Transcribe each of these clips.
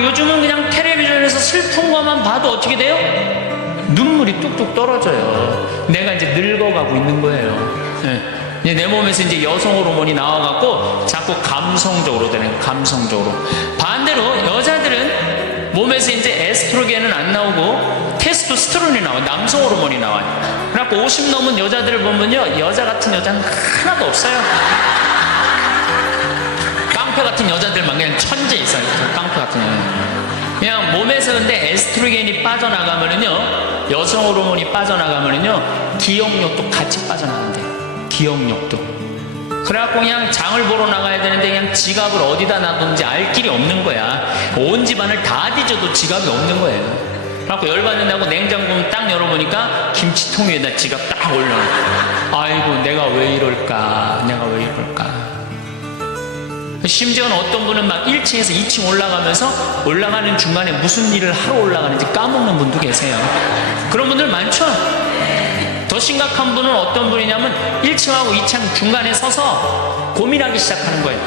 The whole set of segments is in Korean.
요즘은 그냥 텔레비전에서 슬픈 것만 봐도 어떻게 돼요? 눈물이 뚝뚝 떨어져요. 내가 이제 늙어가고 있는 거예요. 이제 내 몸에서 이제 여성 호르몬이 나와갖고 자꾸 감성적으로 되는 거예요. 감성적으로. 반대로 여자들은 몸에서 이제 에스트로겐은 안 나오고 테스토스테론이 나와요. 남성 호르몬이 나와요. 그래갖고 50 넘은 여자들을 보면요, 여자 같은 여자는 하나도 없어요. 깡패 같은 여자들만 그냥 천재 있어요. 깡패 같은 여자. 그냥 몸에서 근데 에스트로겐이 빠져나가면은요, 여성 호르몬이 빠져나가면은요, 기억력도 같이 빠져나간대요. 기억력도. 그래갖고 그냥 장을 보러 나가야 되는데 그냥 지갑을 어디다 놔뒀는지 알 길이 없는 거야. 온 집안을 다 뒤져도 지갑이 없는 거예요. 그래갖고 열받는다고 냉장고 딱 열어보니까 김치통 위에다 지갑 딱 올려놔. 아이고, 내가 왜 이럴까? 내가 왜 이럴까? 심지어는 어떤 분은 막 1층에서 2층 올라가면서 올라가는 중간에 무슨 일을 하러 올라가는지 까먹는 분도 계세요. 그런 분들 많죠? 더 심각한 분은 어떤 분이냐면 1층하고 2층 중간에 서서 고민하기 시작하는 거예요.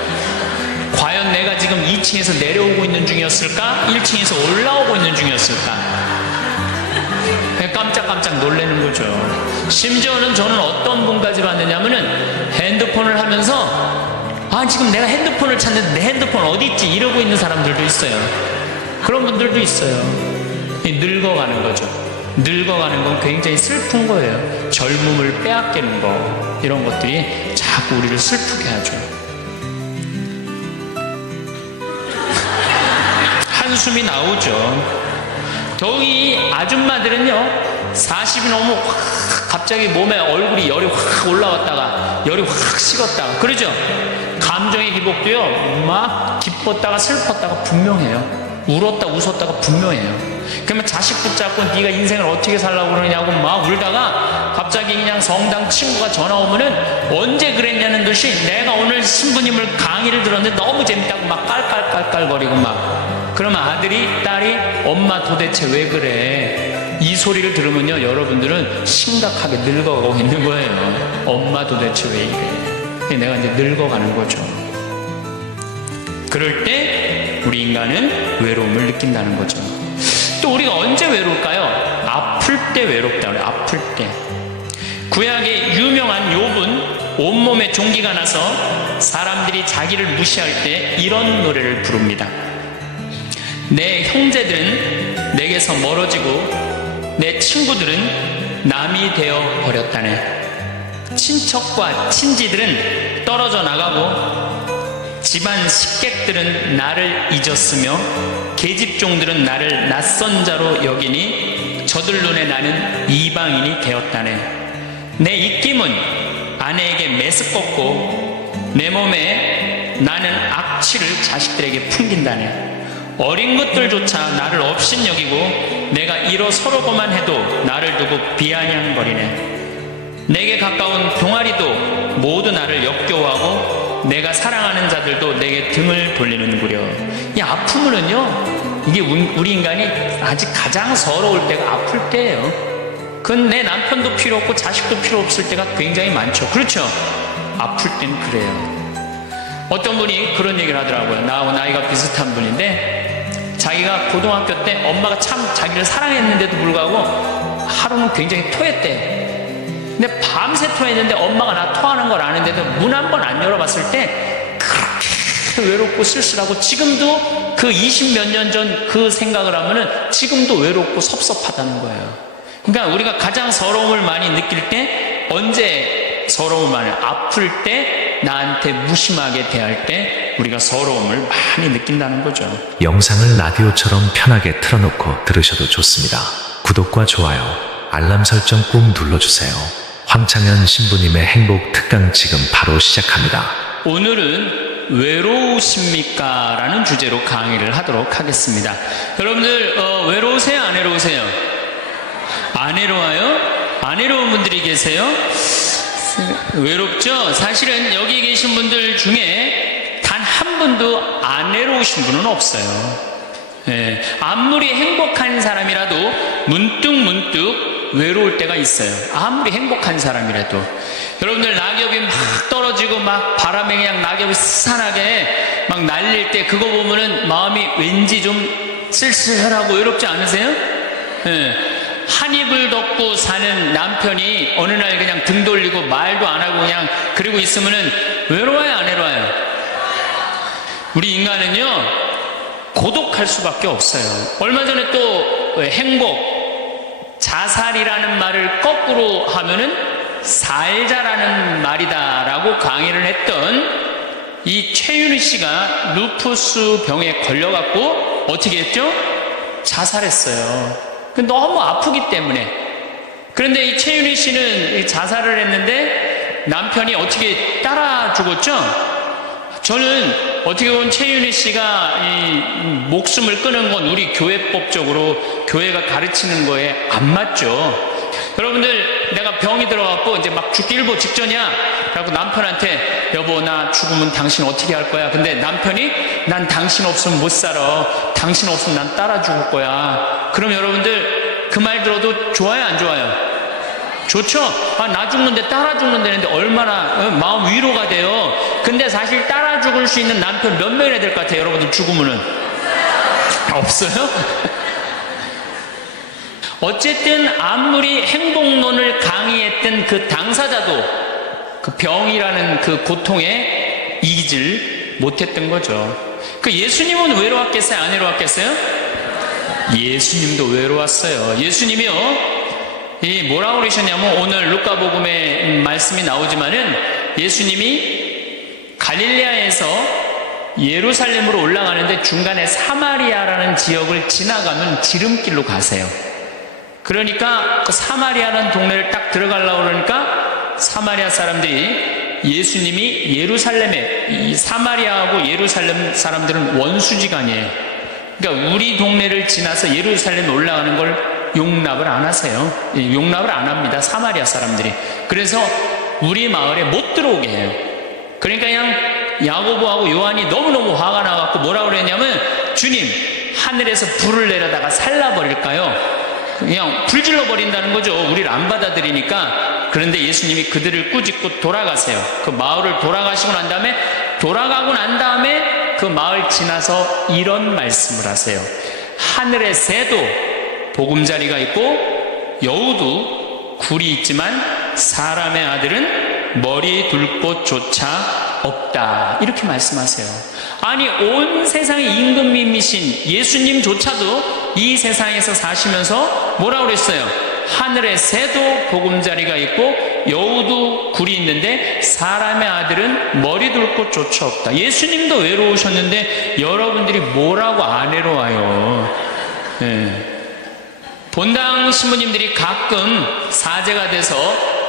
과연 내가 지금 2층에서 내려오고 있는 중이었을까? 1층에서 올라오고 있는 중이었을까? 깜짝깜짝 놀라는 거죠. 심지어는 저는 어떤 분까지 봤느냐면은 핸드폰을 하면서 지금 내가 핸드폰을 찾는데 내 핸드폰 어디 있지? 이러고 있는 사람들도 있어요. 그런 분들도 있어요. 늙어가는 거죠. 늙어가는 건 굉장히 슬픈 거예요. 젊음을 빼앗기는 거, 이런 것들이 자꾸 우리를 슬프게 하죠. 한숨이 나오죠. 더욱이 아줌마들은요, 40이 넘으면 갑자기 몸에 얼굴이 열이 확 올라왔다가 열이 확 식었다가 그러죠. 감정의 기복도요, 막 기뻤다가 슬펐다가 분명해요. 울었다 웃었다가 분명해요. 그러면 자식 붙잡고 네가 인생을 어떻게 살라고 그러냐고 막 울다가 갑자기 그냥 성당 친구가 전화 오면은 언제 그랬냐는 듯이 내가 오늘 신부님을 강의를 들었는데 너무 재밌다고 막 깔깔깔깔거리고 막. 그러면 아들이 딸이 엄마 도대체 왜 그래? 이 소리를 들으면요, 여러분들은 심각하게 늙어가고 있는 거예요. 엄마 도대체 왜 이래? 내가 이제 늙어가는 거죠. 그럴 때 우리 인간은 외로움을 느낀다는 거죠. 또 우리가 언제 외로울까요? 아플 때 외롭다 그래요. 아플 때. 구약의 유명한 욥은 온몸에 종기가 나서 사람들이 자기를 무시할 때 이런 노래를 부릅니다. 내 형제들은 내게서 멀어지고 내 친구들은 남이 되어 버렸다네. 친척과 친지들은 떨어져 나가고 집안 식객들은 나를 잊었으며 계집종들은 나를 낯선 자로 여기니 저들 눈에 나는 이방인이 되었다네. 내 입김은 아내에게 메스껍고 내 몸에 나는 악취를 자식들에게 풍긴다네. 어린 것들조차 나를 업신여기고 내가 일어서려고만 해도 나를 두고 비아냥거리네. 내게 가까운 동아리도 모두 나를 역겨워하고 내가 사랑하는 자들도 내게 등을 돌리는구려. 이 아픔은요, 이게 우리 인간이 아직 가장 서러울 때가 아플 때예요. 그건 내 남편도 필요 없고 자식도 필요 없을 때가 굉장히 많죠. 그렇죠? 아플 땐 그래요. 어떤 분이 그런 얘기를 하더라고요. 나하고 나이가 비슷한 분인데 자기가 고등학교 때 엄마가 참 자기를 사랑했는데도 불구하고 하루는 굉장히 토했대. 근데 밤새 토했는데 엄마가 나 토하는 걸 아는데도 문 한 번 안 열어봤을 때 그렇게 외롭고 쓸쓸하고 지금도 그 20몇 년 전 그 생각을 하면은 지금도 외롭고 섭섭하다는 거예요. 그러니까 우리가 가장 서러움을 많이 느낄 때 언제 서러움을 많이 아플 때 나한테 무심하게 대할 때 우리가 서러움을 많이 느낀다는 거죠. 영상을 라디오처럼 편하게 틀어놓고 들으셔도 좋습니다. 구독과 좋아요, 알람 설정 꾹 눌러주세요. 황창현 신부님의 행복 특강 지금 바로 시작합니다. 오늘은 외로우십니까? 라는 주제로 강의를 하도록 하겠습니다. 여러분들 외로우세요? 안 외로우세요? 안 외로워요? 안 외로운 분들이 계세요? 외롭죠? 사실은 여기 계신 분들 중에 단 한 분도 안 외로우신 분은 없어요. 예, 아무리 행복한 사람이라도 문득 외로울 때가 있어요. 아무리 행복한 사람이라도. 여러분들 낙엽이 막 떨어지고 막 바람에 그냥 낙엽이 스산하게 막 날릴 때 그거 보면은 마음이 왠지 좀 쓸쓸하고 외롭지 않으세요? 예. 한 입을 덮고 사는 남편이 어느 날 그냥 등 돌리고 말도 안 하고 그냥 그러고 있으면은 외로워요, 안 외로워요? 우리 인간은요, 고독할 수밖에 없어요. 얼마 전에 또 행복, 자살이라는 말을 거꾸로 하면은 살자라는 말이다라고 강의를 했던 이 최윤희 씨가 루푸스 병에 걸려갖고 어떻게 했죠? 자살했어요. 너무 아프기 때문에. 그런데 이 최윤희 씨는 자살을 했는데 남편이 어떻게 따라 죽었죠? 저는 어떻게 보면 최윤희 씨가 이 목숨을 끊은 건 우리 교회법적으로 교회가 가르치는 거에 안 맞죠. 여러분들, 내가 병이 들어갖고 이제 막 죽기 일보 직전이야. 그래갖고 남편한테 여보, 나 죽으면 당신 어떻게 할 거야? 근데 남편이 난 당신 없으면 못 살아. 당신 없으면 난 따라 죽을 거야. 그럼 여러분들 그 말 들어도 좋아요, 안 좋아요? 좋죠? 아, 나 죽는데 따라 죽는다는데 얼마나 마음 위로가 돼요. 근데 사실 따라 죽을 수 있는 남편 몇 명이나 될 것 같아요, 여러분들 죽으면은? 없어요? 어쨌든 아무리 행복론을 강의했던 그 당사자도 그 병이라는 그 고통에 이기질 못했던 거죠. 그 예수님은 외로웠겠어요, 안 외로웠겠어요? 예수님도 외로웠어요. 예수님이요, 이 뭐라고 그러셨냐면, 오늘 루카복음에 말씀이 나오지만은 예수님이 갈릴레아에서 예루살렘으로 올라가는데 중간에 사마리아라는 지역을 지나가면 지름길로 가세요. 그러니까 그 사마리아라는 동네를 딱 들어가려고 그러니까 사마리아 사람들이 예수님이 예루살렘에, 이 사마리아하고 예루살렘 사람들은 원수지간이에요. 그러니까 우리 동네를 지나서 예루살렘에 올라가는 걸 용납을 안 하세요. 용납을 안 합니다, 사마리아 사람들이. 그래서 우리 마을에 못 들어오게 해요. 그러니까 그냥 야고보하고 요한이 너무너무 화가 나갖고 뭐라고 그랬냐면, 주님, 하늘에서 불을 내려다가 살라버릴까요? 그냥 불질러 버린다는 거죠. 우리를 안 받아들이니까. 그런데 예수님이 그들을 꾸짖고 돌아가세요. 그 마을을 돌아가시고 난 다음에 그 마을 지나서 이런 말씀을 하세요. 하늘의 새도 보금자리가 있고 여우도 굴이 있지만 사람의 아들은 머리 둘 곳조차 없다. 이렇게 말씀하세요. 아니, 온 세상의 임금님이신 예수님조차도 이 세상에서 사시면서 뭐라고 그랬어요? 하늘의 새도 보금자리가 있고 여우도 굴이 있는데 사람의 아들은 머리 둘 곳조차 없다. 예수님도 외로우셨는데 여러분들이 뭐라고 안 외로워요? 본당 신부님들이 가끔 사제가 돼서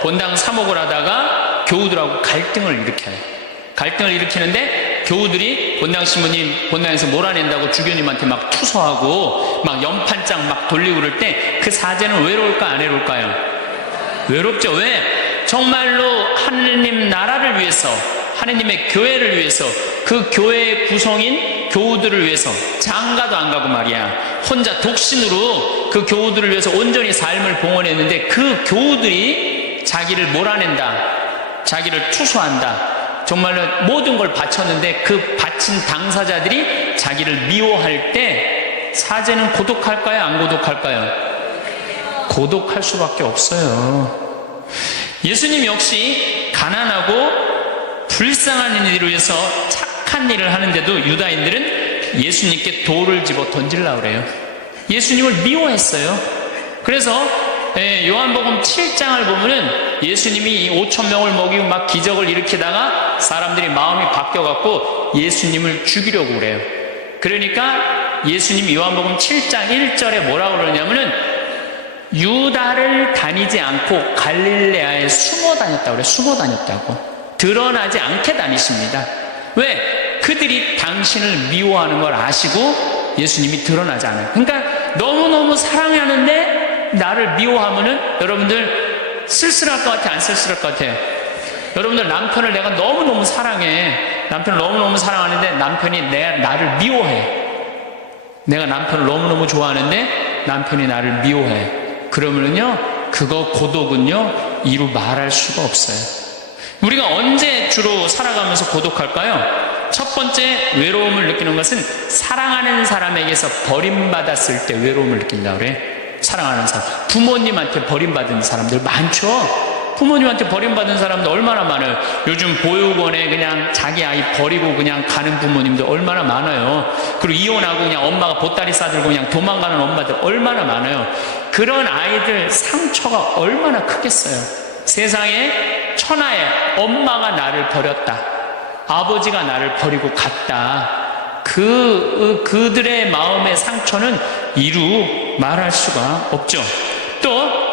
본당 사목을 하다가 교우들하고 갈등을 일으켜요. 갈등을 일으키는데 교우들이 본당 신부님 본당에서 몰아낸다고 주교님한테 막 투서하고 막 연판장 막 돌리고 그럴 때 그 사제는 외로울까, 안 외로울까요? 외롭죠. 왜? 정말로 하느님 나라를 위해서, 하느님의 교회를 위해서, 그 교회의 구성인 교우들을 위해서 장가도 안 가고 말이야, 혼자 독신으로 그 교우들을 위해서 온전히 삶을 봉헌했는데 그 교우들이 자기를 몰아낸다, 자기를 투소한다, 정말로 모든 걸 바쳤는데 그 바친 당사자들이 자기를 미워할 때 사제는 고독할까요, 안 고독할까요? 고독할 수밖에 없어요. 예수님 역시 가난하고 불쌍한 이들을 위해서 착한 일을 하는데도 유다인들은 예수님께 돌을 집어 던지려고 그래요. 예수님을 미워했어요. 그래서 요한복음 7장을 보면은 예수님이 5,000명을 먹이고 막 기적을 일으키다가 사람들이 마음이 바뀌어갖고 예수님을 죽이려고 그래요. 그러니까 예수님이 요한복음 7장 1절에 뭐라고 그러냐면은 유다를 다니지 않고 갈릴레아에 숨어 다녔다고 그래요. 숨어 다녔다고. 드러나지 않게 다니십니다. 왜? 그들이 당신을 미워하는 걸 아시고 예수님이 드러나지 않아요. 그러니까 너무너무 사랑하는데 나를 미워하면은 여러분들 쓸쓸할 것 같아요, 안 쓸쓸할 것 같아요? 여러분들, 남편을 내가 너무너무 사랑해. 남편을 너무너무 사랑하는데 남편이 나를 미워해. 내가 남편을 너무너무 좋아하는데 남편이 나를 미워해. 그러면은요, 그거 고독은요, 이루 말할 수가 없어요. 우리가 언제 주로 살아가면서 고독할까요? 첫 번째 외로움을 느끼는 것은 사랑하는 사람에게서 버림받았을 때 외로움을 느낀다 그래. 사랑하는 사람, 부모님한테 버림받은 사람들 많죠. 부모님한테 버림받은 사람도 얼마나 많아요. 요즘 보육원에 그냥 자기 아이 버리고 그냥 가는 부모님들 얼마나 많아요. 그리고 이혼하고 그냥 엄마가 보따리 싸들고 그냥 도망가는 엄마들 얼마나 많아요. 그런 아이들 상처가 얼마나 크겠어요. 세상에 천하에 엄마가 나를 버렸다, 아버지가 나를 버리고 갔다, 그들의 마음의 상처는 이루 말할 수가 없죠. 또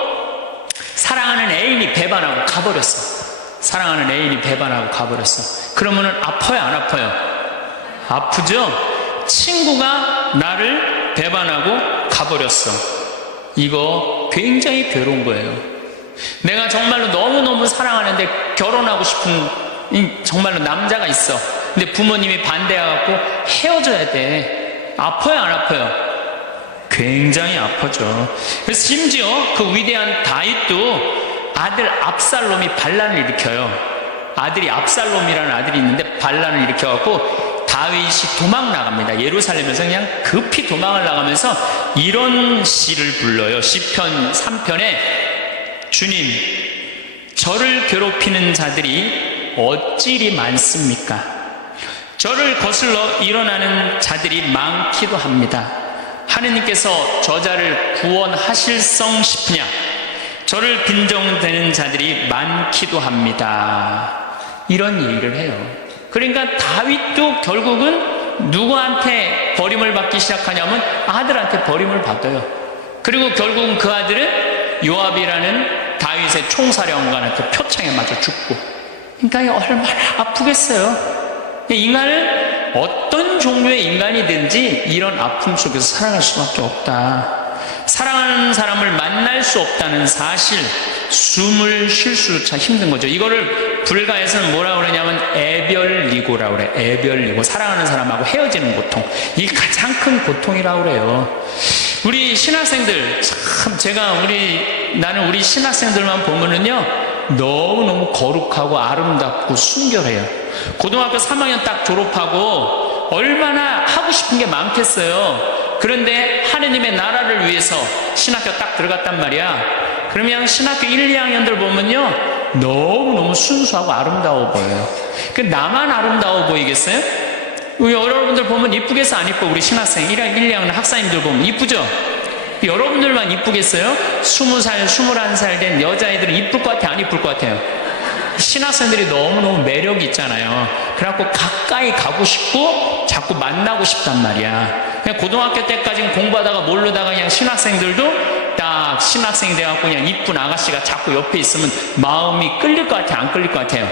사랑하는 애인이 배반하고 가버렸어. 사랑하는 애인이 배반하고 가버렸어. 그러면은 아파요, 안 아파요? 아프죠? 친구가 나를 배반하고 가버렸어. 이거 굉장히 괴로운 거예요. 내가 정말로 너무너무 사랑하는데 결혼하고 싶은 정말로 남자가 있어. 근데 부모님이 반대해갖고 헤어져야 돼. 아파요, 안 아파요? 굉장히 아프죠. 그래서 심지어 그 위대한 다윗도 아들 압살롬이 반란을 일으켜요. 아들이 압살롬이라는 아들이 있는데 반란을 일으켜갖고 다윗이 도망 나갑니다. 예루살렘에서 그냥 급히 도망을 나가면서 이런 시를 불러요. 시편 3편에 주님, 저를 괴롭히는 자들이 어찌리 많습니까? 저를 거슬러 일어나는 자들이 많기도 합니다. 하느님께서 저자를 구원하실성 싶으냐? 저를 빈정대는 자들이 많기도 합니다. 이런 얘기를 해요. 그러니까 다윗도 결국은 누구한테 버림을 받기 시작하냐면 아들한테 버림을 받아요. 그리고 결국은 그 아들은 요압이라는 다윗의 총사령관한테 표창에 맞아 죽고. 그러니까 얼마나 아프겠어요. 인간은 어떤 종류의 인간이든지 이런 아픔 속에서 살아갈 수밖에 없다. 사랑하는 사람을 만날 수 없다는 사실, 숨을 쉴 수조차 힘든 거죠. 이거를 불가에서는 뭐라고 그러냐면 애별리고라고 그래. 애별리고. 사랑하는 사람하고 헤어지는 고통. 이게 가장 큰 고통이라고 그래요. 우리 신학생들, 참 나는 우리 신학생들만 보면은요, 너무너무 거룩하고 아름답고 순결해요. 고등학교 3학년 딱 졸업하고 얼마나 하고 싶은 게 많겠어요. 그런데 하느님의 나라를 위해서 신학교 딱 들어갔단 말이야. 그러면 신학교 1, 2학년들 보면요, 너무너무 순수하고 아름다워 보여요. 나만 아름다워 보이겠어요? 여러분들 보면 이쁘겠어, 안 이뻐? 우리 신학생 1, 2학년 학사님들 보면 이쁘죠? 여러분들만 이쁘겠어요? 20살, 21살 된 여자애들은 이쁠 것 같아요, 안 이쁠 것 같아요? 신학생들이 너무너무 매력이 있잖아요. 그래갖고 가까이 가고 싶고 자꾸 만나고 싶단 말이야. 그냥 고등학교 때까지는 공부하다가 모르다가 그냥 신학생들도 딱 신학생이 돼갖고 그냥 이쁜 아가씨가 자꾸 옆에 있으면 마음이 끌릴 것 같아요, 안 끌릴 것 같아요?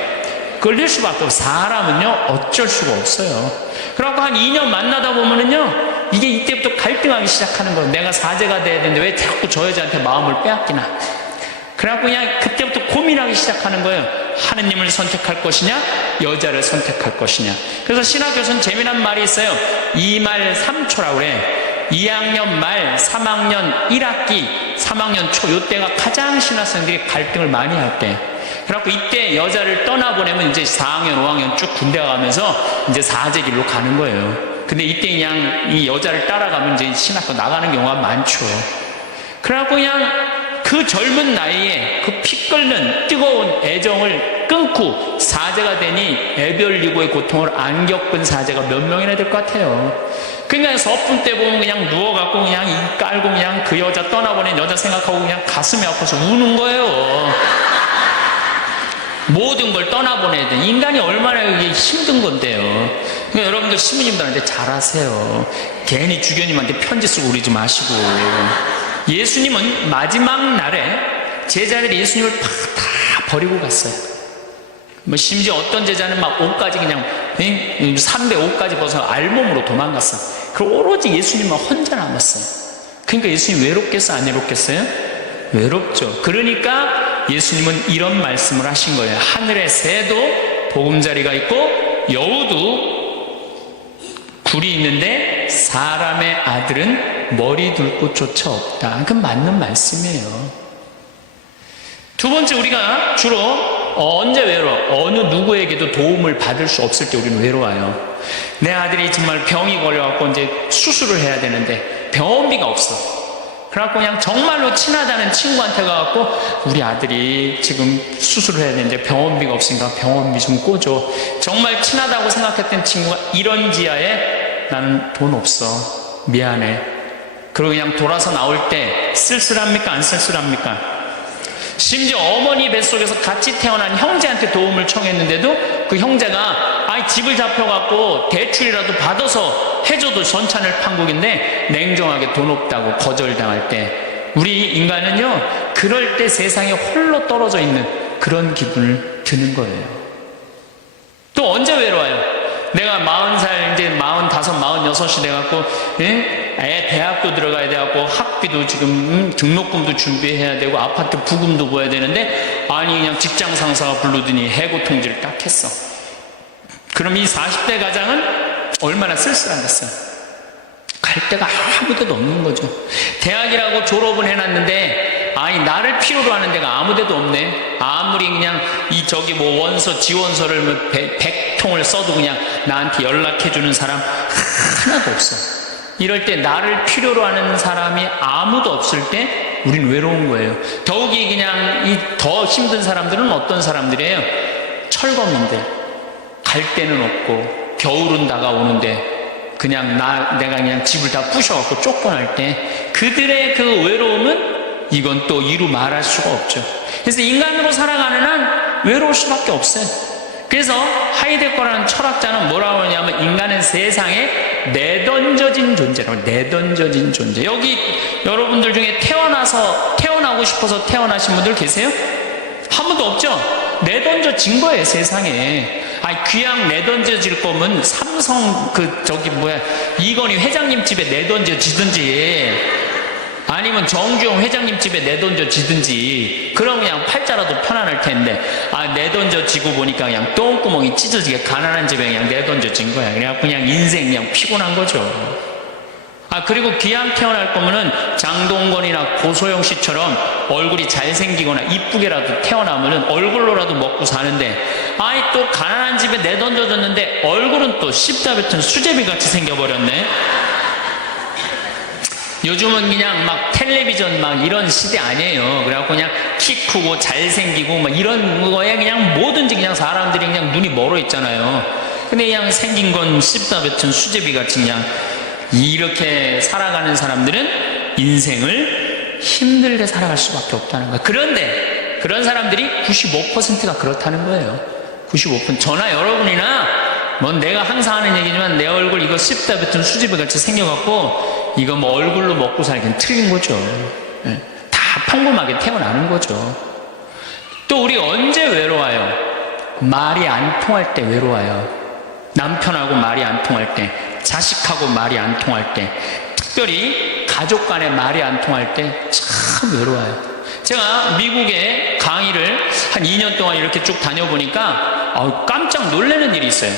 끌릴 수밖에 없어요. 사람은요, 어쩔 수가 없어요. 그래갖고 한 2년 만나다 보면은요, 이게 이때부터 갈등하기 시작하는 거예요. 내가 사제가 돼야 되는데 왜 자꾸 저 여자한테 마음을 빼앗기나. 그래갖고 그냥 그때부터 고민하기 시작하는 거예요. 하느님을 선택할 것이냐, 여자를 선택할 것이냐. 그래서 신학교에서는 재미난 말이 있어요. 2말 3초라고 그래. 2학년 말, 3학년 1학기, 3학년 초, 요때가 가장 신학생들이 갈등을 많이 할 때. 그래갖고 이때 여자를 떠나보내면 이제 4학년, 5학년 쭉 군대 가면서 이제 사제 길로 가는 거예요. 근데 이때 그냥 이 여자를 따라가면 이제 신학교 나가는 경우가 많죠. 그래갖고 그냥 그 젊은 나이에 그 피 끓는 뜨거운 애정을 끊고 사제가 되니 애별리고의 고통을 안 겪은 사제가 몇 명이나 될 것 같아요. 그러니까 서푼 때 보면 그냥 누워갖고 그냥 입 깔고 그냥 그 여자 떠나보낸 여자 생각하고 그냥 가슴이 아파서 우는 거예요. 모든 걸 떠나보내야 돼. 인간이 얼마나 이게 힘든 건데요. 그러니까 여러분들 시민님들한테 잘하세요. 괜히 주교님한테 편지 쓰고 그러지 마시고. 예수님은 마지막 날에 제자들이 예수님을 다 버리고 갔어요. 뭐 심지어 어떤 제자는 막 옷까지 그냥 3배 옷까지 벗어 알몸으로 도망갔어. 그리고 오로지 예수님만 혼자 남았어요. 그러니까 예수님 외롭겠어요, 안 외롭겠어요? 외롭죠. 그러니까 예수님은 이런 말씀을 하신 거예요. 하늘의 새도 보금자리가 있고 여우도 굴이 있는데 사람의 아들은 머리 둘 곳조차 없다. 그건 맞는 말씀이에요. 두 번째, 우리가 주로 언제 외로워? 어느 누구에게도 도움을 받을 수 없을 때 우리는 외로워요. 내 아들이 정말 병이 걸려갖고 이제 수술을 해야 되는데 병원비가 없어. 그래갖고 그냥 정말로 친하다는 친구한테 가갖고 우리 아들이 지금 수술을 해야 되는데 병원비가 없으니까 병원비 좀 꿔줘. 정말 친하다고 생각했던 친구가 이런 지하에 나는 돈 없어. 미안해. 그리고 그냥 돌아서 나올 때 쓸쓸합니까? 안 쓸쓸합니까? 심지어 어머니 뱃속에서 같이 태어난 형제한테 도움을 청했는데도 그 형제가 집을 잡혀갖고 대출이라도 받아서 해줘도 전찬을 판국인데 냉정하게 돈 없다고 거절당할 때 우리 인간은요 그럴 때 세상에 홀로 떨어져 있는 그런 기분을 드는 거예요. 또 언제 외로워요? 내가 40살 이제 45, 46이 돼갖고 애 대학도 들어가야 돼갖고 학비도 지금 등록금도 준비해야 되고 아파트 부금도 보야 되는데 그냥 직장 상사가 부르더니 해고 통지를 딱 했어. 그럼 이 40대 가장은 얼마나 쓸쓸하겠어요. 갈 데가 아무 데도 없는 거죠. 대학이라고 졸업은 해놨는데 나를 필요로 하는 데가 아무 데도 없네. 아무리 그냥 원서 지원서를 100통을 써도 그냥 나한테 연락해주는 사람 하나도 없어. 이럴 때 나를 필요로 하는 사람이 아무도 없을 때 우린 외로운 거예요. 더욱이 그냥 더 힘든 사람들은 어떤 사람들이에요? 철거민들. 갈 데는 없고 겨울은 다가오는데 그냥 내가 그냥 집을 다 부셔갖고 쫓겨날 때 그들의 그 외로움은 이건 또 이루 말할 수가 없죠. 그래서 인간으로 살아가는 한 외로울 수밖에 없어요. 그래서 하이데거라는 철학자는 뭐라고 하냐면 인간은 세상에 내던져진 존재라고. 내던져진 존재. 여기 여러분들 중에 태어나고 싶어서 태어나신 분들 계세요? 한 분도 없죠? 내던져진 거예요, 세상에. 귀양 내던져질 거면 삼성 이건희 회장님 집에 내던져지든지 아니면 정주영 회장님 집에 내던져지든지 그럼 그냥 팔자라도 편안할 텐데 내던져지고 보니까 그냥 똥구멍이 찢어지게 가난한 집에 그냥 내던져진 거야. 그냥 인생 그냥 피곤한 거죠. 그리고 귀양 태어날 거면은 장동건이나 고소영 씨처럼 얼굴이 잘생기거나 이쁘게라도 태어나면은 얼굴로라도 먹고 사는데 또 가난한 집에 내던져졌는데 얼굴은 또 씹다 뱉은 수제비 같이 생겨버렸네. 요즘은 그냥 막 텔레비전 막 이런 시대 아니에요. 그래갖고 그냥 키 크고 잘생기고 막 이런 거에 그냥 뭐든지 그냥 사람들이 그냥 눈이 멀어 있잖아요. 근데 그냥 생긴 건 씹다 뱉은 수제비 같이 그냥 이렇게 살아가는 사람들은 인생을 힘들게 살아갈 수밖에 없다는 거예요. 그런데 그런 사람들이 95%가 그렇다는 거예요. 95%. 저나 여러분이나 내가 항상 하는 얘기지만 내 얼굴 이거 씹다 뱉은 수제비 같이 생겨갖고 이거 얼굴로 먹고 살기는 틀린 거죠. 다 평범하게 태어나는 거죠. 또 우리 언제 외로워요? 말이 안 통할 때 외로워요. 남편하고 말이 안 통할 때, 자식하고 말이 안 통할 때, 특별히 가족 간에 말이 안 통할 때 참 외로워요. 제가 미국에 강의를 한 2년 동안 이렇게 쭉 다녀보니까 깜짝 놀라는 일이 있어요.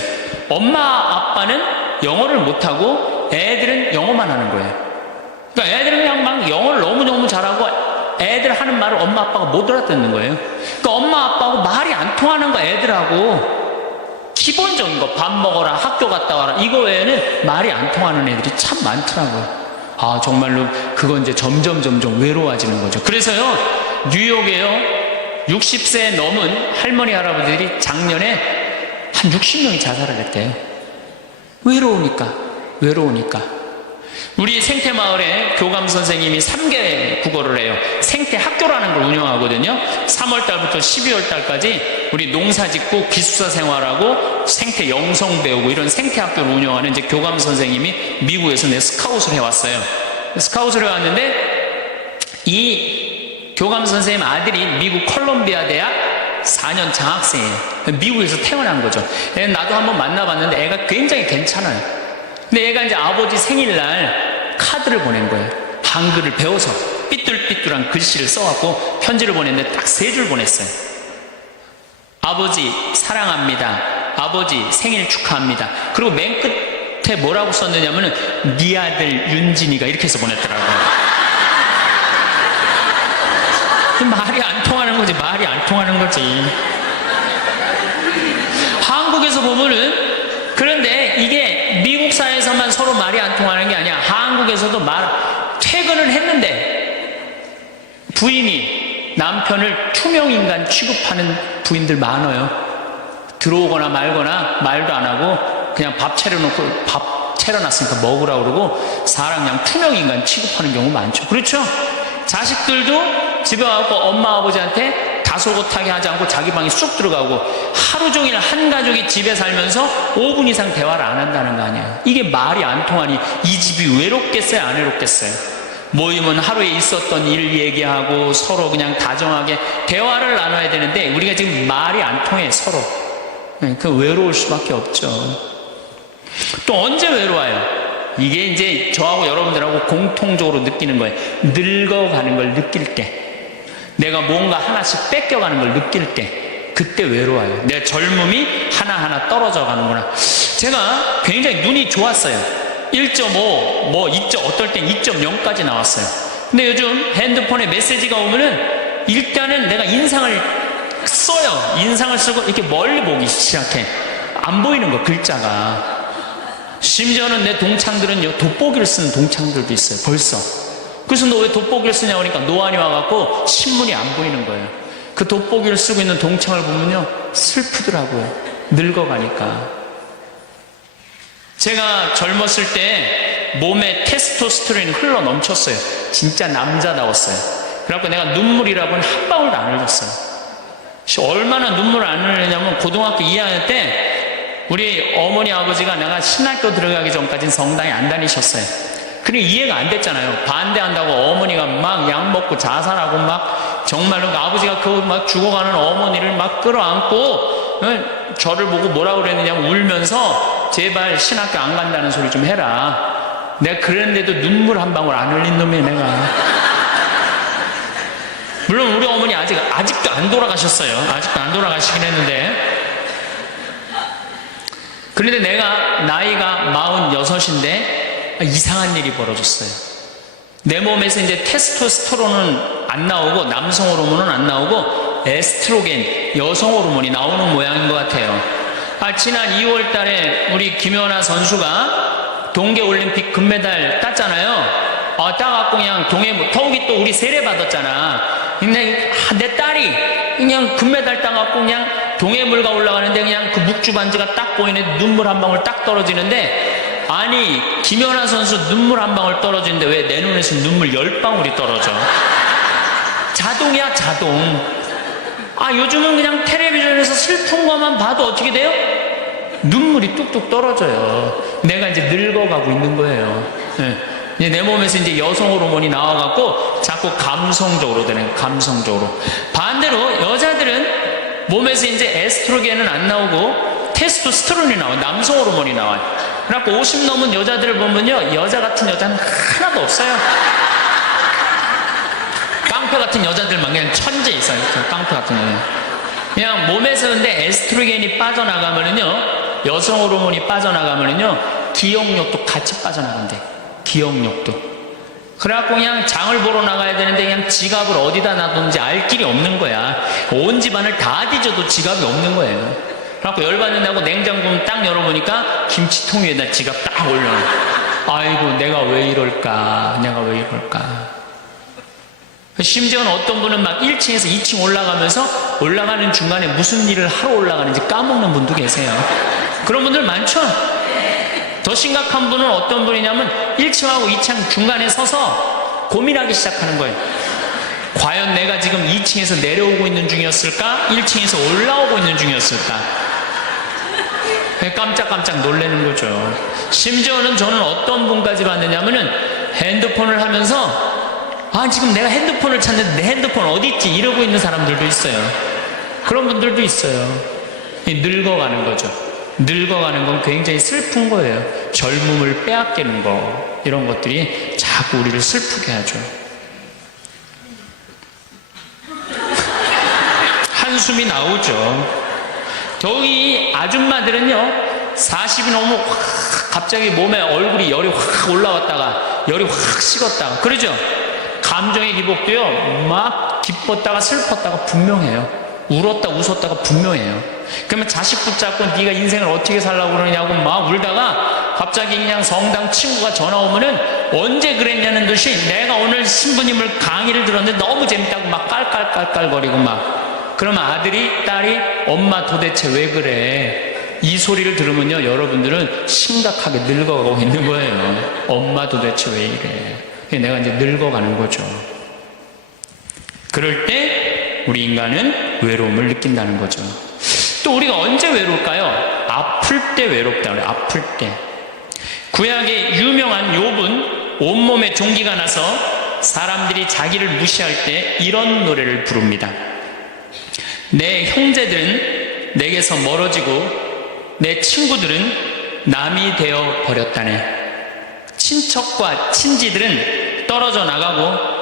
엄마 아빠는 영어를 못하고 애들은 영어만 하는 거예요. 그러니까 애들은 그냥 막 영어를 너무너무 잘하고 애들 하는 말을 엄마 아빠가 못 알아듣는 거예요. 그러니까 엄마 아빠하고 말이 안 통하는 거 애들하고 기본적인 거 밥 먹어라 학교 갔다 와라 이거 외에는 말이 안 통하는 애들이 참 많더라고요. 정말로 그건 이제 점점 외로워지는 거죠. 그래서요 뉴욕에요 60세 넘은 할머니 할아버지들이 작년에 한 60명이 자살을 했대요. 외로우니까. 우리 생태마을에 교감 선생님이 3개 국어를 해요. 생태학교라는 걸 운영하거든요. 3월달부터 12월달까지 우리 농사 짓고 기숙사 생활하고 생태 영성 배우고 이런 생태학교를 운영하는 이제 교감 선생님이 미국에서 스카웃을 해왔어요. 스카웃을 해왔는데 이 교감 선생님 아들이 미국 콜롬비아 대학 4년 장학생이에요. 미국에서 태어난 거죠. 나도 한번 만나봤는데 애가 굉장히 괜찮아요. 근데 얘가 이제 아버지 생일날 카드를 보낸 거예요. 한글을 배워서 삐뚤삐뚤한 글씨를 써갖고 편지를 보냈는데 딱 3줄 보냈어요. 아버지 사랑합니다. 아버지 생일 축하합니다. 그리고 맨 끝에 뭐라고 썼느냐면은 네 아들 윤진이가 이렇게 해서 보냈더라고요. 말이 안 통하는 거지. 말이 안 통하는 거지. 한국에서 보면은 그런데 이게 가정에서도 퇴근을 했는데 부인이 남편을 투명인간 취급하는 부인들 많아요. 들어오거나 말거나 말도 안 하고 그냥 밥 차려놨으니까 먹으라고 그러고 사람 그냥 투명인간 취급하는 경우 많죠. 그렇죠? 자식들도 집에 와서 엄마 아버지한테 다소곳하게 하지 않고 자기 방에 쑥 들어가고 하루 종일 한 가족이 집에 살면서 5분 이상 대화를 안 한다는 거 아니에요. 이게 말이 안 통하니 이 집이 외롭겠어요, 안 외롭겠어요? 모이면 하루에 있었던 일 얘기하고 서로 그냥 다정하게 대화를 나눠야 되는데 우리가 지금 말이 안 통해, 서로. 그 외로울 수밖에 없죠. 또 언제 외로워요? 이게 이제 저하고 여러분들하고 공통적으로 느끼는 거예요. 늙어가는 걸 느낄 때, 내가 뭔가 하나씩 뺏겨가는 걸 느낄 때, 그때 외로워요. 내 젊음이 하나하나 떨어져 가는구나. 제가 굉장히 눈이 좋았어요. 1.5, 어떨 땐 2.0까지 나왔어요. 근데 요즘 핸드폰에 메시지가 오면은 일단은 내가 인상을 써요. 인상을 쓰고 이렇게 멀리 보기 시작해. 안 보이는 거, 글자가. 심지어는 내 동창들은요, 돋보기를 쓰는 동창들도 있어요, 벌써. 그래서 너 왜 돋보기를 쓰냐고 하니까 노안이 와갖고 신문이 안 보이는 거예요. 그 돋보기를 쓰고 있는 동창을 보면요, 슬프더라고요. 늙어가니까. 제가 젊었을 때 몸에 테스토스테론이 흘러 넘쳤어요. 진짜 남자다웠어요. 그래갖고 내가 눈물이라고는 한 방울도 안 흘렸어요. 얼마나 눈물을 안 흘리냐면 고등학교 2학년 때 우리 어머니 아버지가 내가 신학교 들어가기 전까지는 성당에 안 다니셨어요. 그게 이해가 안 됐잖아요. 반대한다고 어머니가 막 약 먹고 자살하고 막 정말로 아버지가 그 막 죽어가는 어머니를 막 끌어안고 저를 보고 뭐라고 그랬느냐면 울면서 제발 신학교 안 간다는 소리 좀 해라. 내가 그랬는데도 눈물 한 방울 안 흘린 놈이야, 내가. 물론 우리 어머니 아직도 안 돌아가셨어요. 아직도 안 돌아가시긴 했는데. 그런데 내가 나이가 46인데 이상한 일이 벌어졌어요. 내 몸에서 이제 테스토스테론은 안 나오고 남성 호르몬은 안 나오고 에스트로겐, 여성 호르몬이 나오는 모양인 것 같아요. 지난 2월 달에 우리 김연아 선수가 동계올림픽 금메달 땄잖아요. 따갖고 그냥 더욱이 또 우리 세례 받았잖아. 근데 내 딸이 그냥 금메달 따갖고 그냥 동해물가 올라가는데 그냥 그 묵주 반지가 딱 보이는데 눈물 한 방울 딱 떨어지는데, 아니 김연아 선수 눈물 한 방울 떨어지는데 왜 내 눈에서 눈물 10방울이 떨어져? 자동이야, 자동. 요즘은 그냥 텔레비전에서 슬픈 것만 봐도 어떻게 돼요? 눈물이 뚝뚝 떨어져요. 내가 이제 늙어가고 있는 거예요. 이제 내 몸에서 이제 여성 호르몬이 나와갖고 자꾸 감성적으로 되는 거예요. 감성적으로. 반대로 여자들은 몸에서 이제 에스트로겐은 안 나오고 테스토스테론이 나와요. 남성 호르몬이 나와요. 그래갖고 50 넘은 여자들을 보면요, 여자 같은 여자는 하나도 없어요. 깡패 같은 여자들만 그냥 천재 있어요. 깡패 같은 여자. 그냥 몸에서 근데 에스트로겐이 빠져나가면은요, 여성 호르몬이 빠져나가면은요, 기억력도 같이 빠져나간대. 기억력도. 그래갖고 그냥 장을 보러 나가야 되는데 그냥 지갑을 어디다 놔뒀는지 알 길이 없는 거야. 온 집안을 다 뒤져도 지갑이 없는 거예요. 그래갖고 열받는다고 냉장고 딱 열어보니까 김치통 위에다 지갑 딱 올려놔. 아이고, 내가 왜 이럴까? 심지어는 어떤 분은 막 1층에서 2층 올라가면서 올라가는 중간에 무슨 일을 하러 올라가는지 까먹는 분도 계세요. 그런 분들 많죠? 더 심각한 분은 어떤 분이냐면 1층하고 2층 중간에 서서 고민하기 시작하는 거예요. 과연 내가 지금 2층에서 내려오고 있는 중이었을까? 1층에서 올라오고 있는 중이었을까? 깜짝깜짝 놀라는 거죠. 심지어는 저는 어떤 분까지 봤느냐면은 핸드폰을 하면서 지금 내가 핸드폰을 찾는데 내 핸드폰 어디 있지? 이러고 있는 사람들도 있어요. 그런 분들도 있어요. 늙어가는 거죠. 늙어가는 건 굉장히 슬픈 거예요. 젊음을 빼앗기는 거, 이런 것들이 자꾸 우리를 슬프게 하죠. 한숨이 나오죠. 더욱이 아줌마들은요, 40이 넘으면 갑자기 몸에 얼굴이 열이 확 올라왔다가 열이 확 식었다가 그러죠. 감정의 기복도요, 막 기뻤다가 슬펐다가 분명해요. 울었다 웃었다가 분명해요. 그러면 자식 붙잡고 네가 인생을 어떻게 살라고 그러냐고 막 울다가 갑자기 그냥 성당 친구가 전화 오면은 언제 그랬냐는 듯이 내가 오늘 신부님을 강의를 들었는데 너무 재밌다고 막 깔깔깔깔거리고 막, 그러면 아들이 딸이 엄마 도대체 왜 그래? 이 소리를 들으면요, 여러분들은 심각하게 늙어가고 있는 거예요. 엄마 도대체 왜 이래? 내가 이제 늙어가는 거죠. 그럴 때 우리 인간은 외로움을 느낀다는 거죠. 또 우리가 언제 외로울까요? 아플 때 외롭다 그래요. 아플 때. 구약의 유명한 욥은 온몸에 종기가 나서 사람들이 자기를 무시할 때 이런 노래를 부릅니다. 내 형제들은 내게서 멀어지고 내 친구들은 남이 되어 버렸다네. 친척과 친지들은 떨어져 나가고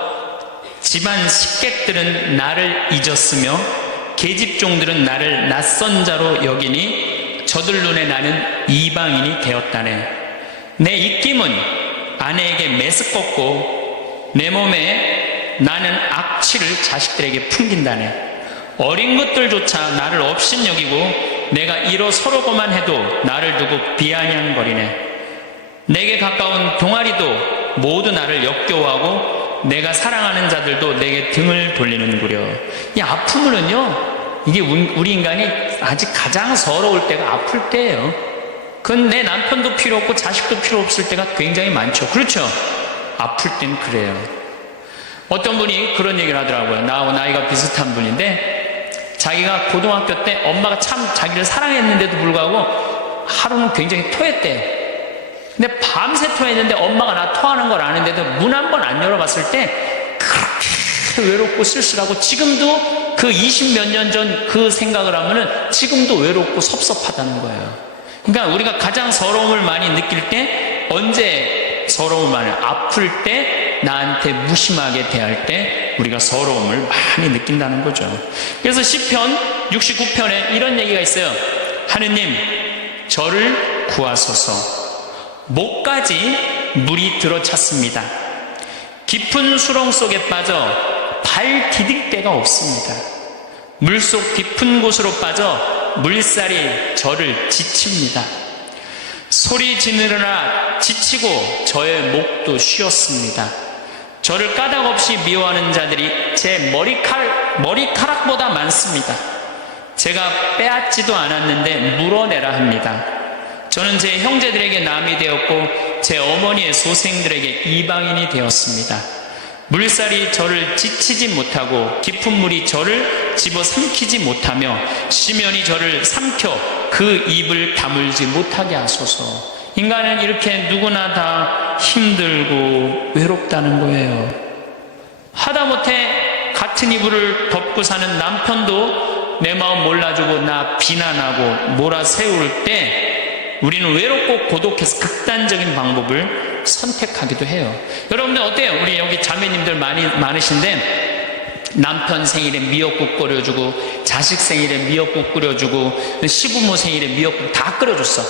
집안 식객들은 나를 잊었으며 계집종들은 나를 낯선 자로 여기니 저들 눈에 나는 이방인이 되었다네. 내 입김은 아내에게 메스껍고 내 몸에 나는 악취를 자식들에게 풍긴다네. 어린 것들조차 나를 업신여기고 내가 일어서려고만 해도 나를 두고 비아냥거리네. 내게 가까운 동아리도 모두 나를 역겨워하고 내가 사랑하는 자들도 내게 등을 돌리는구려. 이 아픔은요, 이게 우리 인간이 아직 가장 서러울 때가 아플 때예요. 그건 내 남편도 필요 없고 자식도 필요 없을 때가 굉장히 많죠. 그렇죠? 아플 땐 그래요. 어떤 분이 그런 얘기를 하더라고요. 나하고 나이가 비슷한 분인데 자기가 고등학교 때 엄마가 참 자기를 사랑했는데도 불구하고 하루는 굉장히 토했대. 근데 밤새 토했는데 엄마가 나 토하는 걸 아는데도 문 한 번 안 열어봤을 때 그렇게 외롭고 쓸쓸하고, 지금도 그 20몇 년 전 그 생각을 하면은 지금도 외롭고 섭섭하다는 거예요. 그러니까 우리가 가장 서러움을 많이 느낄 때, 언제 서러움을 많이, 아플 때, 나한테 무심하게 대할 때 우리가 서러움을 많이 느낀다는 거죠. 그래서 시편 69편에 이런 얘기가 있어요. 하느님, 저를 구하소서. 목까지 물이 들어찼습니다. 깊은 수렁 속에 빠져 발 디딜 데가 없습니다. 물속 깊은 곳으로 빠져 물살이 저를 지칩니다. 소리 지르느라 지치고 저의 목도 쉬었습니다. 저를 까닭없이 미워하는 자들이 제 머리카락보다 많습니다. 제가 빼앗지도 않았는데 물어내라 합니다. 저는 제 형제들에게 남이 되었고 제 어머니의 소생들에게 이방인이 되었습니다. 물살이 저를 지치지 못하고 깊은 물이 저를 집어삼키지 못하며 심연이 저를 삼켜 그 입을 다물지 못하게 하소서. 인간은 이렇게 누구나 다 힘들고 외롭다는 거예요. 하다못해 같은 이불을 덮고 사는 남편도 내 마음 몰라주고 나 비난하고 몰아세울 때 우리는 외롭고 고독해서 극단적인 방법을 선택하기도 해요. 여러분들 어때요? 우리 여기 자매님들 많으신데 남편 생일에 미역국 끓여주고 자식 생일에 미역국 끓여주고 시부모 생일에 미역국 다 끓여줬어.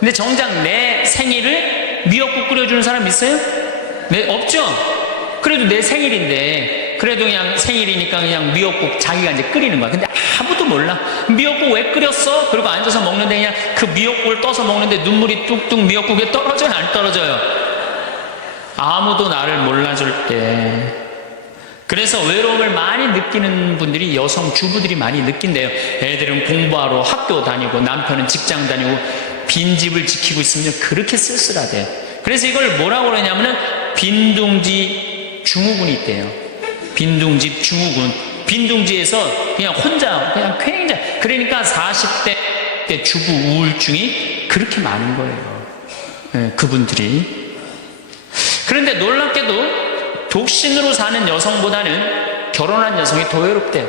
근데 정작 내 생일을 미역국 끓여주는 사람 있어요? 네, 없죠? 그래도 내 생일인데 그래도 그냥 생일이니까 그냥 미역국 자기가 이제 끓이는 거야. 근데 아무도 몰라. 미역국 왜 끓였어? 그리고 앉아서 먹는데 그냥 그 미역국을 떠서 먹는데 눈물이 뚝뚝 미역국에 떨어져요? 안 떨어져요? 아무도 나를 몰라줄 때. 그래서 외로움을 많이 느끼는 분들이 여성 주부들이 많이 느낀대요. 애들은 공부하러 학교 다니고 남편은 직장 다니고 빈집을 지키고 있으면 그렇게 쓸쓸하대. 그래서 이걸 뭐라고 그러냐면은 빈둥지 증후군이 있대요. 빈둥지 증후군. 빈둥지에서 그냥 혼자 그냥 굉장히, 그러니까 40대 때 주부 우울증이 그렇게 많은 거예요. 네, 그분들이. 그런데 놀랍게도 독신으로 사는 여성보다는 결혼한 여성이 더 외롭대요.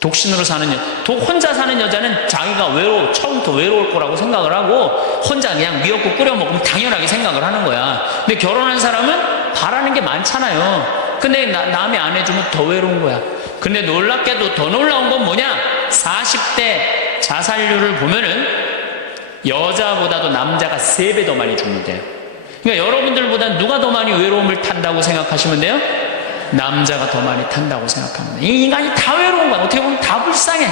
독신으로 사는 혼자 사는 여자는 자기가 처음부터 외로울 거라고 생각을 하고 혼자 그냥 미역국 끓여 먹으면 당연하게 생각을 하는 거야. 근데 결혼한 사람은 바라는 게 많잖아요. 근데 남이 안 해주면 더 외로운 거야. 근데 놀랍게도 더 놀라운 건 뭐냐? 40대 자살률을 보면은 여자보다도 남자가 3배 더 많이 죽는데요. 그러니까 여러분들보다 누가 더 많이 외로움을 탄다고 생각하시면 돼요? 남자가 더 많이 탄다고 생각합니다. 이 인간이 다 외로운 거야. 어떻게 보면 다 불쌍해.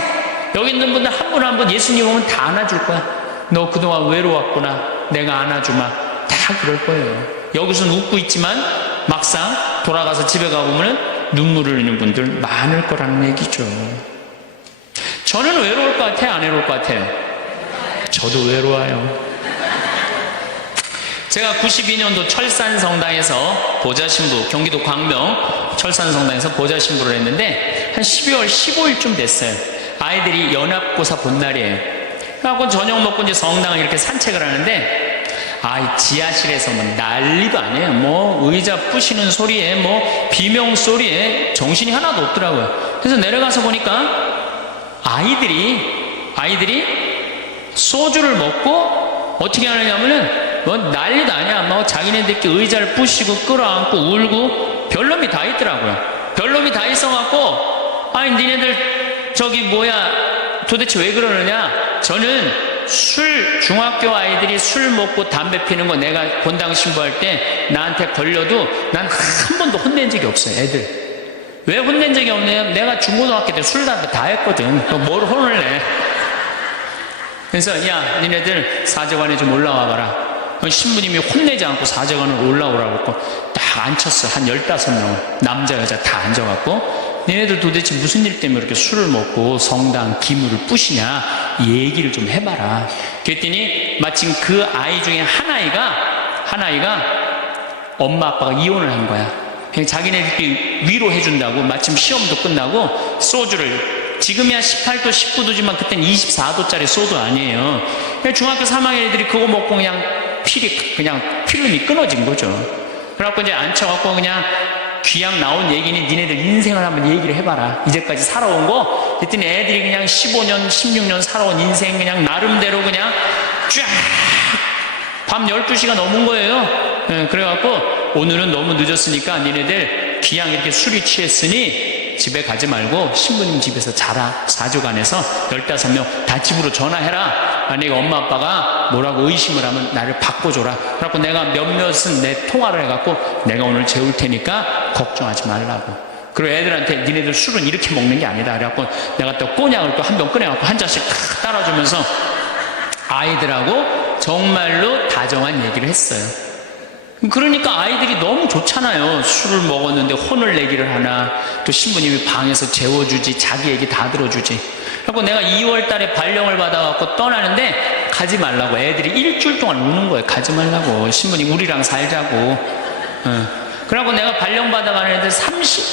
여기 있는 분들 한 분 한 분 예수님 오면 다 안아줄 거야. 너 그동안 외로웠구나. 내가 안아주마. 다 그럴 거예요. 여기서는 웃고 있지만 막상 돌아가서 집에 가보면 눈물을 흘리는 분들 많을 거라는 얘기죠. 저는 외로울 것 같아요? 안 외로울 것 같아요? 저도 외로워요. 제가 92년도 철산성당에서 보좌신부, 경기도 광명 철산성당에서 보좌신부를 했는데 한 12월 15일쯤 됐어요. 아이들이 연합고사 본 날이에요. 그래갖고 저녁 먹고 이제 성당을 이렇게 산책을 하는데 지하실에서 뭐 난리도 아니에요. 뭐 의자 부시는 소리에 뭐 비명 소리에 정신이 하나도 없더라고요. 그래서 내려가서 보니까 아이들이 소주를 먹고 어떻게 하느냐면은 뭐 난리도 아니야. 뭐 자기네들끼리 의자를 부시고 끌어안고 울고 별놈이 다 있더라고요. 별놈이 다 있어갖고 니네들 도대체 왜 그러느냐. 저는 중학교 아이들이 술 먹고 담배 피는 거 내가 본당 신부할 때 나한테 걸려도 난 한 번도 혼낸 적이 없어요. 애들 왜 혼낸 적이 없냐면 내가 중고등학교 때 술 담배 다 했거든. 뭘 혼을 내. 그래서 니네들 사제관에 좀 올라와 봐라. 신부님이 혼내지 않고 사제관으로 올라오라고 했고 딱 앉혔어. 한 15명 남자 여자 다 앉아갖고 니네들 도대체 무슨 일 때문에 이렇게 술을 먹고 성당 기물을 부시냐 얘기를 좀 해봐라. 그랬더니 마침 그 아이 중에 한 아이가 엄마 아빠가 이혼을 한 거야. 자기네들끼리 위로해준다고 마침 시험도 끝나고 소주를 지금이야 18도 19도지만 그땐 24도짜리 소주 아니에요. 중학교 3학년 애들이 그거 먹고 그냥 필름이 끊어진 거죠. 그래갖고 이제 앉혀갖고 그냥 귀양 나온 얘기니 니네들 인생을 한번 얘기를 해봐라. 이제까지 살아온 거. 그랬더니 애들이 그냥 15년 16년 살아온 인생 그냥 나름대로 그냥 쫙 밤 12시가 넘은 거예요. 그래갖고 오늘은 너무 늦었으니까 니네들 귀양 이렇게 술이 취했으니 집에 가지 말고 신부님 집에서 자라. 사주관에서 15명 다 집으로 전화해라. 만약에 엄마 아빠가 뭐라고 의심을 하면 나를 바꿔줘라. 그래갖고 내가 몇몇은 내 통화를 해갖고 내가 오늘 재울 테니까 걱정하지 말라고. 그리고 애들한테 니네들 술은 이렇게 먹는 게 아니다. 그래갖고 내가 또 꼬냑을 또 한 병 꺼내갖고 한 잔씩 탁 따라주면서 아이들하고 정말로 다정한 얘기를 했어요. 그러니까 아이들이 너무 좋잖아요. 술을 먹었는데 혼을 내기를 하나, 또 신부님이 방에서 재워주지, 자기 얘기 다 들어주지. 그리고 내가 2월 달에 발령을 받아갖고 떠나는데 가지 말라고. 애들이 일주일 동안 우는 거예요. 가지 말라고. 신부님 우리랑 살자고. 그러고 내가 발령 받아가는 애들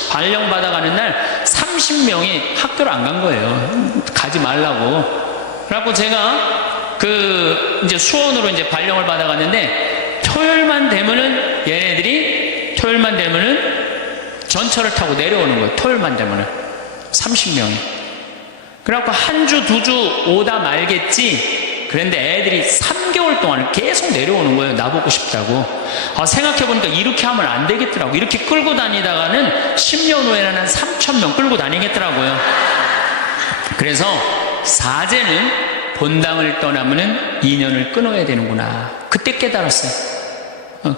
발령 받아가는 날 30명이 학교를 안 간 거예요. 가지 말라고. 그래갖고 제가 이제 수원으로 이제 발령을 받아갔는데 토요일만 되면은 전철을 타고 내려오는 거예요. 토요일만 되면은 30명이. 그래갖고 한 주, 2주 오다 말겠지. 그런데 애들이 3개월 동안 계속 내려오는 거예요. 나보고 싶다고. 생각해보니까 이렇게 하면 안 되겠더라고. 이렇게 끌고 다니다가는 10년 후에는 한 3,000명 끌고 다니겠더라고요. 그래서 사제는 본당을 떠나면은 인연을 끊어야 되는구나. 그때 깨달았어요.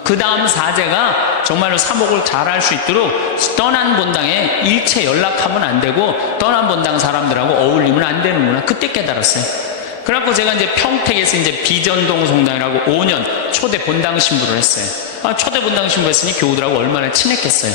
그 다음 사제가 정말로 사목을 잘할 수 있도록 떠난 본당에 일체 연락하면 안 되고 떠난 본당 사람들하고 어울리면 안 되는구나. 그때 깨달았어요. 그래갖고 제가 이제 평택에서 이제 비전동 성당이라고 5년 초대 본당 신부를 했어요. 초대 본당 신부 했으니 교우들하고 얼마나 친했겠어요.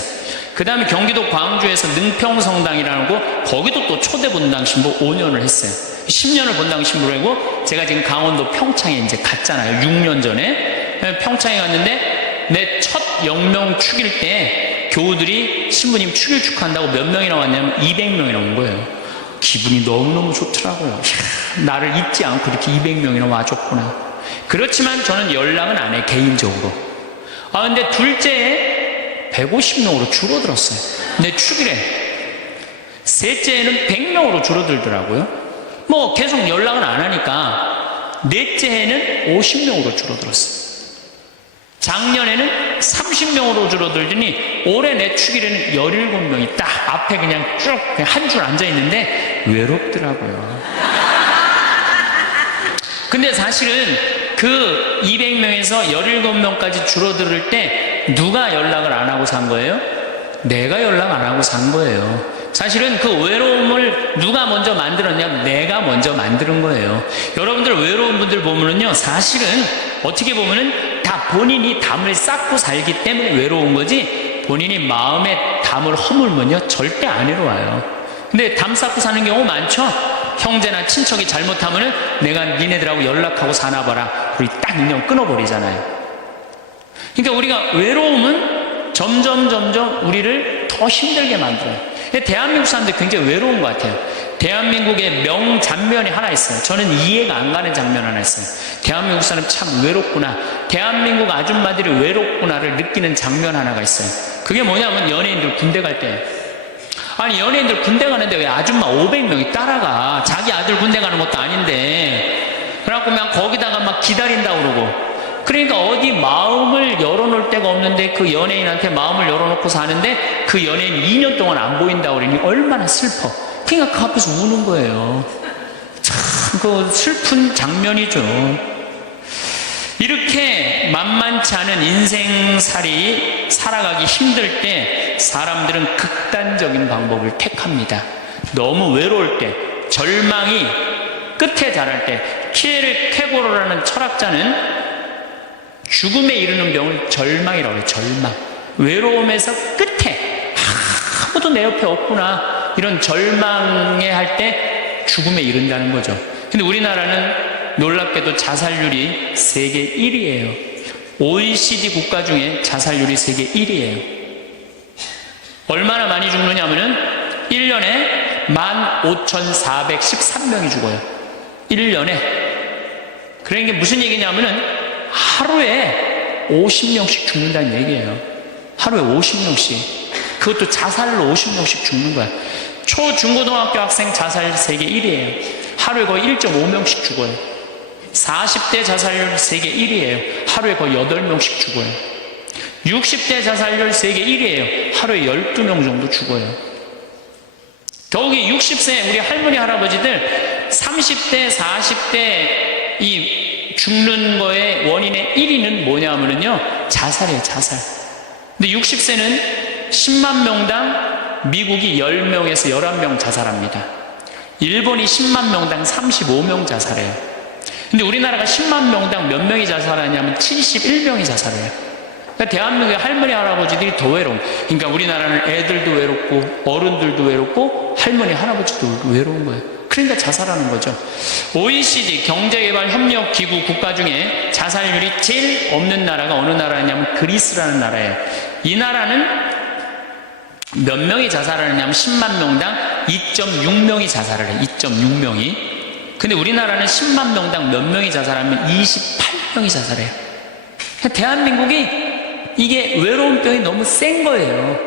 그 다음에 경기도 광주에서 능평 성당이라는 거, 거기도 또 초대 본당 신부 5년을 했어요. 10년을 본당 신부를 하고 제가 지금 강원도 평창에 이제 갔잖아요. 6년 전에. 평창에 갔는데 내 첫 영명 축일 때 교우들이 신부님 축일 축하한다고 몇 명이나 왔냐면 200명이나 온 거예요. 기분이 너무너무 좋더라고요. 나를 잊지 않고 이렇게 200명이나 와줬구나. 그렇지만 저는 연락은 안 해, 개인적으로. 근데 둘째에 150명으로 줄어들었어요. 내 축일에. 셋째에는 100명으로 줄어들더라고요. 뭐 계속 연락은 안 하니까 넷째에는 50명으로 줄어들었어요. 작년에는 30명으로 줄어들더니 올해 내 축일에는 17명이 딱 앞에 그냥 쭉 한 줄 앉아 있는데 외롭더라고요. 근데 사실은 그 200명에서 17명까지 줄어들 때 누가 연락을 안 하고 산 거예요? 내가 연락 안 하고 산 거예요. 사실은 그 외로움을 누가 먼저 만들었냐면 내가 먼저 만드는 거예요. 여러분들 외로운 분들 보면은요, 사실은 어떻게 보면은 다 본인이 담을 쌓고 살기 때문에 외로운 거지, 본인이 마음에 담을 허물면요 절대 안 외로워요. 근데 담 쌓고 사는 경우 많죠. 형제나 친척이 잘못하면 내가 니네들하고 연락하고 사나 봐라, 그리고 딱 인연 끊어버리잖아요. 그러니까 우리가 외로움은 점점 우리를 더 힘들게 만들어요. 대한민국 사람들 굉장히 외로운 것 같아요. 대한민국의 명장면이 하나 있어요. 저는 이해가 안 가는 장면 하나 있어요. 대한민국 사람 참 외롭구나, 대한민국 아줌마들이 외롭구나를 느끼는 장면 하나가 있어요. 그게 뭐냐면 연예인들 군대 갈 때, 아니 연예인들 군대 가는데 왜 아줌마 500명이 따라가? 자기 아들 군대 가는 것도 아닌데. 그래갖고 그냥 거기다가 막 기다린다 그러고. 그러니까 어디 마음을 열어놓을 데가 없는데 그 연예인한테 마음을 열어놓고 사는데 그 연예인 2년 동안 안 보인다 그러니 얼마나 슬퍼. 그러니까 그 앞에서 우는 거예요. 참 그 슬픈 장면이죠. 이렇게 만만치 않은 인생살이 살아가기 힘들 때 사람들은 극단적인 방법을 택합니다. 너무 외로울 때, 절망이 끝에 달할 때, 키에르 케고로라는 철학자는 죽음에 이르는 병을 절망이라고 해요. 절망. 외로움에서 끝에 아무도 내 옆에 없구나, 이런 절망에 할 때 죽음에 이른다는 거죠. 근데 우리나라는 놀랍게도 자살률이 세계 1위예요. OECD 국가 중에 자살률이 세계 1위예요. 얼마나 많이 죽느냐 하면은 1년에 15,413명이 죽어요. 1년에. 그러니까 무슨 얘기냐면은 하루에 50명씩 죽는다는 얘기예요. 하루에 50명씩. 그것도 자살로 50명씩 죽는 거야. 초, 중고등학교 학생 자살 세계 1위예요. 하루에 거의 1.5명씩 죽어요. 40대 자살률 세계 1위예요. 하루에 거의 8명씩 죽어요. 60대 자살률 세계 1위예요. 하루에 12명 정도 죽어요. 더욱이 60세 우리 할머니 할아버지들 30대 40대 이 죽는 거의 원인의 1위는 뭐냐면요 자살이에요. 자살. 근데 60세는 10만 명당 미국이 10명에서 11명 자살합니다. 일본이 10만 명당 35명 자살해요. 근데 우리나라가 10만 명당 몇 명이 자살하냐면 71명이 자살해요. 그러니까 대한민국의 할머니 할아버지들이 더 외로운. 그러니까 우리나라는 애들도 외롭고 어른들도 외롭고 할머니 할아버지도 외로운 거예요. 그러니까 자살하는 거죠. OECD 경제개발협력기구 국가 중에 자살률이 제일 없는 나라가 어느 나라냐면 그리스라는 나라예요. 이 나라는 몇 명이 자살하느냐면 10만 명당 2.6명이 자살을 해요. 2.6명이. 근데 우리나라는 10만 명당 몇 명이 자살하면 28명이 자살해요. 대한민국이 이게 외로운 병이 너무 센 거예요.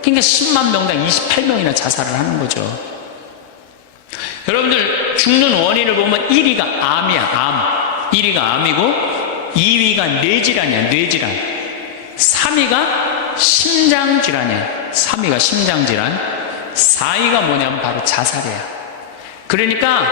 그러니까 10만 명당 28명이나 자살을 하는 거죠. 여러분들 죽는 원인을 보면 1위가 암이야. 암. 1위가 암이고 2위가 뇌질환이야. 뇌질환. 3위가 심장질환이야. 3위가 심장질환. 4위가 뭐냐면 바로 자살이야. 그러니까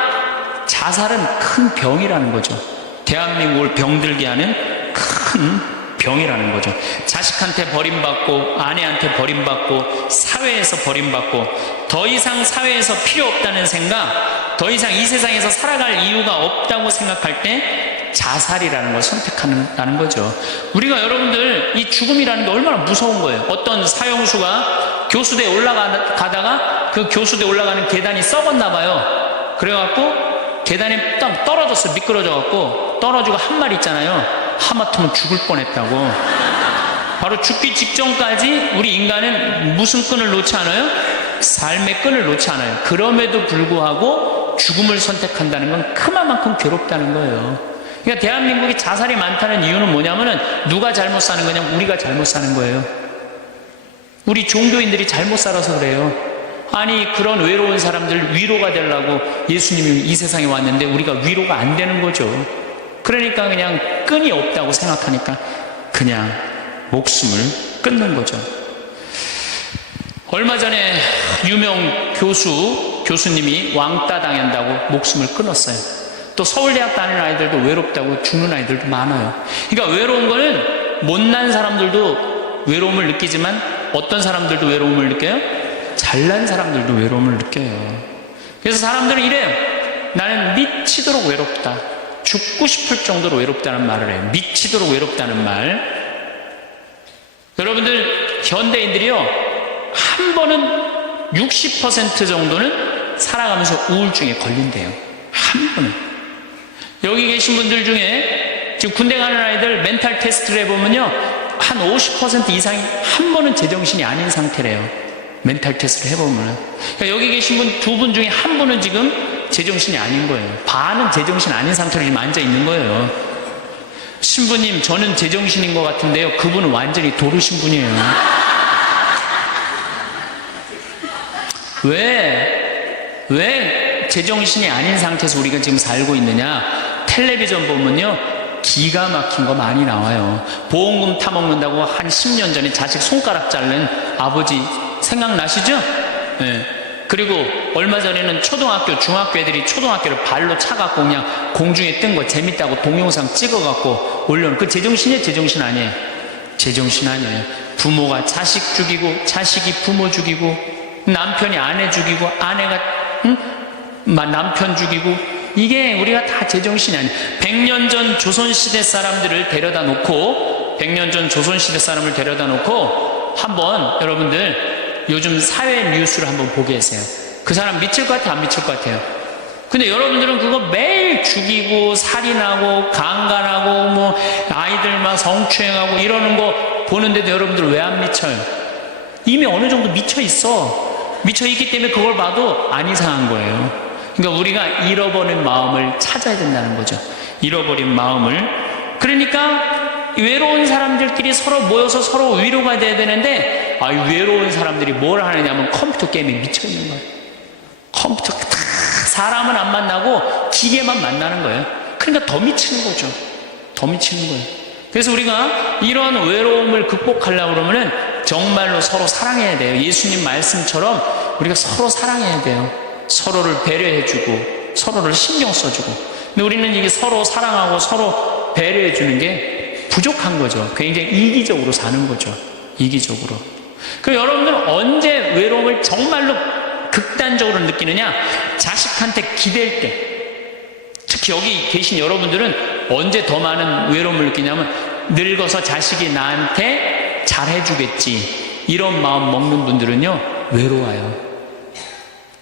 자살은 큰 병이라는 거죠. 대한민국을 병들게 하는 큰 병이라는 거죠. 자식한테 버림받고 아내한테 버림받고 사회에서 버림받고 더 이상 사회에서 필요 없다는 생각, 더 이상 이 세상에서 살아갈 이유가 없다고 생각할 때 자살이라는 걸 선택한다는 거죠. 우리가 여러분들 이 죽음이라는 게 얼마나 무서운 거예요. 어떤 사형수가 교수대에 올라가다가 그 교수대에 올라가는 계단이 썩었나 봐요. 그래갖고 계단에 딱 떨어졌어. 미끄러져갖고 떨어지고 한 말 있잖아요. 하마터면 죽을 뻔했다고. 바로 죽기 직전까지 우리 인간은 무슨 끈을 놓지 않아요? 삶의 끈을 놓지 않아요. 그럼에도 불구하고 죽음을 선택한다는 건 그만큼 괴롭다는 거예요. 그러니까 대한민국이 자살이 많다는 이유는 뭐냐면은 누가 잘못 사는 거냐? 우리가 잘못 사는 거예요. 우리 종교인들이 잘못 살아서 그래요. 아니 그런 외로운 사람들 위로가 되려고 예수님이 이 세상에 왔는데 우리가 위로가 안 되는 거죠. 그러니까 그냥 끈이 없다고 생각하니까 그냥 목숨을 끊는 거죠. 얼마 전에 유명 교수님이 왕따 당한다고 목숨을 끊었어요. 또 서울대학 다니는 아이들도 외롭다고 죽는 아이들도 많아요. 그러니까 외로운 거는 못난 사람들도 외로움을 느끼지만 어떤 사람들도 외로움을 느껴요? 잘난 사람들도 외로움을 느껴요. 그래서 사람들은 이래요. 나는 미치도록 외롭다. 죽고 싶을 정도로 외롭다는 말을 해요. 미치도록 외롭다는 말. 여러분들 현대인들이요, 한 번은 60% 정도는 살아가면서 우울증에 걸린대요. 한 번은. 여기 계신 분들 중에 지금 군대 가는 아이들 멘탈 테스트를 해보면요, 한 50% 이상이 한 번은 제정신이 아닌 상태래요. 멘탈 테스트를 해보면. 그러니까 여기 계신 분 두 분 중에 한 분은 지금 제정신이 아닌 거예요. 반은 제정신 아닌 상태로 지금 앉아 있는 거예요. 신부님, 저는 제정신인 것 같은데요. 그분은 완전히 도르신 분이에요. 왜 제정신이 아닌 상태에서 우리가 지금 살고 있느냐? 텔레비전 보면요, 기가 막힌 거 많이 나와요. 보험금 타먹는다고 한 10년 전에 자식 손가락 자른 아버지 생각나시죠? 네. 그리고 얼마 전에는 초등학교, 중학교 애들이 초등학교를 발로 차갖고 그냥 공중에 뜬 거 재밌다고 동영상 찍어갖고 올려놓은, 그 제정신이에요? 제정신 아니에요? 제정신 아니에요. 부모가 자식 죽이고, 자식이 부모 죽이고, 남편이 아내 죽이고, 아내가 남편 죽이고, 이게 우리가 다 제정신이 아니에요. 100년 전 조선시대 사람들을 데려다 놓고, 100년 전 조선시대 사람을 데려다 놓고 한번 여러분들 요즘 사회 뉴스를 한번 보게 해주세요. 그 사람 미칠 것 같아요? 안 미칠 것 같아요? 근데 여러분들은 그거 매일 죽이고 살인하고 강간하고 뭐 아이들만 성추행하고 이러는 거 보는데도 여러분들 왜 안 미쳐요? 이미 어느 정도 미쳐 있어. 미쳐 있기 때문에 그걸 봐도 안 이상한 거예요. 그러니까 우리가 잃어버린 마음을 찾아야 된다는 거죠. 잃어버린 마음을. 그러니까 외로운 사람들끼리 서로 모여서 서로 위로가 돼야 되는데, 외로운 사람들이 뭘 하느냐면 컴퓨터 게임에 미쳐 있는 거예요. 컴퓨터 사람은 안 만나고 기계만 만나는 거예요. 그러니까 더 미치는 거죠. 더 미치는 거예요. 그래서 우리가 이런 외로움을 극복하려고 그러면은 정말로 서로 사랑해야 돼요. 예수님 말씀처럼 우리가 서로 사랑해야 돼요. 서로를 배려해주고 서로를 신경 써주고. 근데 우리는 이게 서로 사랑하고 서로 배려해주는 게 부족한 거죠. 굉장히 이기적으로 사는 거죠. 이기적으로. 그럼 여러분들은 언제 외로움을 정말로 극단적으로 느끼느냐? 자식한테 기댈 때. 특히 여기 계신 여러분들은 언제 더 많은 외로움을 느끼냐면, 늙어서 자식이 나한테 잘해주겠지, 이런 마음 먹는 분들은요 외로워요.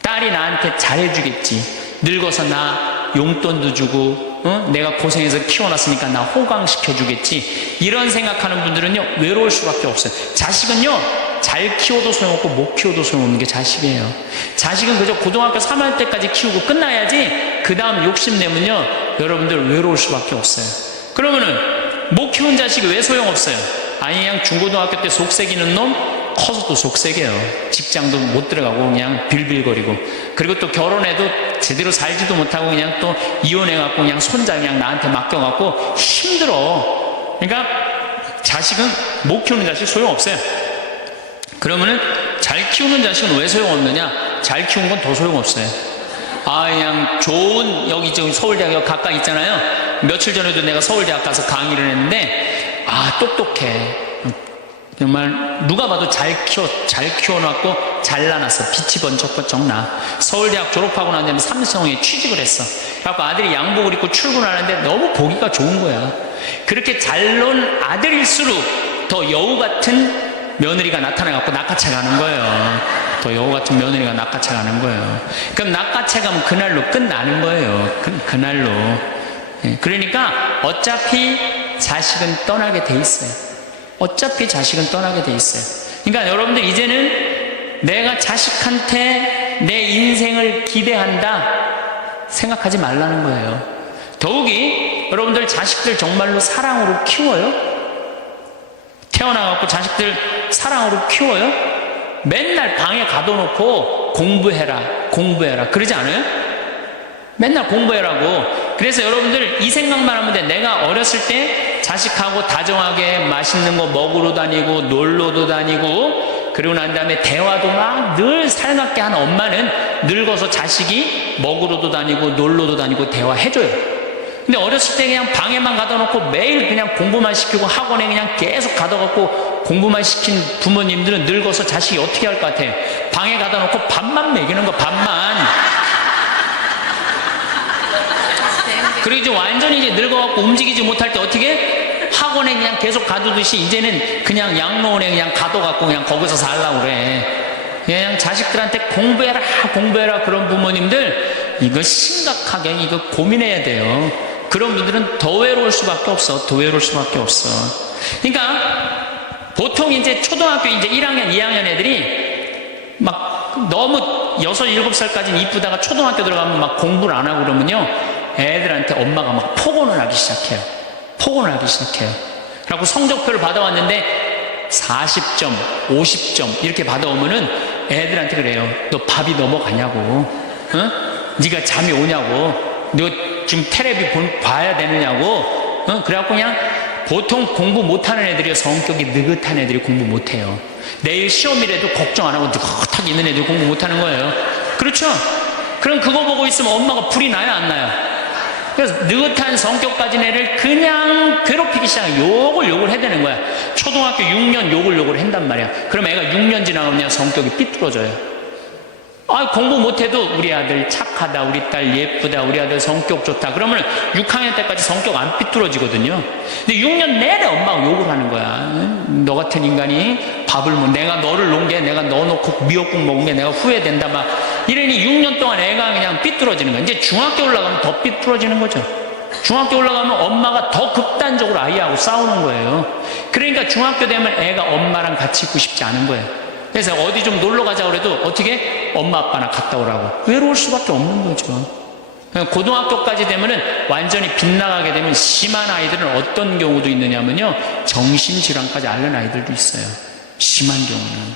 딸이 나한테 잘해주겠지, 늙어서 나 용돈도 주고 내가 고생해서 키워놨으니까 나 호강시켜주겠지, 이런 생각하는 분들은요 외로울 수밖에 없어요. 자식은요 잘 키워도 소용없고 못 키워도 소용없는 게 자식이에요. 자식은 그저 고등학교 3학년 때까지 키우고 끝나야지, 그 다음 욕심내면요 여러분들 외로울 수밖에 없어요. 그러면은 못 키운 자식이 왜 소용없어요? 아니 그냥 중고등학교 때 속색이는 놈 커서도 속색이에요. 직장도 못 들어가고 그냥 빌빌거리고, 그리고 또 결혼해도 제대로 살지도 못하고 그냥 또 이혼해갖고 그냥 손자 그냥 나한테 맡겨갖고 힘들어. 그러니까 자식은 못 키우는 자식 소용없어요. 그러면은 잘 키우는 자식은 왜 소용없느냐? 잘 키운 건 더 소용없어요. 그냥 좋은, 여기 저 서울대학 가까이 있잖아요. 며칠 전에도 내가 서울대학 가서 강의를 했는데, 똑똑해. 정말 누가 봐도 잘 키워놨고 잘라놨어. 빛이 번쩍번쩍 나. 서울대학 졸업하고 난 다음에 삼성에 취직을 했어. 그래갖고 아들이 양복을 입고 출근하는데 너무 보기가 좋은 거야. 그렇게 잘 논 아들일수록 더 여우 같은 며느리가 나타나갖고 낚아채 가는 거예요. 더 여우 같은 며느리가 낚아채 가는 거예요. 그럼 낚아채 가면 그날로 끝나는 거예요. 그날로. 그러니까 어차피 자식은 떠나게 돼 있어요. 어차피 자식은 떠나게 돼 있어요. 그러니까 여러분들 이제는 내가 자식한테 내 인생을 기대한다 생각하지 말라는 거예요. 더욱이 여러분들 자식들 정말로 사랑으로 키워요? 태어나갖고 자식들 사랑으로 키워요? 맨날 방에 가둬놓고 공부해라 그러지 않아요? 맨날 공부해라고. 그래서 여러분들 이 생각만 하면 돼. 내가 어렸을 때 자식하고 다정하게 맛있는 거 먹으러 다니고 놀러도 다니고, 그리고 난 다음에 대화도 막 늘 살갑게 하는 엄마는 늙어서 자식이 먹으러도 다니고 놀러도 다니고 대화해줘요. 근데 어렸을 때 그냥 방에만 가둬놓고 매일 그냥 공부만 시키고 학원에 그냥 계속 가둬갖고 공부만 시킨 부모님들은 늙어서 자식이 어떻게 할 것 같아요? 방에 가둬놓고 밥만 먹이는 거, 밥만. 그리고 이제 완전히 이제 늙어갖고 움직이지 못할 때 어떻게? 학원에 그냥 계속 가두듯이 이제는 그냥 양로원에 그냥 가둬갖고 그냥 거기서 살라고 그래. 그냥 자식들한테 공부해라 그런 부모님들 이거 심각하게 이거 고민해야 돼요. 그런 분들은 더 외로울 수밖에 없어. 더 외로울 수밖에 없어. 그러니까 보통 이제 초등학교 이제 1학년, 2학년 애들이 막 너무 6, 7살까지는 이쁘다가 초등학교 들어가면 막 공부를 안 하고 그러면요. 애들한테 엄마가 막 폭언을 하기 시작해요. 폭언을 하기 시작해요. 그래갖고 성적표를 받아왔는데 40점, 50점 이렇게 받아오면은 애들한테 그래요. 너 밥이 넘어가냐고. 어? 네가 잠이 오냐고. 너 지금 텔레비 봐야 되느냐고. 어? 그래갖고 그냥 보통 공부 못하는 애들이 성격이 느긋한 애들이 공부 못해요. 내일 시험이라도 걱정 안 하고 느긋하게 있는 애들이 공부 못하는 거예요. 그렇죠? 그럼 그거 보고 있으면 엄마가 불이 나요, 안 나요? 그래서 느긋한 성격 가진 애를 그냥 괴롭히기 시작해요. 욕을 해야 되는 거야. 초등학교 6년 욕을 한단 말이야. 그럼 애가 6년 지나가면 그냥 성격이 삐뚤어져요. 아, 공부 못해도 우리 아들 착하다, 우리 딸 예쁘다, 우리 아들 성격 좋다. 그러면 6학년 때까지 성격 안 삐뚤어지거든요. 근데 6년 내내 엄마가 욕을 하는 거야. 너 같은 인간이 밥을 내가 너를 놓은 게 내가 넣어놓고 미역국 먹은 게 내가 후회된다 막 이러니 6년 동안 애가 그냥 삐뚤어지는 거야. 이제 중학교 올라가면 더 삐뚤어지는 거죠. 중학교 올라가면 엄마가 더 극단적으로 아이하고 싸우는 거예요. 그러니까 중학교 되면 애가 엄마랑 같이 있고 싶지 않은 거예요. 그래서 어디 좀 놀러 가자 그래도 어떻게? 엄마 아빠나 갔다 오라고. 외로울 수밖에 없는 거죠. 고등학교까지 되면은 완전히 빗나가게 되면 심한 아이들은 어떤 경우도 있느냐면요. 정신질환까지 앓는 아이들도 있어요. 심한 경우는.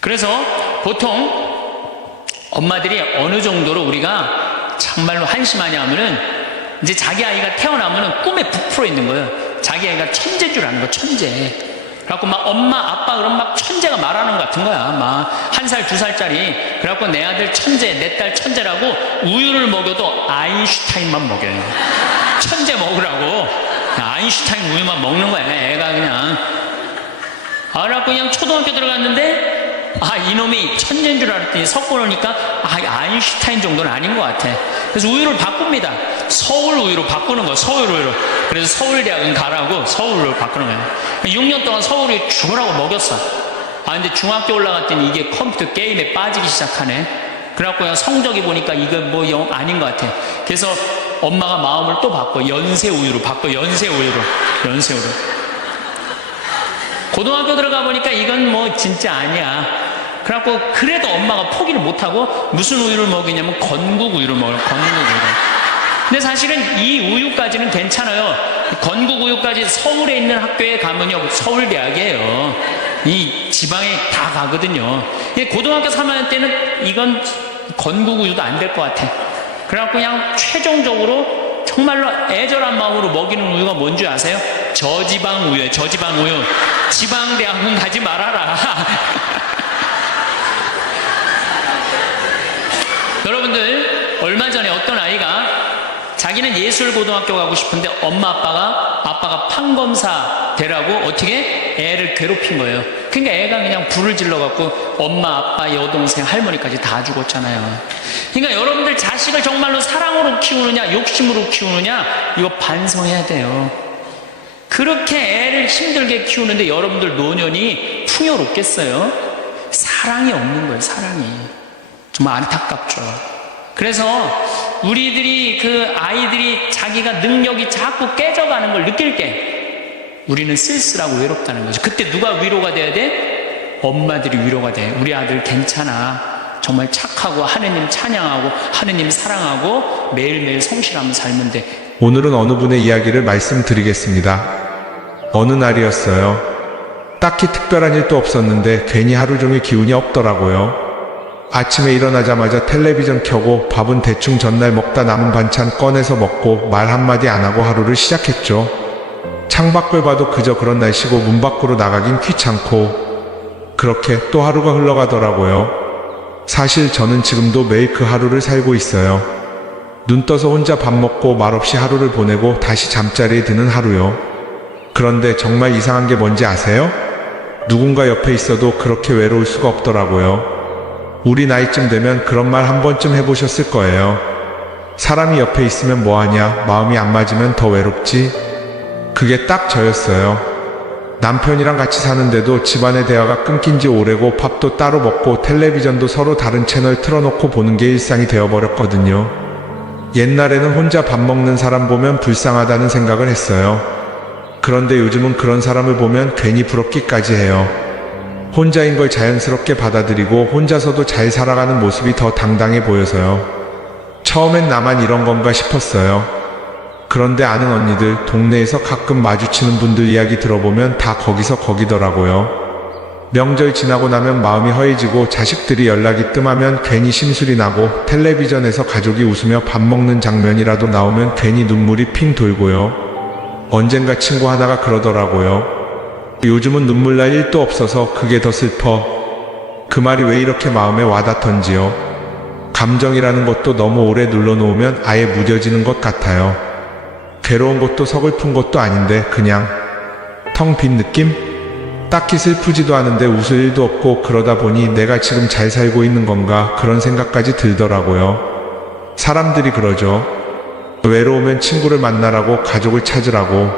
그래서 보통 엄마들이 어느 정도로 우리가 정말로 한심하냐 하면은 이제 자기 아이가 태어나면은 꿈에 부풀어 있는 거예요. 자기 아이가 천재인 줄 아는 거, 천재. 그래갖고 막 엄마, 아빠 그럼 막 천재가 말하는 것 같은 거야. 막 1살, 2살짜리. 그래갖고 내 아들 천재, 내 딸 천재라고 우유를 먹여도 아인슈타인만 먹여요. 천재 먹으라고. 아인슈타인 우유만 먹는 거야. 애가 그냥. 그래갖고 그냥 초등학교 들어갔는데 이놈이 천재인 줄 알았더니 섞어 놓으니까 아인슈타인 정도는 아닌 것 같아. 그래서 우유를 바꿉니다. 서울 우유로 바꾸는 거야. 서울 우유로. 그래서 서울대학은 가라고 서울 우유로 바꾸는 거야. 6년 동안 서울 우유 죽으라고 먹였어. 근데 중학교 올라갔더니 이게 컴퓨터 게임에 빠지기 시작하네. 그래갖고 그냥 성적이 보니까 이거 뭐 영 아닌 것 같아. 그래서 엄마가 마음을 또 바꿔. 연세 우유로 바꿔. 연세 우유로. 고등학교 들어가 보니까 이건 뭐 진짜 아니야. 그래갖고 그래도 엄마가 포기를 못하고 무슨 우유를 먹이냐면 건국 우유를 먹어요. 건국 우유를. 근데 사실은 이 우유까지는 괜찮아요. 건국 우유까지 서울에 있는 학교에 가면요. 서울대학이에요. 이 지방에 다 가거든요. 고등학교 3학년 때는 이건 건국 우유도 안 될 것 같아. 그래갖고 그냥 최종적으로 정말로 애절한 마음으로 먹이는 우유가 뭔지 아세요? 저지방 우유예요. 저지방 우유. 지방대학은 가지 말아라. 여러분들 얼마 전에 어떤 아이가 자기는 예술고등학교 가고 싶은데 엄마 아빠가 판검사 되라고 어떻게 애를 괴롭힌 거예요. 그러니까 애가 그냥 불을 질러갖고 엄마 아빠 여동생 할머니까지 다 죽었잖아요. 그러니까 여러분들 자식을 정말로 사랑으로 키우느냐 욕심으로 키우느냐 이거 반성해야 돼요. 그렇게 애를 힘들게 키우는데 여러분들 노년이 풍요롭겠어요? 사랑이 없는 거예요. 사랑이. 정말 안타깝죠. 그래서 우리들이 그 아이들이 자기가 능력이 자꾸 깨져가는 걸 느낄 때 우리는 쓸쓸하고 외롭다는 거죠. 그때 누가 위로가 돼야 돼? 엄마들이 위로가 돼. 우리 아들 괜찮아. 정말 착하고 하느님 찬양하고 하느님 사랑하고 매일매일 성실하면 살면 돼. 오늘은 어느 분의 이야기를 말씀드리겠습니다. 어느 날이었어요. 딱히 특별한 일도 없었는데 괜히 하루 종일 기운이 없더라고요. 아침에 일어나자마자 텔레비전 켜고 밥은 대충 전날 먹다 남은 반찬 꺼내서 먹고 말 한마디 안 하고 하루를 시작했죠. 창밖을 봐도 그저 그런 날씨고 문 밖으로 나가긴 귀찮고 그렇게 또 하루가 흘러가더라고요. 사실 저는 지금도 매일 그 하루를 살고 있어요. 눈 떠서 혼자 밥 먹고 말없이 하루를 보내고 다시 잠자리에 드는 하루요. 그런데 정말 이상한 게 뭔지 아세요? 누군가 옆에 있어도 그렇게 외로울 수가 없더라고요. 우리 나이쯤 되면 그런 말 한 번쯤 해보셨을 거예요. 사람이 옆에 있으면 뭐하냐, 마음이 안 맞으면 더 외롭지. 그게 딱 저였어요. 남편이랑 같이 사는데도 집안의 대화가 끊긴 지 오래고 밥도 따로 먹고 텔레비전도 서로 다른 채널 틀어놓고 보는 게 일상이 되어버렸거든요. 옛날에는 혼자 밥 먹는 사람 보면 불쌍하다는 생각을 했어요. 그런데 요즘은 그런 사람을 보면 괜히 부럽기까지 해요. 혼자인 걸 자연스럽게 받아들이고 혼자서도 잘 살아가는 모습이 더 당당해 보여서요. 처음엔 나만 이런 건가 싶었어요. 그런데 아는 언니들, 동네에서 가끔 마주치는 분들 이야기 들어보면 다 거기서 거기더라고요. 명절 지나고 나면 마음이 허해지고 자식들이 연락이 뜸하면 괜히 심술이 나고 텔레비전에서 가족이 웃으며 밥 먹는 장면이라도 나오면 괜히 눈물이 핑 돌고요. 언젠가 친구 하나가 그러더라고요. 요즘은 눈물 날 일도 없어서 그게 더 슬퍼. 그 말이 왜 이렇게 마음에 와닿던지요. 감정이라는 것도 너무 오래 눌러놓으면 아예 무뎌지는 것 같아요. 괴로운 것도 서글픈 것도 아닌데 그냥 텅 빈 느낌? 딱히 슬프지도 않은데 웃을 일도 없고 그러다 보니 내가 지금 잘 살고 있는 건가 그런 생각까지 들더라고요. 사람들이 그러죠. 외로우면 친구를 만나라고, 가족을 찾으라고.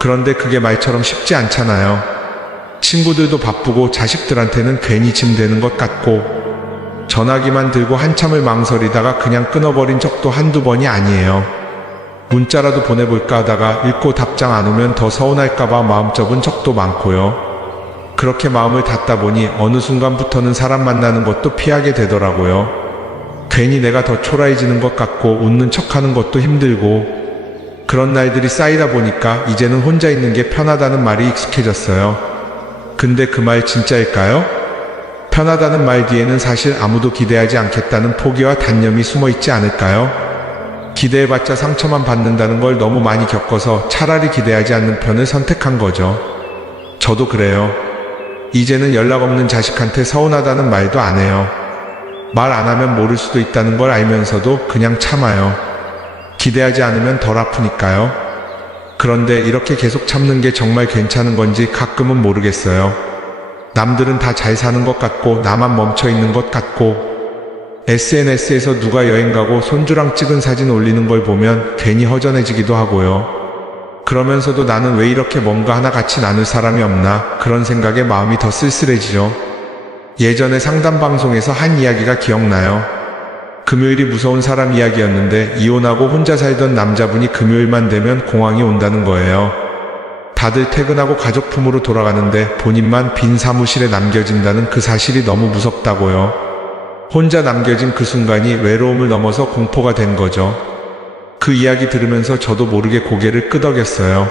그런데 그게 말처럼 쉽지 않잖아요. 친구들도 바쁘고 자식들한테는 괜히 짐 되는 것 같고 전화기만 들고 한참을 망설이다가 그냥 끊어버린 적도 한두 번이 아니에요. 문자라도 보내볼까 하다가 읽고 답장 안 오면 더 서운할까봐 마음 접은 적도 많고요. 그렇게 마음을 닫다 보니 어느 순간부터는 사람 만나는 것도 피하게 되더라고요. 괜히 내가 더 초라해지는 것 같고 웃는 척하는 것도 힘들고 그런 날들이 쌓이다 보니까 이제는 혼자 있는 게 편하다는 말이 익숙해졌어요. 근데 그 말 진짜일까요? 편하다는 말 뒤에는 사실 아무도 기대하지 않겠다는 포기와 단념이 숨어 있지 않을까요? 기대해봤자 상처만 받는다는 걸 너무 많이 겪어서 차라리 기대하지 않는 편을 선택한 거죠. 저도 그래요. 이제는 연락 없는 자식한테 서운하다는 말도 안 해요. 말 안 하면 모를 수도 있다는 걸 알면서도 그냥 참아요. 기대하지 않으면 덜 아프니까요. 그런데 이렇게 계속 참는 게 정말 괜찮은 건지 가끔은 모르겠어요. 남들은 다 잘 사는 것 같고 나만 멈춰 있는 것 같고 SNS에서 누가 여행 가고 손주랑 찍은 사진 올리는 걸 보면 괜히 허전해지기도 하고요. 그러면서도 나는 왜 이렇게 뭔가 하나 같이 나눌 사람이 없나 그런 생각에 마음이 더 쓸쓸해지죠. 예전에 상담 방송에서 한 이야기가 기억나요. 금요일이 무서운 사람 이야기였는데 이혼하고 혼자 살던 남자분이 금요일만 되면 공황이 온다는 거예요. 다들 퇴근하고 가족품으로 돌아가는데 본인만 빈 사무실에 남겨진다는 그 사실이 너무 무섭다고요. 혼자 남겨진 그 순간이 외로움을 넘어서 공포가 된 거죠. 그 이야기 들으면서 저도 모르게 고개를 끄덕였어요.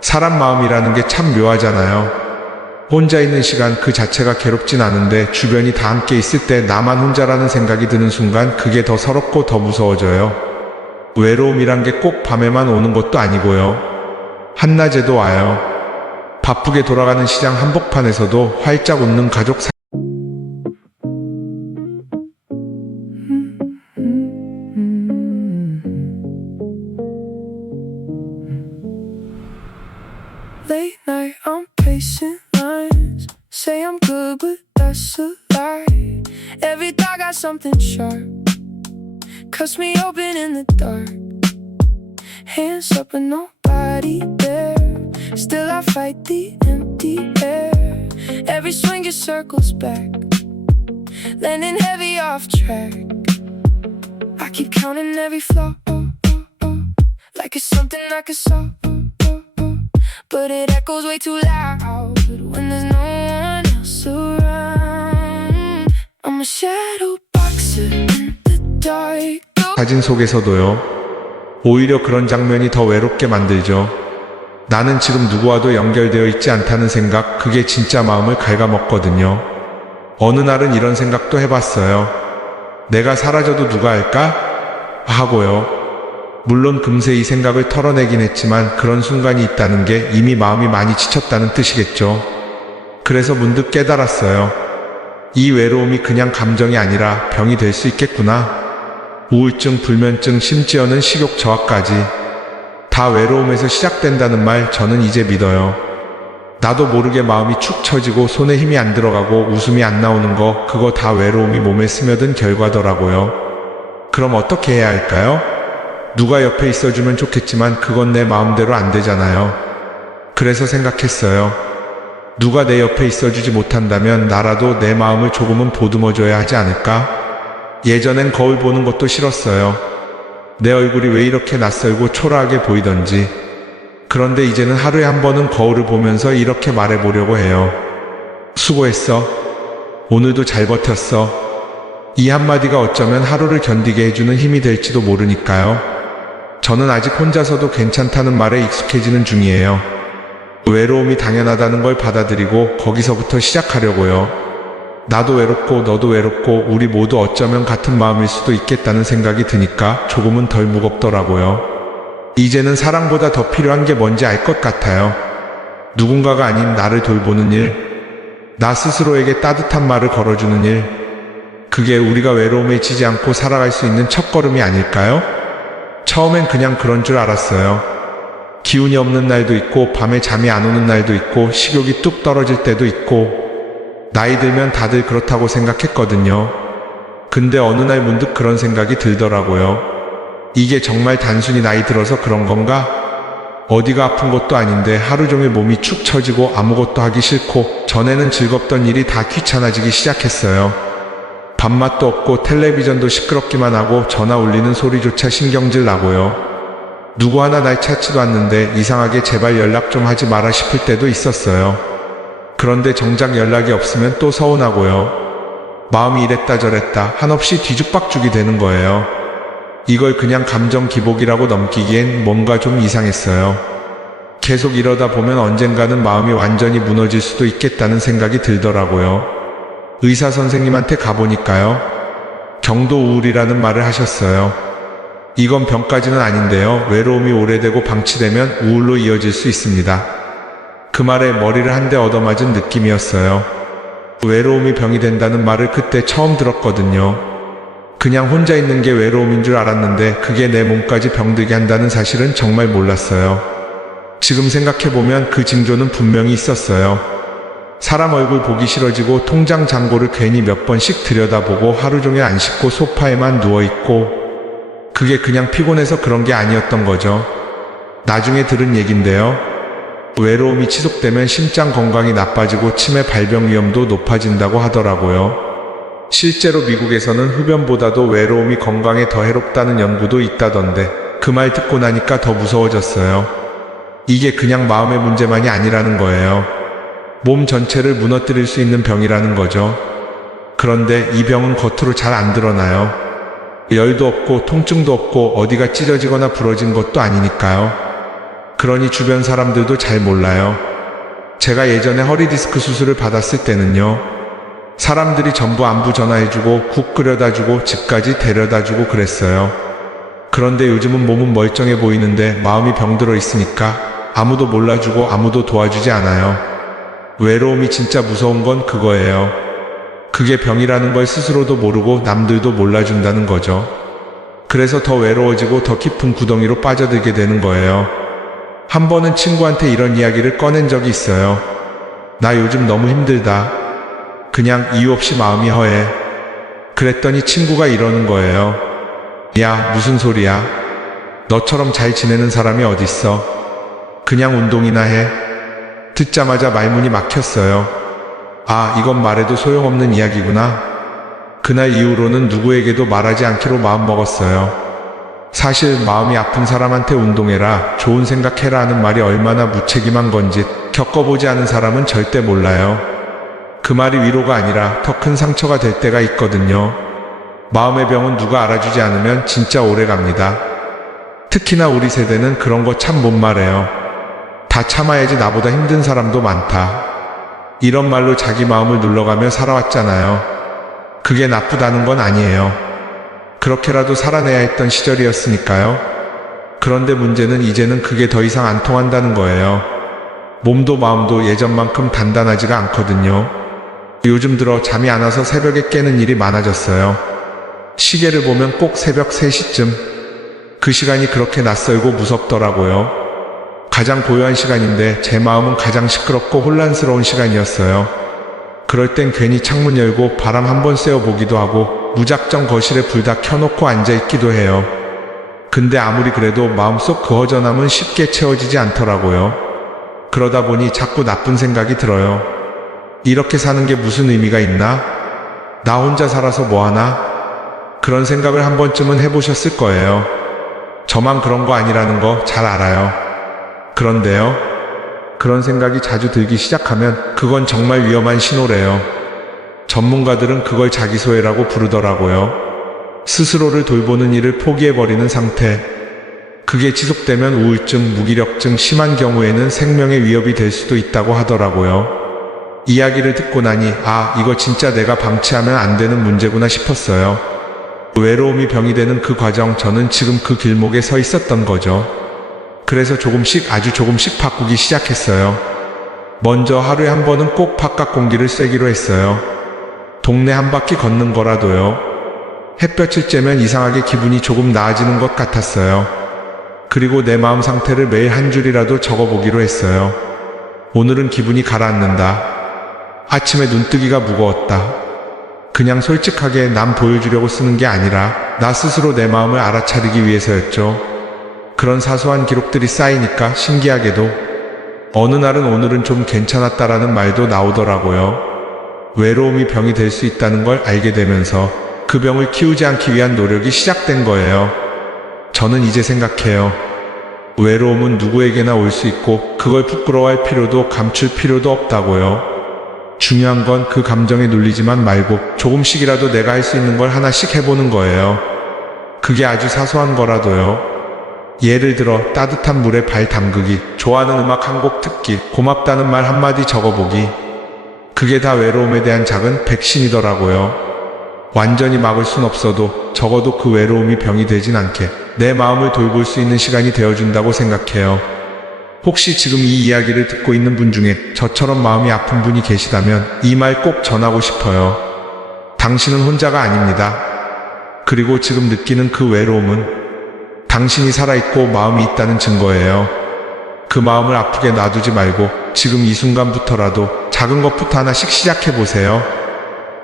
사람 마음이라는 게 참 묘하잖아요. 혼자 있는 시간 그 자체가 괴롭진 않은데 주변이 다 함께 있을 때 나만 혼자라는 생각이 드는 순간 그게 더 서럽고 더 무서워져요. 외로움이란 게 꼭 밤에만 오는 것도 아니고요. 한낮에도 와요. 바쁘게 돌아가는 시장 한복판에서도 활짝 웃는 가족 Late night, I'm pacing lines. Say I'm good, but that's a lie. Every thought got something sharp. Cuts me open in the dark. Hands up and nobody there. Still I fight the empty air. Every swing just circles back, landing heavy off track. I keep counting every flaw, like it's something I could solve, but it echoes way too loud when there's no one else around. I'm a shadow boxer in the dark. 사진 속에서도요. 오히려 그런 장면이 더 외롭게 만들죠. 나는 지금 누구와도 연결되어 있지 않다는 생각, 그게 진짜 마음을 갉아먹거든요. 어느 날은 이런 생각도 해봤어요. 내가 사라져도 누가 알까? 하고요. 물론 금세 이 생각을 털어내긴 했지만 그런 순간이 있다는 게 이미 마음이 많이 지쳤다는 뜻이겠죠. 그래서 문득 깨달았어요. 이 외로움이 그냥 감정이 아니라 병이 될 수 있겠구나. 우울증, 불면증, 심지어는 식욕 저하까지 다 외로움에서 시작된다는 말 저는 이제 믿어요. 나도 모르게 마음이 축 처지고 손에 힘이 안 들어가고 웃음이 안 나오는 거, 그거 다 외로움이 몸에 스며든 결과더라고요. 그럼 어떻게 해야 할까요? 누가 옆에 있어주면 좋겠지만 그건 내 마음대로 안 되잖아요. 그래서 생각했어요. 누가 내 옆에 있어주지 못한다면 나라도 내 마음을 조금은 보듬어줘야 하지 않을까? 예전엔 거울 보는 것도 싫었어요. 내 얼굴이 왜 이렇게 낯설고 초라하게 보이던지. 그런데 이제는 하루에 한 번은 거울을 보면서 이렇게 말해보려고 해요. 수고했어. 오늘도 잘 버텼어. 이 한마디가 어쩌면 하루를 견디게 해주는 힘이 될지도 모르니까요. 저는 아직 혼자서도 괜찮다는 말에 익숙해지는 중이에요. 외로움이 당연하다는 걸 받아들이고 거기서부터 시작하려고요. 나도 외롭고 너도 외롭고 우리 모두 어쩌면 같은 마음일 수도 있겠다는 생각이 드니까 조금은 덜 무겁더라고요. 이제는 사랑보다 더 필요한 게 뭔지 알 것 같아요. 누군가가 아닌 나를 돌보는 일, 나 스스로에게 따뜻한 말을 걸어주는 일, 그게 우리가 외로움에 지지 않고 살아갈 수 있는 첫걸음이 아닐까요? 처음엔 그냥 그런 줄 알았어요. 기운이 없는 날도 있고 밤에 잠이 안 오는 날도 있고 식욕이 뚝 떨어질 때도 있고 나이 들면 다들 그렇다고 생각했거든요. 근데 어느 날 문득 그런 생각이 들더라고요. 이게 정말 단순히 나이 들어서 그런 건가? 어디가 아픈 것도 아닌데 하루 종일 몸이 축 처지고 아무것도 하기 싫고 전에는 즐겁던 일이 다 귀찮아지기 시작했어요. 밥맛도 없고 텔레비전도 시끄럽기만 하고 전화 울리는 소리조차 신경질 나고요. 누구 하나 날 찾지도 않는데 이상하게 제발 연락 좀 하지 마라 싶을 때도 있었어요. 그런데 정작 연락이 없으면 또 서운하고요. 마음이 이랬다 저랬다 한없이 뒤죽박죽이 되는 거예요. 이걸 그냥 감정 기복이라고 넘기기엔 뭔가 좀 이상했어요. 계속 이러다 보면 언젠가는 마음이 완전히 무너질 수도 있겠다는 생각이 들더라고요. 의사 선생님한테 가보니까요. 경도 우울이라는 말을 하셨어요. 이건 병까지는 아닌데요. 외로움이 오래되고 방치되면 우울로 이어질 수 있습니다. 그 말에 머리를 한 대 얻어맞은 느낌이었어요. 외로움이 병이 된다는 말을 그때 처음 들었거든요. 그냥 혼자 있는 게 외로움인 줄 알았는데 그게 내 몸까지 병들게 한다는 사실은 정말 몰랐어요. 지금 생각해보면 그 징조는 분명히 있었어요. 사람 얼굴 보기 싫어지고 통장 잔고를 괜히 몇 번씩 들여다보고 하루 종일 안 씻고 소파에만 누워있고 그게 그냥 피곤해서 그런 게 아니었던 거죠. 나중에 들은 얘긴데요. 외로움이 지속되면 심장 건강이 나빠지고 치매 발병 위험도 높아진다고 하더라고요. 실제로 미국에서는 흡연보다도 외로움이 건강에 더 해롭다는 연구도 있다던데 그 말 듣고 나니까 더 무서워졌어요. 이게 그냥 마음의 문제만이 아니라는 거예요. 몸 전체를 무너뜨릴 수 있는 병이라는 거죠. 그런데 이 병은 겉으로 잘 안 드러나요. 열도 없고 통증도 없고 어디가 찢어지거나 부러진 것도 아니니까요. 그러니 주변 사람들도 잘 몰라요. 제가 예전에 허리 디스크 수술을 받았을 때는요. 사람들이 전부 안부 전화해주고 국 끓여다주고 집까지 데려다주고 그랬어요. 그런데 요즘은 몸은 멀쩡해 보이는데 마음이 병들어 있으니까 아무도 몰라주고 아무도 도와주지 않아요. 외로움이 진짜 무서운 건 그거예요. 그게 병이라는 걸 스스로도 모르고 남들도 몰라준다는 거죠. 그래서 더 외로워지고 더 깊은 구덩이로 빠져들게 되는 거예요. 한 번은 친구한테 이런 이야기를 꺼낸 적이 있어요. 나 요즘 너무 힘들다. 그냥 이유 없이 마음이 허해. 그랬더니 친구가 이러는 거예요. 야, 무슨 소리야. 너처럼 잘 지내는 사람이 어딨어. 그냥 운동이나 해. 듣자마자 말문이 막혔어요. 아, 이건 말해도 소용없는 이야기구나. 그날 이후로는 누구에게도 말하지 않기로 마음먹었어요. 사실 마음이 아픈 사람한테 운동해라, 좋은 생각해라 하는 말이 얼마나 무책임한 건지 겪어보지 않은 사람은 절대 몰라요. 그 말이 위로가 아니라 더 큰 상처가 될 때가 있거든요. 마음의 병은 누가 알아주지 않으면 진짜 오래 갑니다. 특히나 우리 세대는 그런 거 참 못 말해요. 다 참아야지 나보다 힘든 사람도 많다. 이런 말로 자기 마음을 눌러가며 살아왔잖아요. 그게 나쁘다는 건 아니에요. 그렇게라도 살아내야 했던 시절이었으니까요. 그런데 문제는 이제는 그게 더 이상 안 통한다는 거예요. 몸도 마음도 예전만큼 단단하지가 않거든요. 요즘 들어 잠이 안 와서 새벽에 깨는 일이 많아졌어요. 시계를 보면 꼭 새벽 3시쯤. 그 시간이 그렇게 낯설고 무섭더라고요. 가장 고요한 시간인데 제 마음은 가장 시끄럽고 혼란스러운 시간이었어요. 그럴 땐 괜히 창문 열고 바람 한번 쐬어보기도 하고 무작정 거실에 불 다 켜놓고 앉아있기도 해요. 근데 아무리 그래도 마음속 그 허전함은 쉽게 채워지지 않더라고요. 그러다 보니 자꾸 나쁜 생각이 들어요. 이렇게 사는 게 무슨 의미가 있나? 나 혼자 살아서 뭐하나? 그런 생각을 한 번쯤은 해보셨을 거예요. 저만 그런 거 아니라는 거 잘 알아요. 그런데요, 그런 생각이 자주 들기 시작하면 그건 정말 위험한 신호래요. 전문가들은 그걸 자기소외라고 부르더라고요. 스스로를 돌보는 일을 포기해버리는 상태. 그게 지속되면 우울증, 무기력증, 심한 경우에는 생명의 위협이 될 수도 있다고 하더라고요. 이야기를 듣고 나니 이거 진짜 내가 방치하면 안 되는 문제구나 싶었어요. 외로움이 병이 되는 그 과정, 저는 지금 그 길목에 서 있었던 거죠. 그래서 아주 조금씩 바꾸기 시작했어요. 먼저 하루에 한 번은 꼭 바깥 공기를 쐬기로 했어요. 동네 한 바퀴 걷는 거라도요. 햇볕을 쬐면 이상하게 기분이 조금 나아지는 것 같았어요. 그리고 내 마음 상태를 매일 한 줄이라도 적어보기로 했어요. 오늘은 기분이 가라앉는다. 아침에 눈뜨기가 무거웠다. 그냥 솔직하게 남 보여주려고 쓰는 게 아니라 나 스스로 내 마음을 알아차리기 위해서였죠. 그런 사소한 기록들이 쌓이니까 신기하게도 어느 날은 오늘은 좀 괜찮았다라는 말도 나오더라고요. 외로움이 병이 될 수 있다는 걸 알게 되면서 그 병을 키우지 않기 위한 노력이 시작된 거예요. 저는 이제 생각해요. 외로움은 누구에게나 올 수 있고 그걸 부끄러워할 필요도 감출 필요도 없다고요. 중요한 건 그 감정에 눌리지만 말고 조금씩이라도 내가 할 수 있는 걸 하나씩 해보는 거예요. 그게 아주 사소한 거라도요. 예를 들어 따뜻한 물에 발 담그기, 좋아하는 음악 한 곡 듣기, 고맙다는 말 한마디 적어보기. 그게 다 외로움에 대한 작은 백신이더라고요. 완전히 막을 순 없어도 적어도 그 외로움이 병이 되진 않게 내 마음을 돌볼 수 있는 시간이 되어준다고 생각해요. 혹시 지금 이 이야기를 듣고 있는 분 중에 저처럼 마음이 아픈 분이 계시다면 이 말 꼭 전하고 싶어요. 당신은 혼자가 아닙니다. 그리고 지금 느끼는 그 외로움은 당신이 살아있고 마음이 있다는 증거예요. 그 마음을 아프게 놔두지 말고 지금 이 순간부터라도 작은 것부터 하나씩 시작해보세요.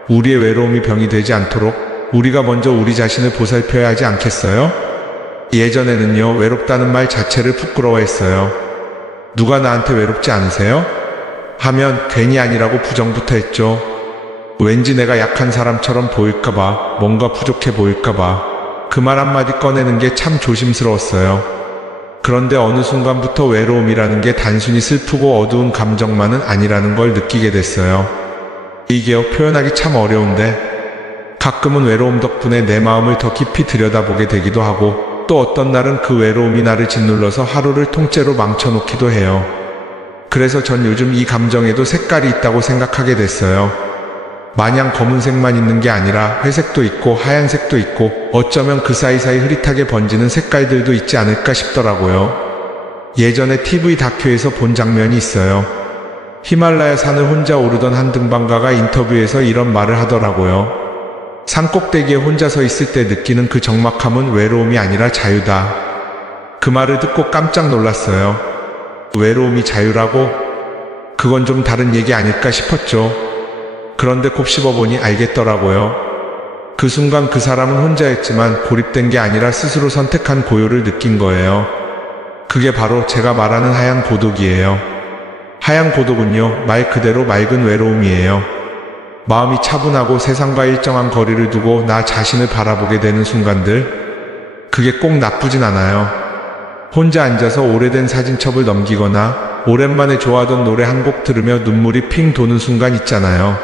우리의 외로움이 병이 되지 않도록 우리가 먼저 우리 자신을 보살펴야 하지 않겠어요? 예전에는요, 외롭다는 말 자체를 부끄러워했어요. 누가 나한테 외롭지 않으세요? 하면 괜히 아니라고 부정부터 했죠. 왠지 내가 약한 사람처럼 보일까봐, 뭔가 부족해 보일까봐 그 말 한마디 꺼내는 게 참 조심스러웠어요. 그런데 어느 순간부터 외로움이라는 게 단순히 슬프고 어두운 감정만은 아니라는 걸 느끼게 됐어요. 이게요, 표현하기 참 어려운데 가끔은 외로움 덕분에 내 마음을 더 깊이 들여다보게 되기도 하고 또 어떤 날은 그 외로움이 나를 짓눌러서 하루를 통째로 망쳐놓기도 해요. 그래서 전 요즘 이 감정에도 색깔이 있다고 생각하게 됐어요. 마냥 검은색만 있는 게 아니라 회색도 있고 하얀색도 있고 어쩌면 그 사이사이 흐릿하게 번지는 색깔들도 있지 않을까 싶더라고요. 예전에 TV 다큐에서 본 장면이 있어요. 히말라야 산을 혼자 오르던 한 등반가가 인터뷰에서 이런 말을 하더라고요. 산꼭대기에 혼자 서 있을 때 느끼는 그 적막함은 외로움이 아니라 자유다. 그 말을 듣고 깜짝 놀랐어요. 외로움이 자유라고? 그건 좀 다른 얘기 아닐까 싶었죠. 그런데 곱씹어보니 알겠더라고요. 그 순간 그 사람은 혼자였지만 고립된 게 아니라 스스로 선택한 고요를 느낀 거예요. 그게 바로 제가 말하는 하얀 고독이에요. 하얀 고독은요, 말 그대로 맑은 외로움이에요. 마음이 차분하고 세상과 일정한 거리를 두고 나 자신을 바라보게 되는 순간들, 그게 꼭 나쁘진 않아요. 혼자 앉아서 오래된 사진첩을 넘기거나 오랜만에 좋아하던 노래 한 곡 들으며 눈물이 핑 도는 순간 있잖아요.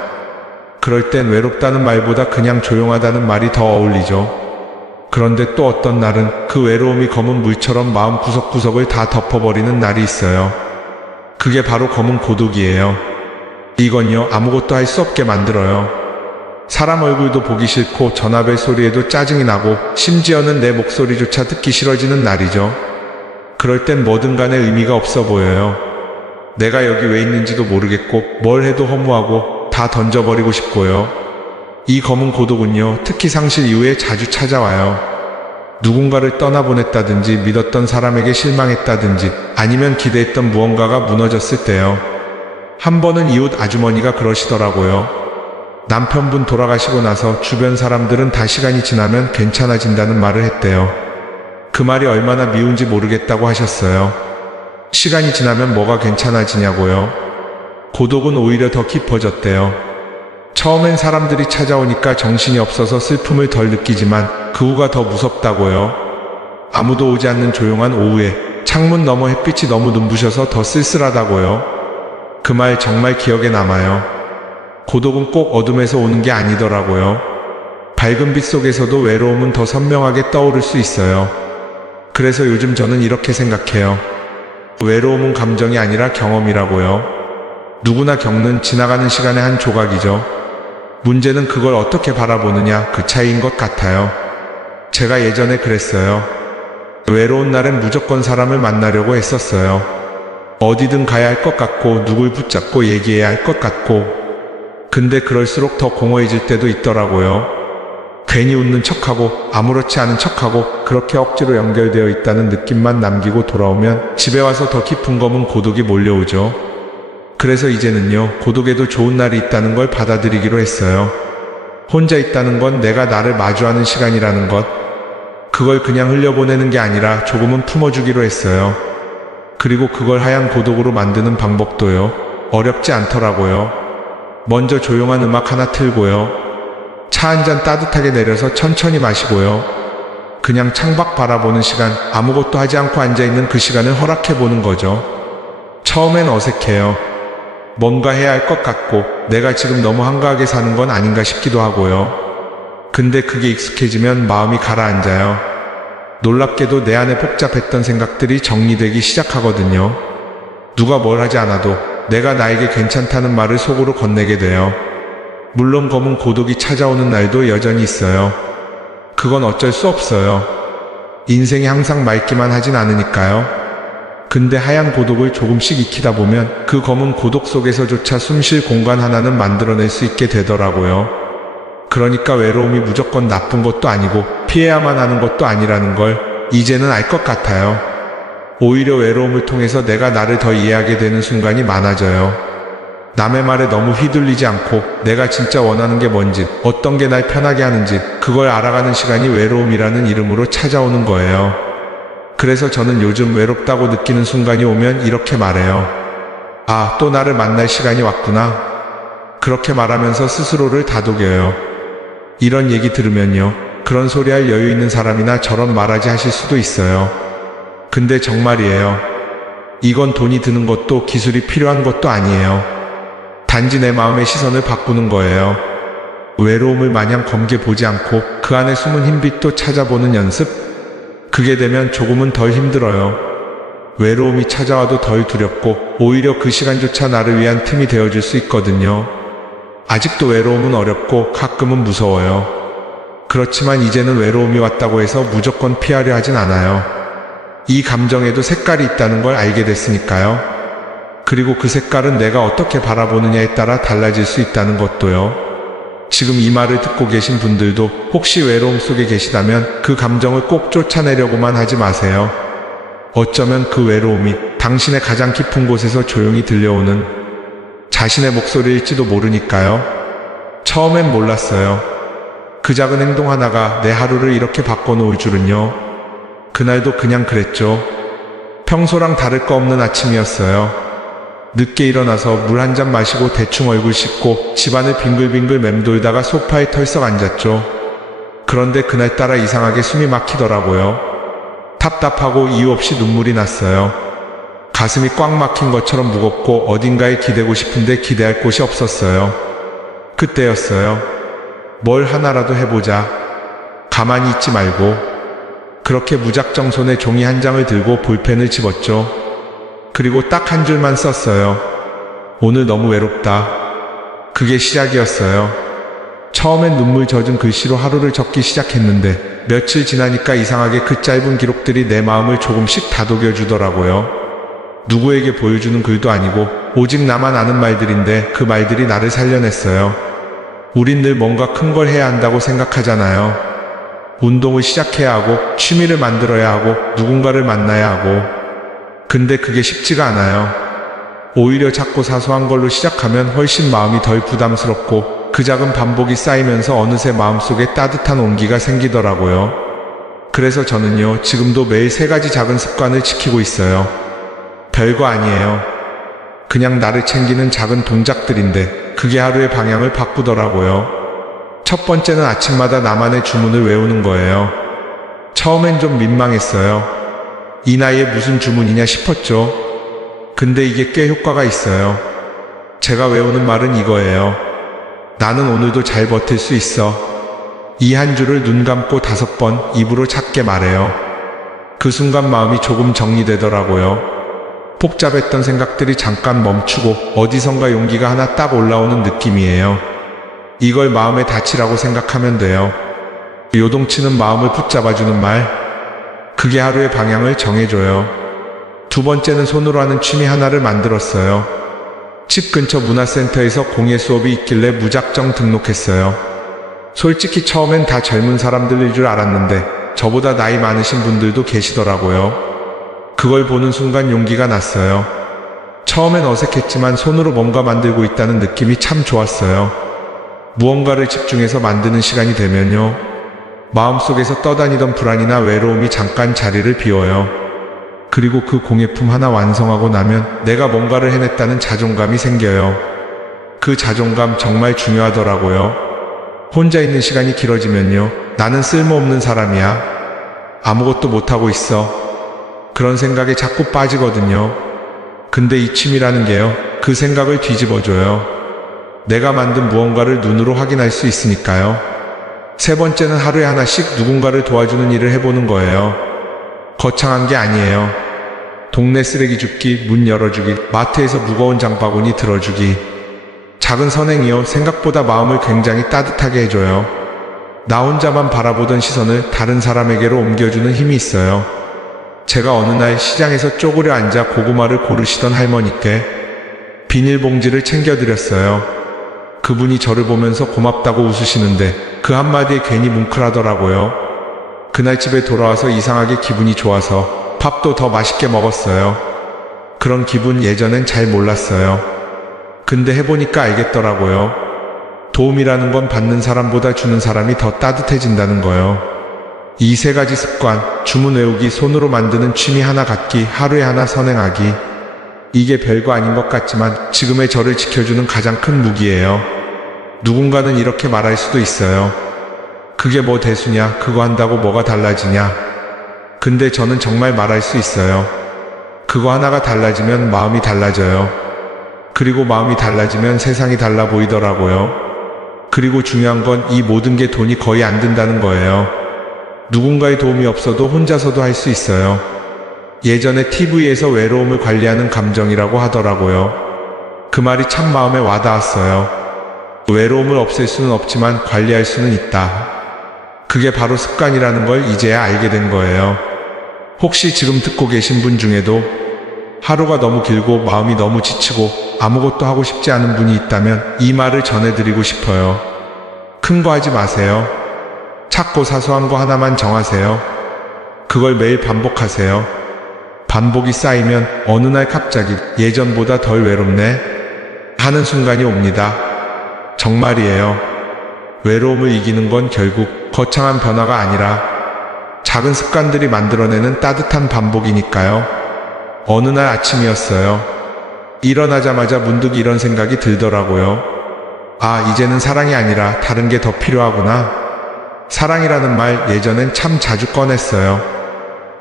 그럴 땐 외롭다는 말보다 그냥 조용하다는 말이 더 어울리죠. 그런데 또 어떤 날은 그 외로움이 검은 물처럼 마음 구석구석을 다 덮어버리는 날이 있어요. 그게 바로 검은 고독이에요. 이건요, 아무것도 할 수 없게 만들어요. 사람 얼굴도 보기 싫고 전화벨 소리에도 짜증이 나고 심지어는 내 목소리조차 듣기 싫어지는 날이죠. 그럴 땐 뭐든 간에 의미가 없어 보여요. 내가 여기 왜 있는지도 모르겠고 뭘 해도 허무하고 다 던져버리고 싶고요. 이 검은 고독은요, 특히 상실 이후에 자주 찾아와요. 누군가를 떠나보냈다든지 믿었던 사람에게 실망했다든지 아니면 기대했던 무언가가 무너졌을 때요. 한 번은 이웃 아주머니가 그러시더라고요. 남편분 돌아가시고 나서 주변 사람들은 다 시간이 지나면 괜찮아진다는 말을 했대요. 그 말이 얼마나 미운지 모르겠다고 하셨어요. 시간이 지나면 뭐가 괜찮아지냐고요. 고독은 오히려 더 깊어졌대요. 처음엔 사람들이 찾아오니까 정신이 없어서 슬픔을 덜 느끼지만 그 후가 더 무섭다고요. 아무도 오지 않는 조용한 오후에 창문 너머 햇빛이 너무 눈부셔서 더 쓸쓸하다고요. 그 말 정말 기억에 남아요. 고독은 꼭 어둠에서 오는 게 아니더라고요. 밝은 빛 속에서도 외로움은 더 선명하게 떠오를 수 있어요. 그래서 요즘 저는 이렇게 생각해요. 외로움은 감정이 아니라 경험이라고요. 누구나 겪는 지나가는 시간의 한 조각이죠. 문제는 그걸 어떻게 바라보느냐, 그 차이인 것 같아요. 제가 예전에 그랬어요. 외로운 날엔 무조건 사람을 만나려고 했었어요. 어디든 가야 할 것 같고 누굴 붙잡고 얘기해야 할 것 같고. 근데 그럴수록 더 공허해질 때도 있더라고요. 괜히 웃는 척하고 아무렇지 않은 척하고 그렇게 억지로 연결되어 있다는 느낌만 남기고 돌아오면 집에 와서 더 깊은 검은 고독이 몰려오죠. 그래서 이제는요, 고독에도 좋은 날이 있다는 걸 받아들이기로 했어요. 혼자 있다는 건 내가 나를 마주하는 시간이라는 것. 그걸 그냥 흘려보내는 게 아니라 조금은 품어주기로 했어요. 그리고 그걸 하얀 고독으로 만드는 방법도요, 어렵지 않더라고요. 먼저 조용한 음악 하나 틀고요. 차 한 잔 따뜻하게 내려서 천천히 마시고요. 그냥 창밖 바라보는 시간, 아무것도 하지 않고 앉아있는 그 시간을 허락해보는 거죠. 처음엔 어색해요. 뭔가 해야 할 것 같고 내가 지금 너무 한가하게 사는 건 아닌가 싶기도 하고요. 근데 그게 익숙해지면 마음이 가라앉아요. 놀랍게도 내 안에 복잡했던 생각들이 정리되기 시작하거든요. 누가 뭘 하지 않아도 내가 나에게 괜찮다는 말을 속으로 건네게 돼요. 물론 검은 고독이 찾아오는 날도 여전히 있어요. 그건 어쩔 수 없어요. 인생이 항상 맑기만 하진 않으니까요. 근데 하얀 고독을 조금씩 익히다 보면 그 검은 고독 속에서조차 숨쉴 공간 하나는 만들어낼 수 있게 되더라고요. 그러니까 외로움이 무조건 나쁜 것도 아니고 피해야만 하는 것도 아니라는 걸 이제는 알 것 같아요. 오히려 외로움을 통해서 내가 나를 더 이해하게 되는 순간이 많아져요. 남의 말에 너무 휘둘리지 않고 내가 진짜 원하는 게 뭔지, 어떤 게 날 편하게 하는지 그걸 알아가는 시간이 외로움이라는 이름으로 찾아오는 거예요. 그래서 저는 요즘 외롭다고 느끼는 순간이 오면 이렇게 말해요. 아, 또 나를 만날 시간이 왔구나. 그렇게 말하면서 스스로를 다독여요. 이런 얘기 들으면요, 그런 소리 할 여유 있는 사람이나 저런 말하지 하실 수도 있어요. 근데 정말이에요. 이건 돈이 드는 것도 기술이 필요한 것도 아니에요. 단지 내 마음의 시선을 바꾸는 거예요. 외로움을 마냥 검게 보지 않고 그 안에 숨은 흰빛도 찾아보는 연습? 그게 되면 조금은 덜 힘들어요. 외로움이 찾아와도 덜 두렵고 오히려 그 시간조차 나를 위한 틈이 되어줄 수 있거든요. 아직도 외로움은 어렵고 가끔은 무서워요. 그렇지만 이제는 외로움이 왔다고 해서 무조건 피하려 하진 않아요. 이 감정에도 색깔이 있다는 걸 알게 됐으니까요. 그리고 그 색깔은 내가 어떻게 바라보느냐에 따라 달라질 수 있다는 것도요. 지금 이 말을 듣고 계신 분들도 혹시 외로움 속에 계시다면 그 감정을 꼭 쫓아내려고만 하지 마세요. 어쩌면 그 외로움이 당신의 가장 깊은 곳에서 조용히 들려오는 자신의 목소리일지도 모르니까요. 처음엔 몰랐어요. 그 작은 행동 하나가 내 하루를 이렇게 바꿔놓을 줄은요. 그날도 그냥 그랬죠. 평소랑 다를 거 없는 아침이었어요. 늦게 일어나서 물 한 잔 마시고 대충 얼굴 씻고 집안을 빙글빙글 맴돌다가 소파에 털썩 앉았죠. 그런데 그날따라 이상하게 숨이 막히더라고요. 답답하고 이유 없이 눈물이 났어요. 가슴이 꽉 막힌 것처럼 무겁고 어딘가에 기대고 싶은데 기대할 곳이 없었어요. 그때였어요. 뭘 하나라도 해보자. 가만히 있지 말고. 그렇게 무작정 손에 종이 한 장을 들고 볼펜을 집었죠. 그리고 딱 한 줄만 썼어요. 오늘 너무 외롭다. 그게 시작이었어요. 처음엔 눈물 젖은 글씨로 하루를 적기 시작했는데 며칠 지나니까 이상하게 그 짧은 기록들이 내 마음을 조금씩 다독여주더라고요. 누구에게 보여주는 글도 아니고 오직 나만 아는 말들인데 그 말들이 나를 살려냈어요. 우린 늘 뭔가 큰 걸 해야 한다고 생각하잖아요. 운동을 시작해야 하고 취미를 만들어야 하고 누군가를 만나야 하고. 근데 그게 쉽지가 않아요. 오히려 작고 사소한 걸로 시작하면 훨씬 마음이 덜 부담스럽고 그 작은 반복이 쌓이면서 어느새 마음속에 따뜻한 온기가 생기더라고요. 그래서 저는요, 지금도 매일 3가지 작은 습관을 지키고 있어요. 별거 아니에요. 그냥 나를 챙기는 작은 동작들인데 그게 하루의 방향을 바꾸더라고요. 첫 번째는 아침마다 나만의 주문을 외우는 거예요. 처음엔 좀 민망했어요. 이 나이에 무슨 주문이냐 싶었죠. 근데 이게 꽤 효과가 있어요. 제가 외우는 말은 이거예요. 나는 오늘도 잘 버틸 수 있어. 이 한 줄을 눈 감고 5번 입으로 찾게 말해요. 그 순간 마음이 조금 정리되더라고요. 복잡했던 생각들이 잠깐 멈추고 어디선가 용기가 하나 딱 올라오는 느낌이에요. 이걸 마음의 닻이라고 생각하면 돼요. 요동치는 마음을 붙잡아주는 말. 그게 하루의 방향을 정해줘요. 두 번째는 손으로 하는 취미 하나를 만들었어요. 집 근처 문화센터에서 공예 수업이 있길래 무작정 등록했어요. 솔직히 처음엔 다 젊은 사람들일 줄 알았는데 저보다 나이 많으신 분들도 계시더라고요. 그걸 보는 순간 용기가 났어요. 처음엔 어색했지만 손으로 뭔가 만들고 있다는 느낌이 참 좋았어요. 무언가를 집중해서 만드는 시간이 되면요, 마음속에서 떠다니던 불안이나 외로움이 잠깐 자리를 비워요. 그리고 그 공예품 하나 완성하고 나면 내가 뭔가를 해냈다는 자존감이 생겨요. 그 자존감 정말 중요하더라고요. 혼자 있는 시간이 길어지면요, 나는 쓸모없는 사람이야. 아무것도 못하고 있어. 그런 생각에 자꾸 빠지거든요. 근데 이 취미라는 게요, 그 생각을 뒤집어줘요. 내가 만든 무언가를 눈으로 확인할 수 있으니까요. 세 번째는 하루에 하나씩 누군가를 도와주는 일을 해보는 거예요. 거창한 게 아니에요. 동네 쓰레기 줍기, 문 열어주기, 마트에서 무거운 장바구니 들어주기. 작은 선행이요, 생각보다 마음을 굉장히 따뜻하게 해줘요. 나 혼자만 바라보던 시선을 다른 사람에게로 옮겨주는 힘이 있어요. 제가 어느 날 시장에서 쪼그려 앉아 고구마를 고르시던 할머니께 비닐봉지를 챙겨드렸어요. 그분이 저를 보면서 고맙다고 웃으시는데 그 한마디에 괜히 뭉클하더라고요. 그날 집에 돌아와서 이상하게 기분이 좋아서 밥도 더 맛있게 먹었어요. 그런 기분 예전엔 잘 몰랐어요. 근데 해보니까 알겠더라고요. 도움이라는 건 받는 사람보다 주는 사람이 더 따뜻해진다는 거요. 이 3가지 습관, 주문 외우기, 손으로 만드는 취미 하나 갖기, 하루에 하나 선행하기. 이게 별거 아닌 것 같지만 지금의 저를 지켜주는 가장 큰 무기예요. 누군가는 이렇게 말할 수도 있어요. 그게 뭐 대수냐, 그거 한다고 뭐가 달라지냐. 근데 저는 정말 말할 수 있어요. 그거 하나가 달라지면 마음이 달라져요. 그리고 마음이 달라지면 세상이 달라 보이더라고요. 그리고 중요한 건 이 모든 게 돈이 거의 안 든다는 거예요. 누군가의 도움이 없어도 혼자서도 할 수 있어요. 예전에 TV에서 외로움을 관리하는 감정이라고 하더라고요. 그 말이 참 마음에 와닿았어요. 외로움을 없앨 수는 없지만 관리할 수는 있다. 그게 바로 습관이라는 걸 이제야 알게 된 거예요. 혹시 지금 듣고 계신 분 중에도 하루가 너무 길고 마음이 너무 지치고 아무것도 하고 싶지 않은 분이 있다면 이 말을 전해드리고 싶어요. 큰 거 하지 마세요. 작고 사소한 거 하나만 정하세요. 그걸 매일 반복하세요. 반복이 쌓이면 어느 날 갑자기 예전보다 덜 외롭네 하는 순간이 옵니다. 정말이에요. 외로움을 이기는 건 결국 거창한 변화가 아니라 작은 습관들이 만들어내는 따뜻한 반복이니까요. 어느 날 아침이었어요. 일어나자마자 문득 이런 생각이 들더라고요. 아, 이제는 사랑이 아니라 다른 게 더 필요하구나. 사랑이라는 말 예전엔 참 자주 꺼냈어요.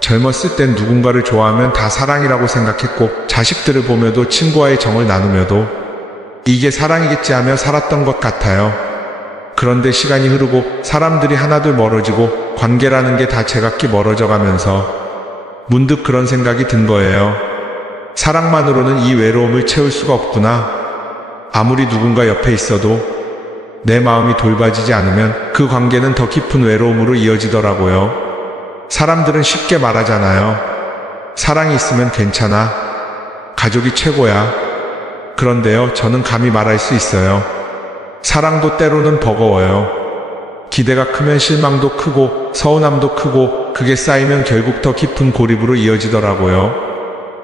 젊었을 땐 누군가를 좋아하면 다 사랑이라고 생각했고 자식들을 보며도 친구와의 정을 나누며도 이게 사랑이겠지 하며 살았던 것 같아요. 그런데 시간이 흐르고 사람들이 하나둘 멀어지고 관계라는 게 다 제각기 멀어져 가면서 문득 그런 생각이 든 거예요. 사랑만으로는 이 외로움을 채울 수가 없구나. 아무리 누군가 옆에 있어도 내 마음이 돌봐지지 않으면 그 관계는 더 깊은 외로움으로 이어지더라고요. 사람들은 쉽게 말하잖아요. 사랑이 있으면 괜찮아. 가족이 최고야. 그런데요, 저는 감히 말할 수 있어요. 사랑도 때로는 버거워요. 기대가 크면 실망도 크고 서운함도 크고 그게 쌓이면 결국 더 깊은 고립으로 이어지더라고요.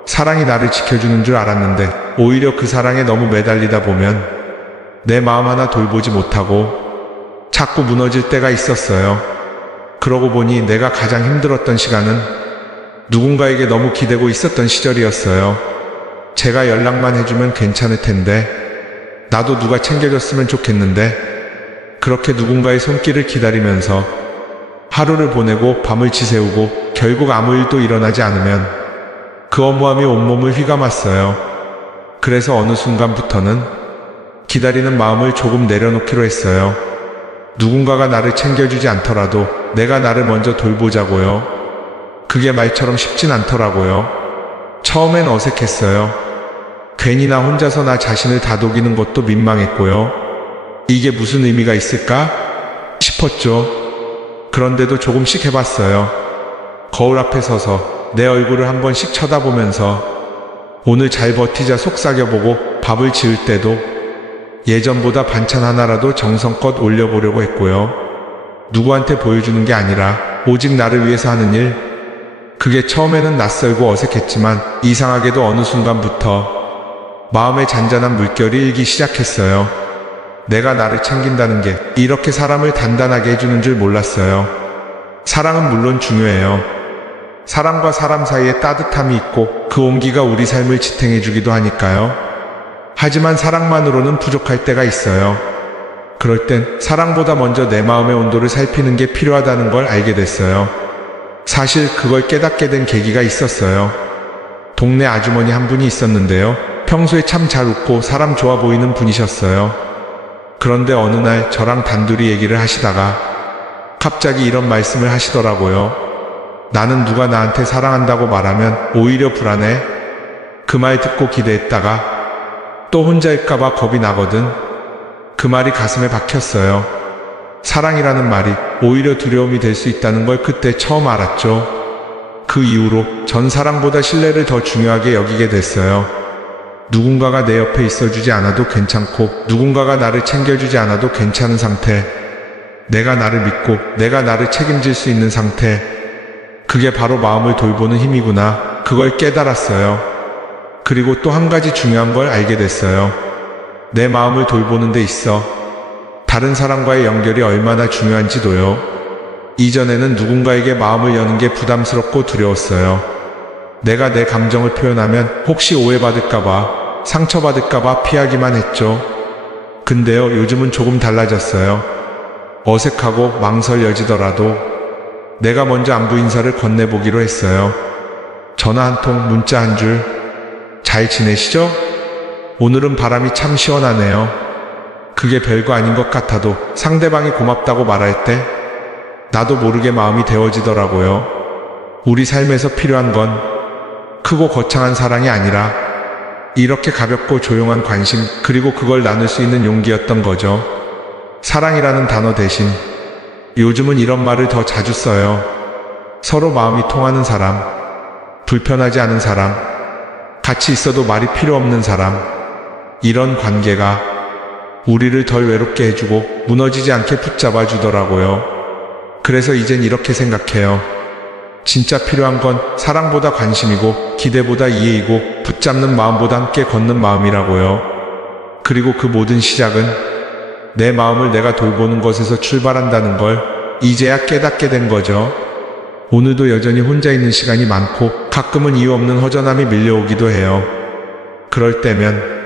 사랑이 나를 지켜주는 줄 알았는데 오히려 그 사랑에 너무 매달리다 보면 내 마음 하나 돌보지 못하고 자꾸 무너질 때가 있었어요. 그러고 보니 내가 가장 힘들었던 시간은 누군가에게 너무 기대고 있었던 시절이었어요. 제가 연락만 해주면 괜찮을 텐데, 나도 누가 챙겨줬으면 좋겠는데, 그렇게 누군가의 손길을 기다리면서 하루를 보내고 밤을 지새우고 결국 아무 일도 일어나지 않으면 그 허무함이 온몸을 휘감았어요. 그래서 어느 순간부터는 기다리는 마음을 조금 내려놓기로 했어요. 누군가가 나를 챙겨주지 않더라도 내가 나를 먼저 돌보자고요. 그게 말처럼 쉽진 않더라고요. 처음엔 어색했어요. 괜히 나 혼자서 나 자신을 다독이는 것도 민망했고요. 이게 무슨 의미가 있을까 싶었죠. 그런데도 조금씩 해봤어요. 거울 앞에 서서 내 얼굴을 한 번씩 쳐다보면서 오늘 잘 버티자 속삭여보고, 밥을 지을 때도 예전보다 반찬 하나라도 정성껏 올려보려고 했고요. 누구한테 보여주는 게 아니라 오직 나를 위해서 하는 일. 그게 처음에는 낯설고 어색했지만 이상하게도 어느 순간부터 마음에 잔잔한 물결이 일기 시작했어요. 내가 나를 챙긴다는 게 이렇게 사람을 단단하게 해주는 줄 몰랐어요. 사랑은 물론 중요해요. 사람과 사람 사이에 따뜻함이 있고 그 온기가 우리 삶을 지탱해주기도 하니까요. 하지만 사랑만으로는 부족할 때가 있어요. 그럴 땐 사랑보다 먼저 내 마음의 온도를 살피는 게 필요하다는 걸 알게 됐어요. 사실 그걸 깨닫게 된 계기가 있었어요. 동네 아주머니 한 분이 있었는데요. 평소에 참 잘 웃고 사람 좋아 보이는 분이셨어요. 그런데 어느 날 저랑 단둘이 얘기를 하시다가 갑자기 이런 말씀을 하시더라고요. 나는 누가 나한테 사랑한다고 말하면 오히려 불안해. 그 말 듣고 기대했다가 또 혼자일까봐 겁이 나거든. 그 말이 가슴에 박혔어요. 사랑이라는 말이 오히려 두려움이 될 수 있다는 걸 그때 처음 알았죠. 그 이후로 전 사랑보다 신뢰를 더 중요하게 여기게 됐어요. 누군가가 내 옆에 있어주지 않아도 괜찮고 누군가가 나를 챙겨주지 않아도 괜찮은 상태, 내가 나를 믿고 내가 나를 책임질 수 있는 상태, 그게 바로 마음을 돌보는 힘이구나. 그걸 깨달았어요. 그리고 또 한 가지 중요한 걸 알게 됐어요. 내 마음을 돌보는 데 있어 다른 사람과의 연결이 얼마나 중요한지도요. 이전에는 누군가에게 마음을 여는 게 부담스럽고 두려웠어요. 내가 내 감정을 표현하면 혹시 오해받을까봐, 상처받을까봐 피하기만 했죠. 근데요, 요즘은 조금 달라졌어요. 어색하고 망설여지더라도 내가 먼저 안부 인사를 건네보기로 했어요. 전화 한 통, 문자 한 줄. 잘 지내시죠? 오늘은 바람이 참 시원하네요. 그게 별거 아닌 것 같아도 상대방이 고맙다고 말할 때 나도 모르게 마음이 데워지더라고요. 우리 삶에서 필요한 건 크고 거창한 사랑이 아니라 이렇게 가볍고 조용한 관심, 그리고 그걸 나눌 수 있는 용기였던 거죠. 사랑이라는 단어 대신 요즘은 이런 말을 더 자주 써요. 서로 마음이 통하는 사람, 불편하지 않은 사람, 같이 있어도 말이 필요 없는 사람. 이런 관계가 우리를 덜 외롭게 해주고 무너지지 않게 붙잡아 주더라고요. 그래서 이젠 이렇게 생각해요. 진짜 필요한 건 사랑보다 관심이고 기대보다 이해이고 붙잡는 마음보다 함께 걷는 마음이라고요. 그리고 그 모든 시작은 내 마음을 내가 돌보는 것에서 출발한다는 걸 이제야 깨닫게 된 거죠. 오늘도 여전히 혼자 있는 시간이 많고 가끔은 이유 없는 허전함이 밀려오기도 해요. 그럴 때면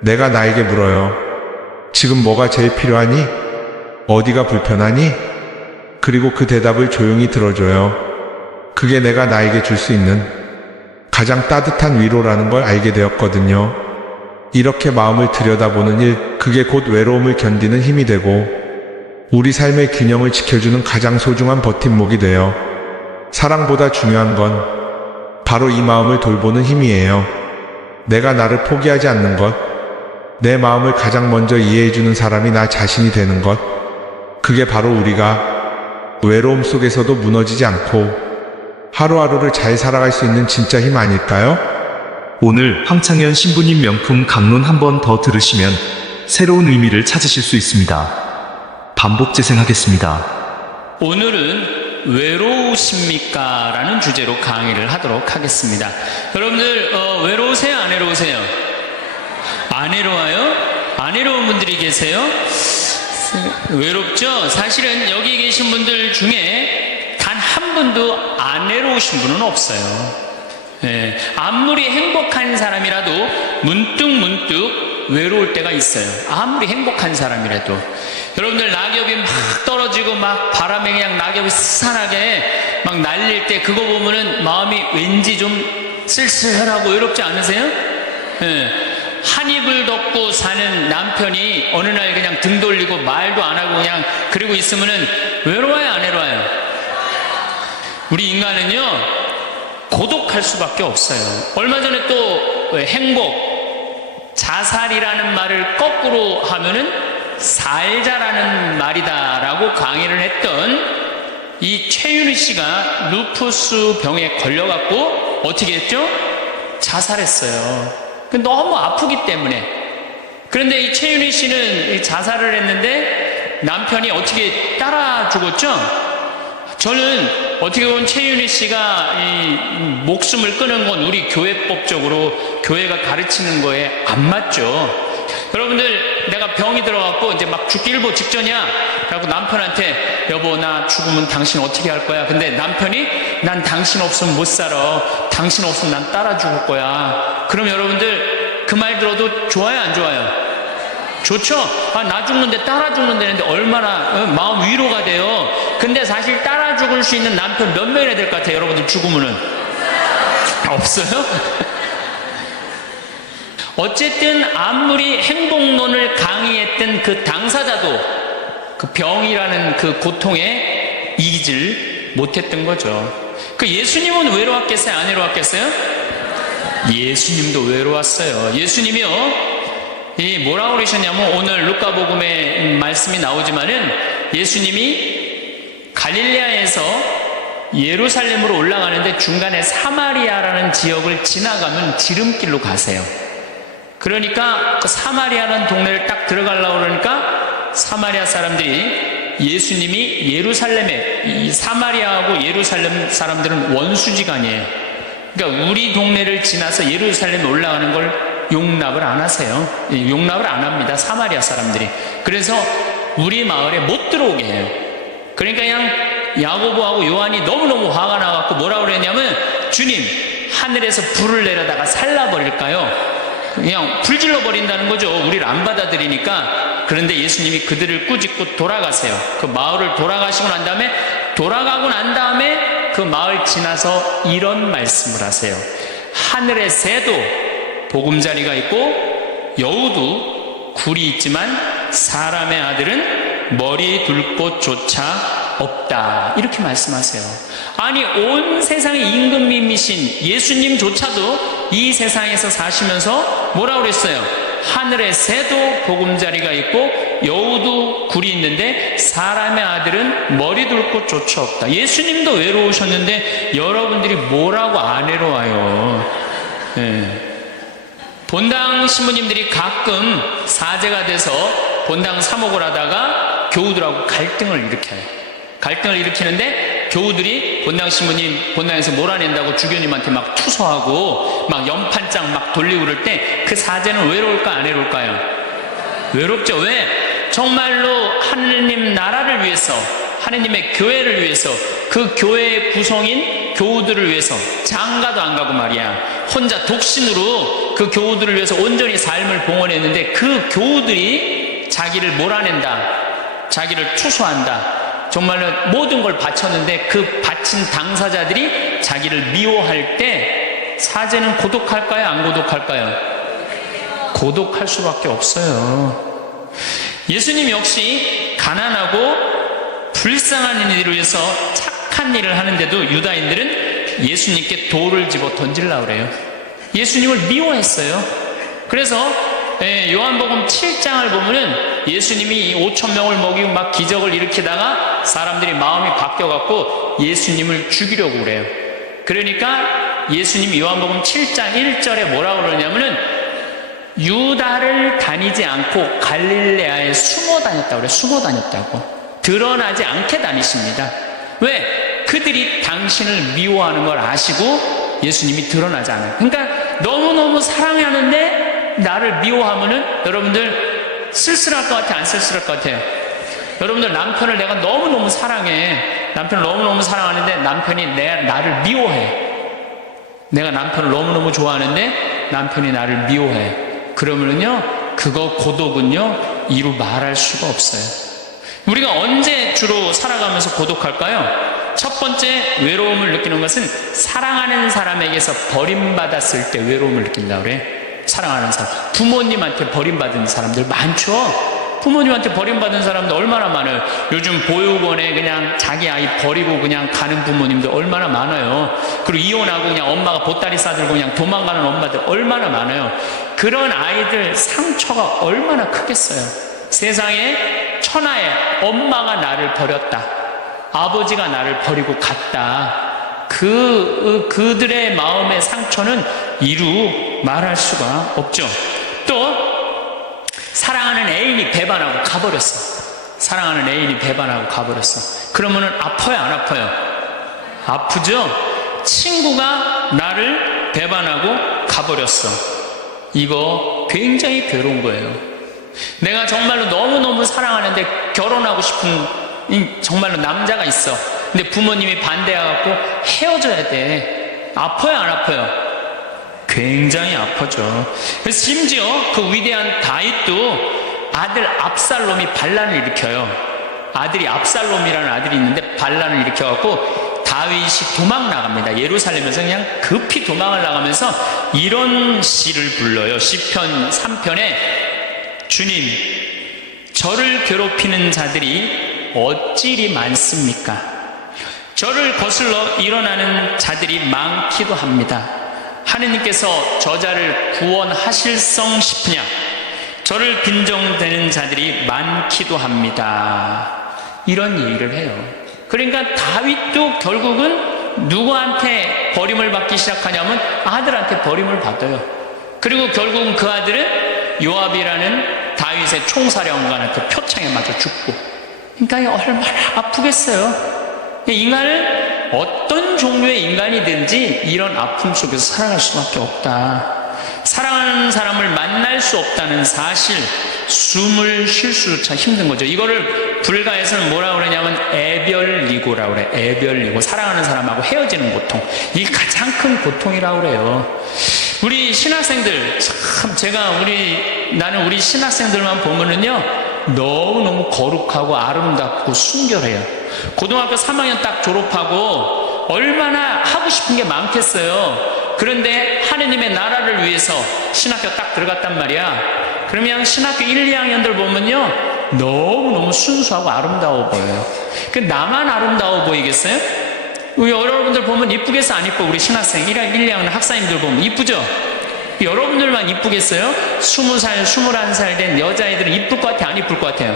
내가 나에게 물어요. 지금 뭐가 제일 필요하니? 어디가 불편하니? 그리고 그 대답을 조용히 들어줘요. 그게 내가 나에게 줄 수 있는 가장 따뜻한 위로라는 걸 알게 되었거든요. 이렇게 마음을 들여다보는 일, 그게 곧 외로움을 견디는 힘이 되고 우리 삶의 균형을 지켜주는 가장 소중한 버팀목이 돼요. 사랑보다 중요한 건 바로 이 마음을 돌보는 힘이에요. 내가 나를 포기하지 않는 것, 내 마음을 가장 먼저 이해해주는 사람이 나 자신이 되는 것, 그게 바로 우리가 외로움 속에서도 무너지지 않고 하루하루를 잘 살아갈 수 있는 진짜 힘 아닐까요? 오늘 황창현 신부님 명품 강론 한 번 더 들으시면 새로운 의미를 찾으실 수 있습니다. 반복 재생하겠습니다. 오늘은 외로우십니까? 라는 주제로 강의를 하도록 하겠습니다. 여러분들 외로우세요? 안 외로우세요? 안 외로워요? 외로운 분들이 계세요? 외롭죠? 사실은 여기 계신 분들 중에 단 한 분도 안 외로우신 분은 없어요. 예, 아무리 행복한 사람이라도 문득 외로울 때가 있어요. 아무리 행복한 사람이라도. 여러분들 낙엽이 막 떨어지고 막 바람에 그냥 낙엽이 스산하게 막 날릴 때 그거 보면은 마음이 왠지 좀 쓸쓸하고 외롭지 않으세요? 예, 한 입을 덮고 사는 남편이 어느 날 그냥 등 돌리고 말도 안 하고 그냥 그러고 있으면은 외로워요, 안 외로워요? 우리 인간은요 고독할 수밖에 없어요. 얼마 전에 또 행복, 자살이라는 말을 거꾸로 하면은 살자라는 말이다라고 강의를 했던 이 최윤희 씨가 루푸스 병에 걸려갖고 어떻게 했죠? 자살했어요. 너무 아프기 때문에. 그런데 이 최윤희 씨는 자살을 했는데 남편이 어떻게 따라 죽었죠? 저는 어떻게 보면 최윤희 씨가 이 목숨을 끊은 건 우리 교회법적으로 교회가 가르치는 거에 안 맞죠. 여러분들, 내가 병이 들어갖고 이제 막 죽기 일보 직전이야. 그래갖고 남편한테 여보 나 죽으면 당신 어떻게 할 거야? 근데 남편이 난 당신 없으면 못 살아. 당신 없으면 난 따라 죽을 거야. 그럼 여러분들 그 말 들어도 좋아요, 안 좋아요? 좋죠? 아, 나 죽는데 따라 죽는다는데 얼마나 마음 위로가 돼요. 근데 사실 따라 죽을 수 있는 남편 몇 명이나 될 것 같아요, 여러분들 죽으면은? 없어요? 어쨌든 아무리 행복론을 강의했던 그 당사자도 그 병이라는 그 고통에 이기질 못했던 거죠. 그 예수님은 외로웠겠어요, 안 외로웠겠어요? 예수님도 외로웠어요. 예수님이요, 이 뭐라고 그러셨냐면, 오늘 루카복음에 말씀이 나오지만은 예수님이 갈릴레아에서 예루살렘으로 올라가는데 중간에 사마리아라는 지역을 지나가면 지름길로 가세요. 그러니까 그 사마리아라는 동네를 딱 들어가려고 그러니까 사마리아 사람들이 예수님이 예루살렘에, 이 사마리아하고 예루살렘 사람들은 원수지간이에요. 그러니까 우리 동네를 지나서 예루살렘에 올라가는 걸 용납을 안 하세요. 용납을 안 합니다, 사마리아 사람들이. 그래서 우리 마을에 못 들어오게 해요. 그러니까 그냥 야고보하고 요한이 너무너무 화가 나갖고 뭐라고 그랬냐면, 주님, 하늘에서 불을 내려다가 살라버릴까요? 그냥 불질러 버린다는 거죠. 우리를 안 받아들이니까. 그런데 예수님이 그들을 꾸짖고 돌아가세요. 그 마을을 돌아가시고 난 다음에, 돌아가고 난 다음에 그 마을 지나서 이런 말씀을 하세요. 하늘의 새도 보금자리가 있고 여우도 굴이 있지만 사람의 아들은 머리 둘 곳조차 없다, 이렇게 말씀하세요. 아니, 온 세상의 임금님이신 예수님조차도 이 세상에서 사시면서 뭐라고 그랬어요? 하늘의 새도 보금자리가 있고 여우도 굴이 있는데 사람의 아들은 머리 둘 곳조차 없다. 예수님도 외로우셨는데 여러분들이 뭐라고 안 외로워요? 본당 신부님들이 가끔 사제가 돼서 본당 사목을 하다가 교우들하고 갈등을 일으켜요. 갈등을 일으키는데 교우들이 본당 신부님 본당에서 몰아낸다고 주교님한테 막 투서하고 막 연판장 막 돌리고 그럴 때 그 사제는 외로울까, 안 외로울까요? 외롭죠. 왜? 정말로 하느님 나라를 위해서, 하느님의 교회를 위해서, 그 교회의 구성인 교우들을 위해서 장가도 안 가고 말이야, 혼자 독신으로 그 교우들을 위해서 온전히 삶을 봉헌했는데 그 교우들이 자기를 몰아낸다, 자기를 투소한다, 정말로 모든 걸 바쳤는데 그 바친 당사자들이 자기를 미워할 때 사제는 고독할까요, 안 고독할까요? 고독할 수밖에 없어요. 예수님 역시 가난하고 불쌍한 이들을 위해서 착한 일을 하는데도 유다인들은 예수님께 돌을 집어 던지려고 그래요. 예수님을 미워했어요. 그래서 요한복음 7장을 보면은 예수님이 5,000명을 먹이고 막 기적을 일으키다가 사람들이 마음이 바뀌어갖고 예수님을 죽이려고 그래요. 그러니까 예수님이 요한복음 7장 1절에 뭐라고 그러냐면은 유다를 다니지 않고 갈릴레아에 숨어 다녔다고 그래요. 숨어 다녔다고. 드러나지 않게 다니십니다. 왜? 그들이 당신을 미워하는 걸 아시고 예수님이 드러나지 않아요. 그러니까 너무너무 사랑하는데 나를 미워하면은 여러분들 쓸쓸할 것 같아, 안 쓸쓸할 것 같아요? 여러분들, 남편을 내가 너무너무 사랑해. 남편을 너무너무 사랑하는데 남편이 나를 미워해. 내가 남편을 너무너무 좋아하는데 남편이 나를 미워해. 그러면은요, 그거 고독은요, 이루 말할 수가 없어요. 우리가 언제 주로 살아가면서 고독할까요? 첫 번째 외로움을 느끼는 것은 사랑하는 사람에게서 버림받았을 때 외로움을 느낀다고 그래. 사랑하는 사람. 부모님한테 버림받은 사람들 많죠? 부모님한테 버림받은 사람들 얼마나 많아요. 요즘 보육원에 그냥 자기 아이 버리고 그냥 가는 부모님들 얼마나 많아요. 그리고 이혼하고 그냥 엄마가 보따리 싸들고 그냥 도망가는 엄마들 얼마나 많아요. 그런 아이들 상처가 얼마나 크겠어요. 세상에 천하에 엄마가 나를 버렸다, 아버지가 나를 버리고 갔다, 그들의 마음의 상처는 이루 말할 수가 없죠. 또 사랑하는 애인이 배반하고 가버렸어. 사랑하는 애인이 배반하고 가버렸어. 그러면은 아파요, 안 아파요? 아프죠? 친구가 나를 배반하고 가버렸어. 이거 굉장히 괴로운 거예요. 내가 정말로 너무너무 사랑하는데 결혼하고 싶은 정말로 남자가 있어. 근데 부모님이 반대해갖고 헤어져야 돼. 아파요, 안 아파요? 굉장히 아프죠. 그래서 심지어 그 위대한 다윗도 아들 압살롬이 반란을 일으켜요. 아들이 압살롬이라는 아들이 있는데 반란을 일으켜갖고 다윗이 도망 나갑니다. 예루살렘에서 그냥 급히 도망을 나가면서 이런 시를 불러요. 시편 3편에 주님, 저를 괴롭히는 자들이 어찌리 많습니까? 저를 거슬러 일어나는 자들이 많기도 합니다. 하느님께서 저자를 구원하실성 싶으냐? 저를 빈정대는 자들이 많기도 합니다. 이런 얘기를 해요. 그러니까 다윗도 결국은 누구한테 버림을 받기 시작하냐면 아들한테 버림을 받아요. 그리고 결국은 그 아들은 요압이라는 다윗의 총사령관한테 표창에 맞아 죽고. 그러니까 얼마나 아프겠어요. 인간은 어떤 종류의 인간이든지 이런 아픔 속에서 살아갈 수밖에 없다. 사랑하는 사람을 만날 수 없다는 사실, 숨을 쉴 수조차 힘든 거죠. 이거를 불가에서는 뭐라고 그러냐면 애별리고라고 그래. 애별리고. 사랑하는 사람하고 헤어지는 고통. 이게 가장 큰 고통이라고 그래요. 우리 신학생들, 참 나는 우리 신학생들만 보면은요, 너무너무 거룩하고 아름답고 순결해요. 고등학교 3학년 딱 졸업하고 얼마나 하고 싶은 게 많겠어요. 그런데 하느님의 나라를 위해서 신학교 딱 들어갔단 말이야. 그러면 신학교 1, 2학년들 보면요, 너무너무 순수하고 아름다워 보여요. 그 나만 아름다워 보이겠어요? 우리 여러분들 보면 이쁘겠어, 안 이뻐? 우리 신학생 1, 2학년 학사님들 보면 이쁘죠? 여러분들만 이쁘겠어요? 20살, 21살 된 여자애들은 이쁠 것 같아요, 안 이쁠 것 같아요?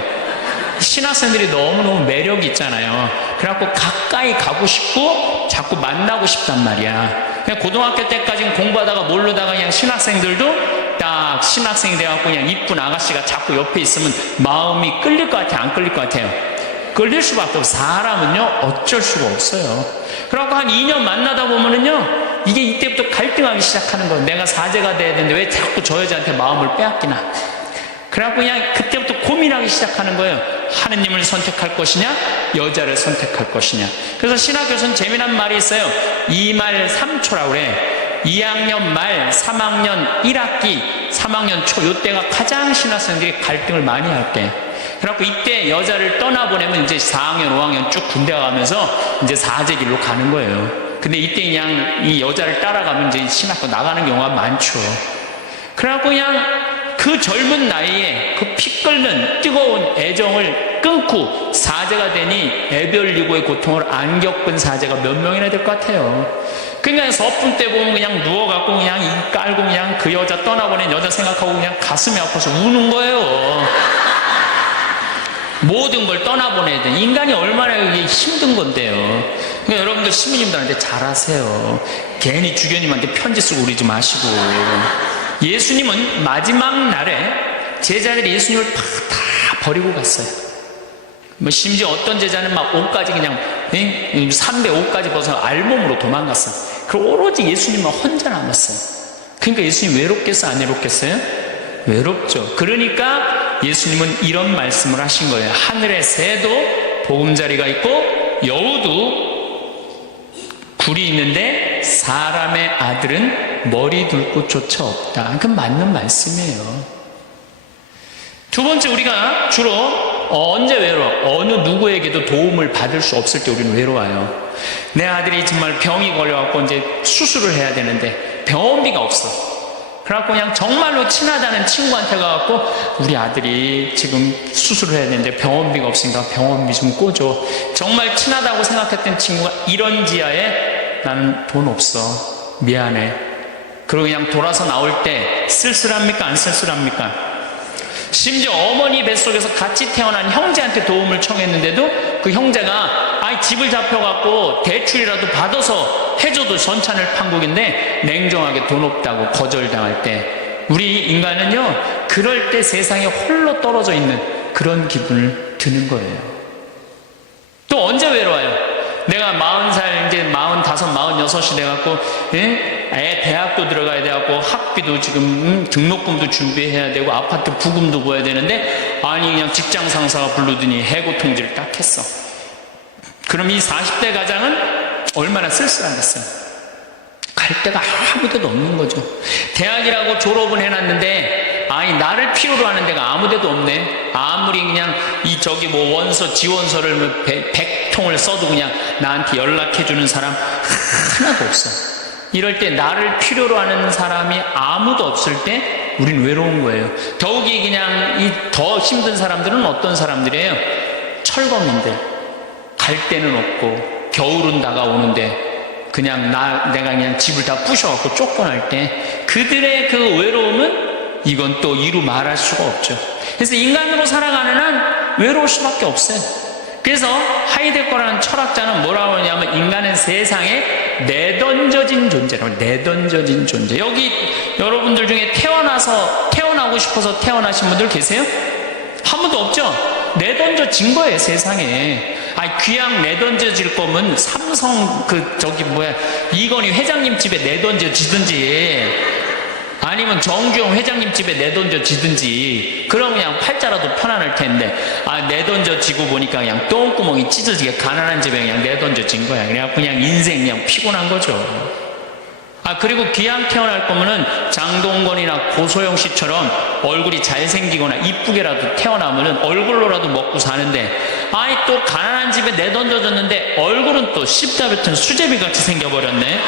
신학생들이 너무너무 매력이 있잖아요. 그래갖고 가까이 가고 싶고 자꾸 만나고 싶단 말이야. 그냥 고등학교 때까지는 공부하다가 모르다가 그냥 신학생들도 딱 신학생이 돼갖고 그냥 이쁜 아가씨가 자꾸 옆에 있으면 마음이 끌릴 것 같아요, 안 끌릴 것 같아요? 끌릴 수밖에 없어요. 사람은요, 어쩔 수가 없어요. 그래갖고 한 2년 만나다 보면은요, 이게 이때부터 갈등하기 시작하는 거예요. 내가 사제가 돼야 되는데 왜 자꾸 저 여자한테 마음을 빼앗기나. 그래갖고 그냥 그때부터 고민하기 시작하는 거예요. 하느님을 선택할 것이냐, 여자를 선택할 것이냐. 그래서 신학교에서는 재미난 말이 있어요. 2말 3초라고 그래. 2학년 말, 3학년 1학기, 3학년 초, 이때가 가장 신학생들이 갈등을 많이 할 때. 그래갖고 이때 여자를 떠나보내면 이제 4학년, 5학년 쭉 군대 가면서 이제 사제길로 가는 거예요. 근데 이때 그냥 이 여자를 따라가면 이제 신학교 나가는 경우가 많죠. 그래갖고 그냥 그 젊은 나이에 그 피 끓는 뜨거운 애정을 끊고 사제가 되니 애별리고의 고통을 안 겪은 사제가 몇 명이나 될 것 같아요. 그러니까 서푼 때 보면 그냥 누워갖고 그냥 이 깔고 그냥 그 여자 떠나보낸 여자 생각하고 그냥 가슴이 아파서 우는 거예요. 모든 걸 떠나보내야 돼. 인간이 얼마나 이게 힘든 건데요. 그러니까 여러분들 시민님들한테 잘하세요. 괜히 주교님한테 편지 쓰고 그러지 마시고. 예수님은 마지막 날에 제자들이 예수님을 다 버리고 갔어요. 뭐 심지어 어떤 제자는 막 옷까지 그냥 3배 옷까지 벗어 알몸으로 도망갔어. 그리고 오로지 예수님만 혼자 남았어요. 그러니까 예수님 외롭겠어요, 안 외롭겠어요? 외롭죠. 그러니까 예수님은 이런 말씀을 하신 거예요. 하늘의 새도 보금자리가 있고 여우도 굴이 있는데 사람의 아들은 머리 둘 곳조차 없다. 그 맞는 말씀이에요. 두 번째, 우리가 주로 언제 외로워? 어느 누구에게도 도움을 받을 수 없을 때 우리는 외로워요. 내 아들이 정말 병이 걸려갖고 이제 수술을 해야 되는데 병원비가 없어. 그래갖고 그냥 정말로 친하다는 친구한테 가갖고 우리 아들이 지금 수술을 해야 되는데 병원비가 없으니까 병원비 좀 꿔줘. 정말 친하다고 생각했던 친구가 이런 지하에 나는 돈 없어. 미안해. 그리고 그냥 돌아서 나올 때 쓸쓸합니까? 안 쓸쓸합니까? 심지어 어머니 뱃속에서 같이 태어난 형제한테 도움을 청했는데도 그 형제가 집을 잡혀갖고 대출이라도 받아서 해줘도 전찬을 판국인데 냉정하게 돈 없다고 거절당할 때 우리 인간은요, 그럴 때 세상에 홀로 떨어져 있는 그런 기분을 드는 거예요. 또 언제 외로워요? 내가 40살, 이제 45, 46이 돼갖고, 애 대학도 들어가야 돼갖고, 학비도 지금, 등록금도 준비해야 되고, 아파트 부금도 보야 되는데, 아니, 그냥 직장 상사가 부르더니 해고 통지를 딱 했어. 그럼 이 40대 가장은 얼마나 쓸쓸하겠어요? 갈 데가 아무 데도 없는 거죠. 대학이라고 졸업은 해놨는데, 나를 필요로 하는 데가 아무 데도 없네. 아무리 그냥 원서, 지원서를 100통을 써도 그냥 나한테 연락해주는 사람 하나도 없어. 이럴 때 나를 필요로 하는 사람이 아무도 없을 때 우린 외로운 거예요. 더욱이 그냥 더 힘든 사람들은 어떤 사람들이에요? 철거민들. 갈 데는 없고, 겨울은 다가오는데, 그냥 내가 그냥 집을 다 부셔갖고 쫓겨날 때, 그들의 그 외로움은 이건 또 이루 말할 수가 없죠. 그래서 인간으로 살아가는 한 외로울 수밖에 없어요. 그래서 하이데거라는 철학자는 뭐라고 하냐면 인간은 세상에 내던져진 존재라고. 내던져진 존재. 여기 여러분들 중에 태어나고 싶어서 태어나신 분들 계세요? 한 분도 없죠? 내던져진 거예요, 세상에. 귀양 내던져질 거면 삼성 이건희 회장님 집에 내던져지든지 아니면 정주영 회장님 집에 내던져지든지 그럼 그냥 팔자라도 편안할 텐데 내던져지고 보니까 그냥 똥구멍이 찢어지게 가난한 집에 그냥 내던져진 거야. 그냥 인생 그냥 피곤한 거죠. 그리고 귀양 태어날 거면은 장동건이나 고소영 씨처럼 얼굴이 잘생기거나 이쁘게라도 태어나면은 얼굴로라도 먹고 사는데 또 가난한 집에 내던져졌는데 얼굴은 또 씹다 뱉은 수제비 같이 생겨버렸네.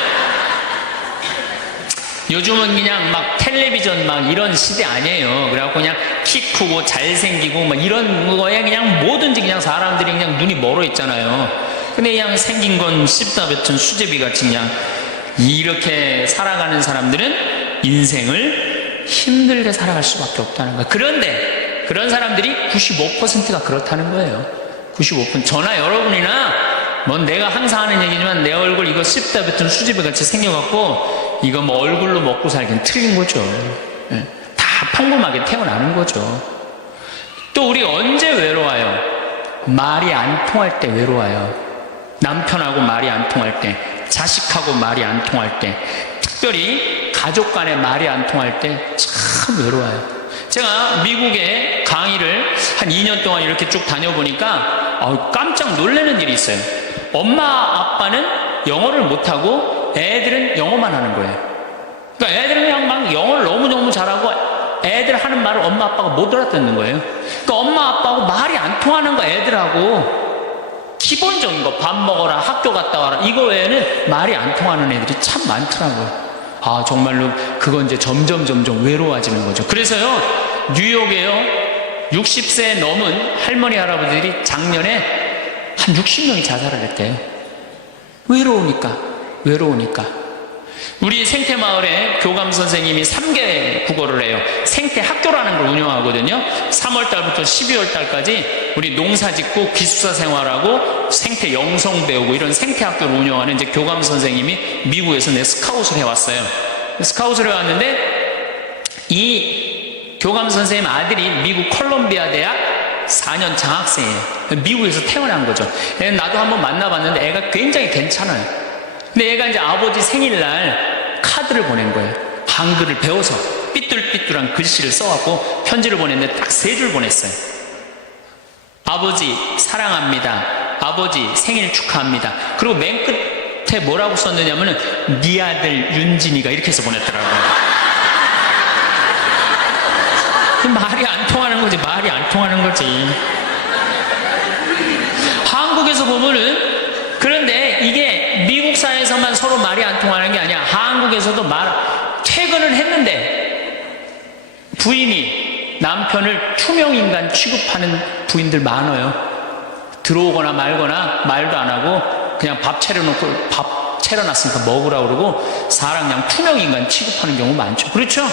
요즘은 그냥 막 텔레비전 막 이런 시대 아니에요. 그래갖고 그냥 키 크고 잘생기고 막 이런 거에 그냥 뭐든지 그냥 사람들이 그냥 눈이 멀어 있잖아요. 근데 그냥 생긴 건 씹다 뱉은 수제비 같이 그냥 이렇게 살아가는 사람들은 인생을 힘들게 살아갈 수밖에 없다는 거예요. 그런데 그런 사람들이 95%가 그렇다는 거예요. 95%. 저나 여러분이나 내가 항상 하는 얘기지만 내 얼굴 이거 씹다 뱉은 수제비 같이 생겨갖고 이거 얼굴로 먹고 살긴 틀린 거죠. 다 평범하게 태어나는 거죠. 또 우리 언제 외로워요? 말이 안 통할 때 외로워요. 남편하고 말이 안 통할 때, 자식하고 말이 안 통할 때, 특별히 가족 간에 말이 안 통할 때 참 외로워요. 제가 미국에 강의를 한 2년 동안 이렇게 쭉 다녀보니까 깜짝 놀라는 일이 있어요. 엄마 아빠는 영어를 못하고 애들은 영어만 하는 거예요. 그러니까 애들은 그냥 막 영어를 너무너무 잘하고 애들 하는 말을 엄마 아빠가 못 알아듣는 거예요. 그러니까 엄마 아빠하고 말이 안 통하는 거 애들하고 기본적인 거 밥 먹어라, 학교 갔다 와라 이거 외에는 말이 안 통하는 애들이 참 많더라고요. 정말로 그건 이제 점점 외로워지는 거죠. 그래서요, 뉴욕에요 60세 넘은 할머니 할아버지들이 작년에 한 60명이 자살을 했대요. 외로우니까. 우리 생태마을에 교감 선생님이 3개 국어를 해요. 생태학교라는 걸 운영하거든요. 3월달부터 12월달까지 우리 농사 짓고 기숙사 생활하고 생태 영성 배우고 이런 생태학교를 운영하는 이제 교감 선생님이 미국에서 스카웃을 해왔어요. 스카웃을 해왔는데 이 교감 선생님 아들이 미국 콜롬비아 대학 4년 장학생이에요. 미국에서 태어난 거죠. 나도 한번 만나봤는데 애가 굉장히 괜찮아요. 근데 얘가 이제 아버지 생일날 카드를 보낸 거예요. 한글을 배워서. 삐뚤삐뚤한 글씨를 써갖고 편지를 보냈는데 딱 3줄 보냈어요. 아버지 사랑합니다. 아버지 생일 축하합니다. 그리고 맨 끝에 뭐라고 썼느냐면은 네 아들 윤진이가 이렇게 해서 보냈더라고요. 말이 안 통하는 거지. 말이 안 통하는 거지. 한국에서 보면은, 그런데 이게 미국 사회에서만 서로 말이 안 통하는 게 아니야. 한국에서도 퇴근을 했는데 부인이 남편을 투명인간 취급하는 부인들 많아요. 들어오거나 말거나 말도 안 하고 그냥 밥 차려놓고 밥 차려놨으니까 먹으라고 그러고 사람 그냥 투명인간 취급하는 경우 많죠. 그렇죠?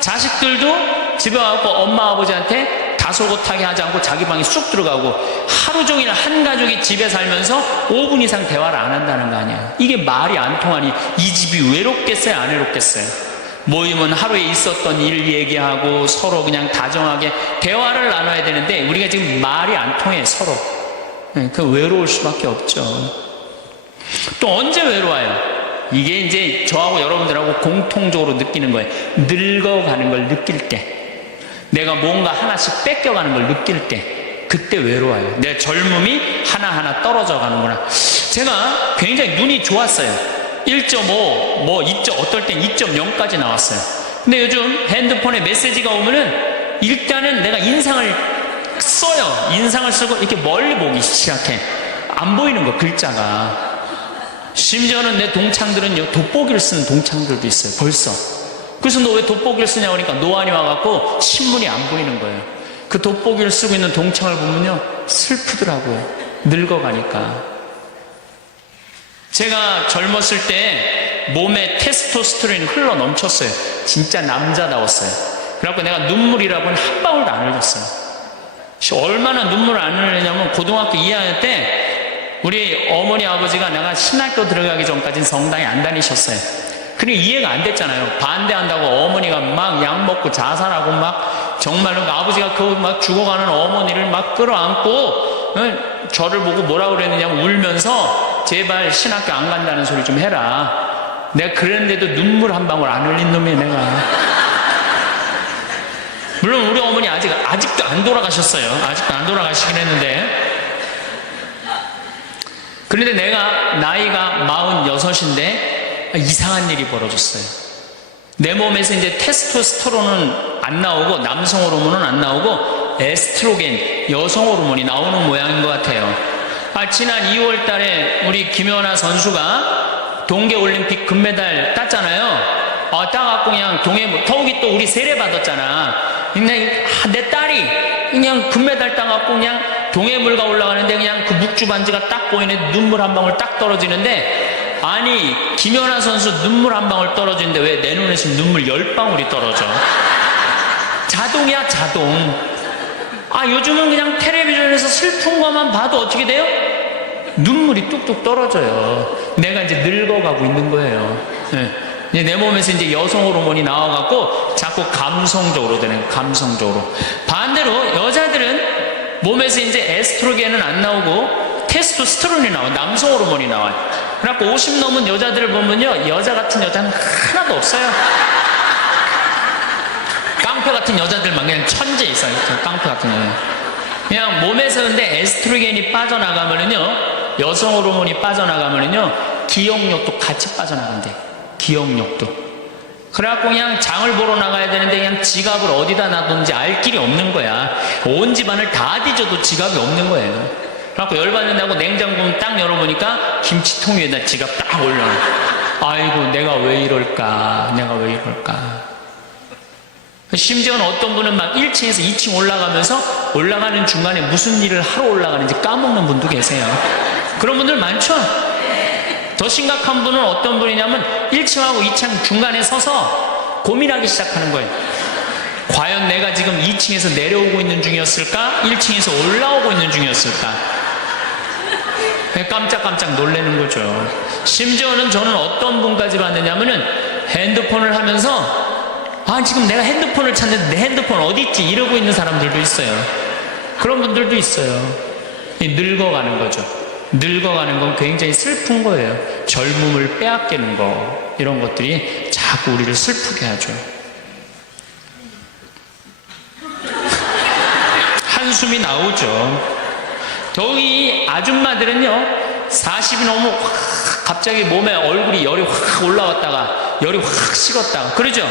자식들도 집에 와서 엄마 아버지한테 다소곳하게 하지 않고 자기 방에 쑥 들어가고 하루 종일 한 가족이 집에 살면서 5분 이상 대화를 안 한다는 거 아니에요. 이게 말이 안 통하니 이 집이 외롭겠어요, 안 외롭겠어요? 모이면 하루에 있었던 일 얘기하고 서로 그냥 다정하게 대화를 나눠야 되는데 우리가 지금 말이 안 통해, 서로. 그 외로울 수밖에 없죠. 또 언제 외로워요? 이게 이제 저하고 여러분들하고 공통적으로 느끼는 거예요. 늙어가는 걸 느낄 때, 내가 뭔가 하나씩 뺏겨가는 걸 느낄 때, 그때 외로워요. 내 젊음이 하나하나 떨어져 가는구나. 제가 굉장히 눈이 좋았어요. 1.5, 어떨 땐 2.0까지 나왔어요. 근데 요즘 핸드폰에 메시지가 오면은 일단은 내가 인상을 써요. 인상을 쓰고 이렇게 멀리 보기 시작해. 안 보이는 거, 글자가. 심지어는 내 동창들은요, 돋보기를 쓰는 동창들도 있어요, 벌써. 그래서 너 왜 돋보기를 쓰냐고 하니까 노안이 와갖고 신문이 안 보이는 거예요. 그 돋보기를 쓰고 있는 동창을 보면요, 슬프더라고요. 늙어가니까. 제가 젊었을 때 몸에 테스토스테론이 흘러 넘쳤어요. 진짜 남자다웠어요. 그래갖고 내가 눈물이라고는 한 방울도 안 흘렸어요. 얼마나 눈물을 안 흘리냐면 고등학교 2학년 때 우리 어머니 아버지가 내가 신학교 들어가기 전까지는 성당에 안 다니셨어요. 그게 이해가 안 됐잖아요. 반대한다고 어머니가 막 약 먹고 자살하고 막 정말로 아버지가 그 막 죽어가는 어머니를 막 끌어안고 저를 보고 뭐라고 그랬느냐면 울면서 제발 신학교 안 간다는 소리 좀 해라. 내가 그랬는데도 눈물 한 방울 안 흘린 놈이에요, 내가. 물론 우리 어머니 아직도 안 돌아가셨어요. 아직도 안 돌아가시긴 했는데. 그런데 내가 나이가 46인데 이상한 일이 벌어졌어요. 내 몸에서 이제 테스토스테론은 안 나오고 남성 호르몬은 안 나오고 에스트로겐, 여성 호르몬이 나오는 모양인 것 같아요. 지난 2월 달에 우리 김연아 선수가 동계올림픽 금메달 땄잖아요. 따갖고 그냥 더욱이 또 우리 세례 받았잖아. 그냥 내 딸이 그냥 금메달 따갖고 그냥 동해물가 올라가는데 그냥 그 묵주 반지가 딱 보이는데 눈물 한 방울 딱 떨어지는데, 아니 김연아 선수 눈물 한 방울 떨어지는데 왜 내 눈에서 눈물 10방울이 떨어져? 자동이야, 자동. 요즘은 그냥 텔레비전에서 슬픈 것만 봐도 어떻게 돼요? 눈물이 뚝뚝 떨어져요. 내가 이제 늙어가고 있는 거예요. 네. 내 몸에서 이제 여성 호르몬이 나와갖고 자꾸 감성적으로 되는 거예요. 감성적으로. 반대로 여자들은 몸에서 이제 에스트로겐은 안 나오고 테스토스테론이 나와요. 남성 호르몬이 나와요. 그래갖고 50 넘은 여자들을 보면요, 여자 같은 여자는 하나도 없어요. 깡패 같은 여자들만 그냥 천재 있어요. 깡패 같은 여자. 그냥 몸에서 근데 에스트로겐이 빠져나가면은요, 여성 호르몬이 빠져나가면은요, 기억력도 같이 빠져나간대. 기억력도. 그래갖고 그냥 장을 보러 나가야 되는데 그냥 지갑을 어디다 놔뒀는지 알 길이 없는 거야. 온 집안을 다 뒤져도 지갑이 없는 거예요. 그래갖고 열받는다고 냉장고 딱 열어보니까 김치통 위에다 지갑 딱 올려놔. 아이고 내가 왜 이럴까, 내가 왜 이럴까. 심지어는 어떤 분은 막 1층에서 2층 올라가면서 올라가는 중간에 무슨 일을 하러 올라가는지 까먹는 분도 계세요. 그런 분들 많죠? 더 심각한 분은 어떤 분이냐면 1층하고 2층 중간에 서서 고민하기 시작하는 거예요. 과연 내가 지금 2층에서 내려오고 있는 중이었을까? 1층에서 올라오고 있는 중이었을까? 깜짝깜짝 놀라는 거죠. 심지어는 저는 어떤 분까지 봤느냐면은 핸드폰을 하면서 지금 내가 핸드폰을 찾는데 내 핸드폰 어디 있지? 이러고 있는 사람들도 있어요. 그런 분들도 있어요. 늙어가는 거죠. 늙어가는 건 굉장히 슬픈 거예요. 젊음을 빼앗기는 거, 이런 것들이 자꾸 우리를 슬프게 하죠. 한숨이 나오죠. 더위 아줌마들은요 40이 넘으면 확 갑자기 몸에 얼굴이 열이 확 올라왔다가 열이 확 식었다가 그러죠.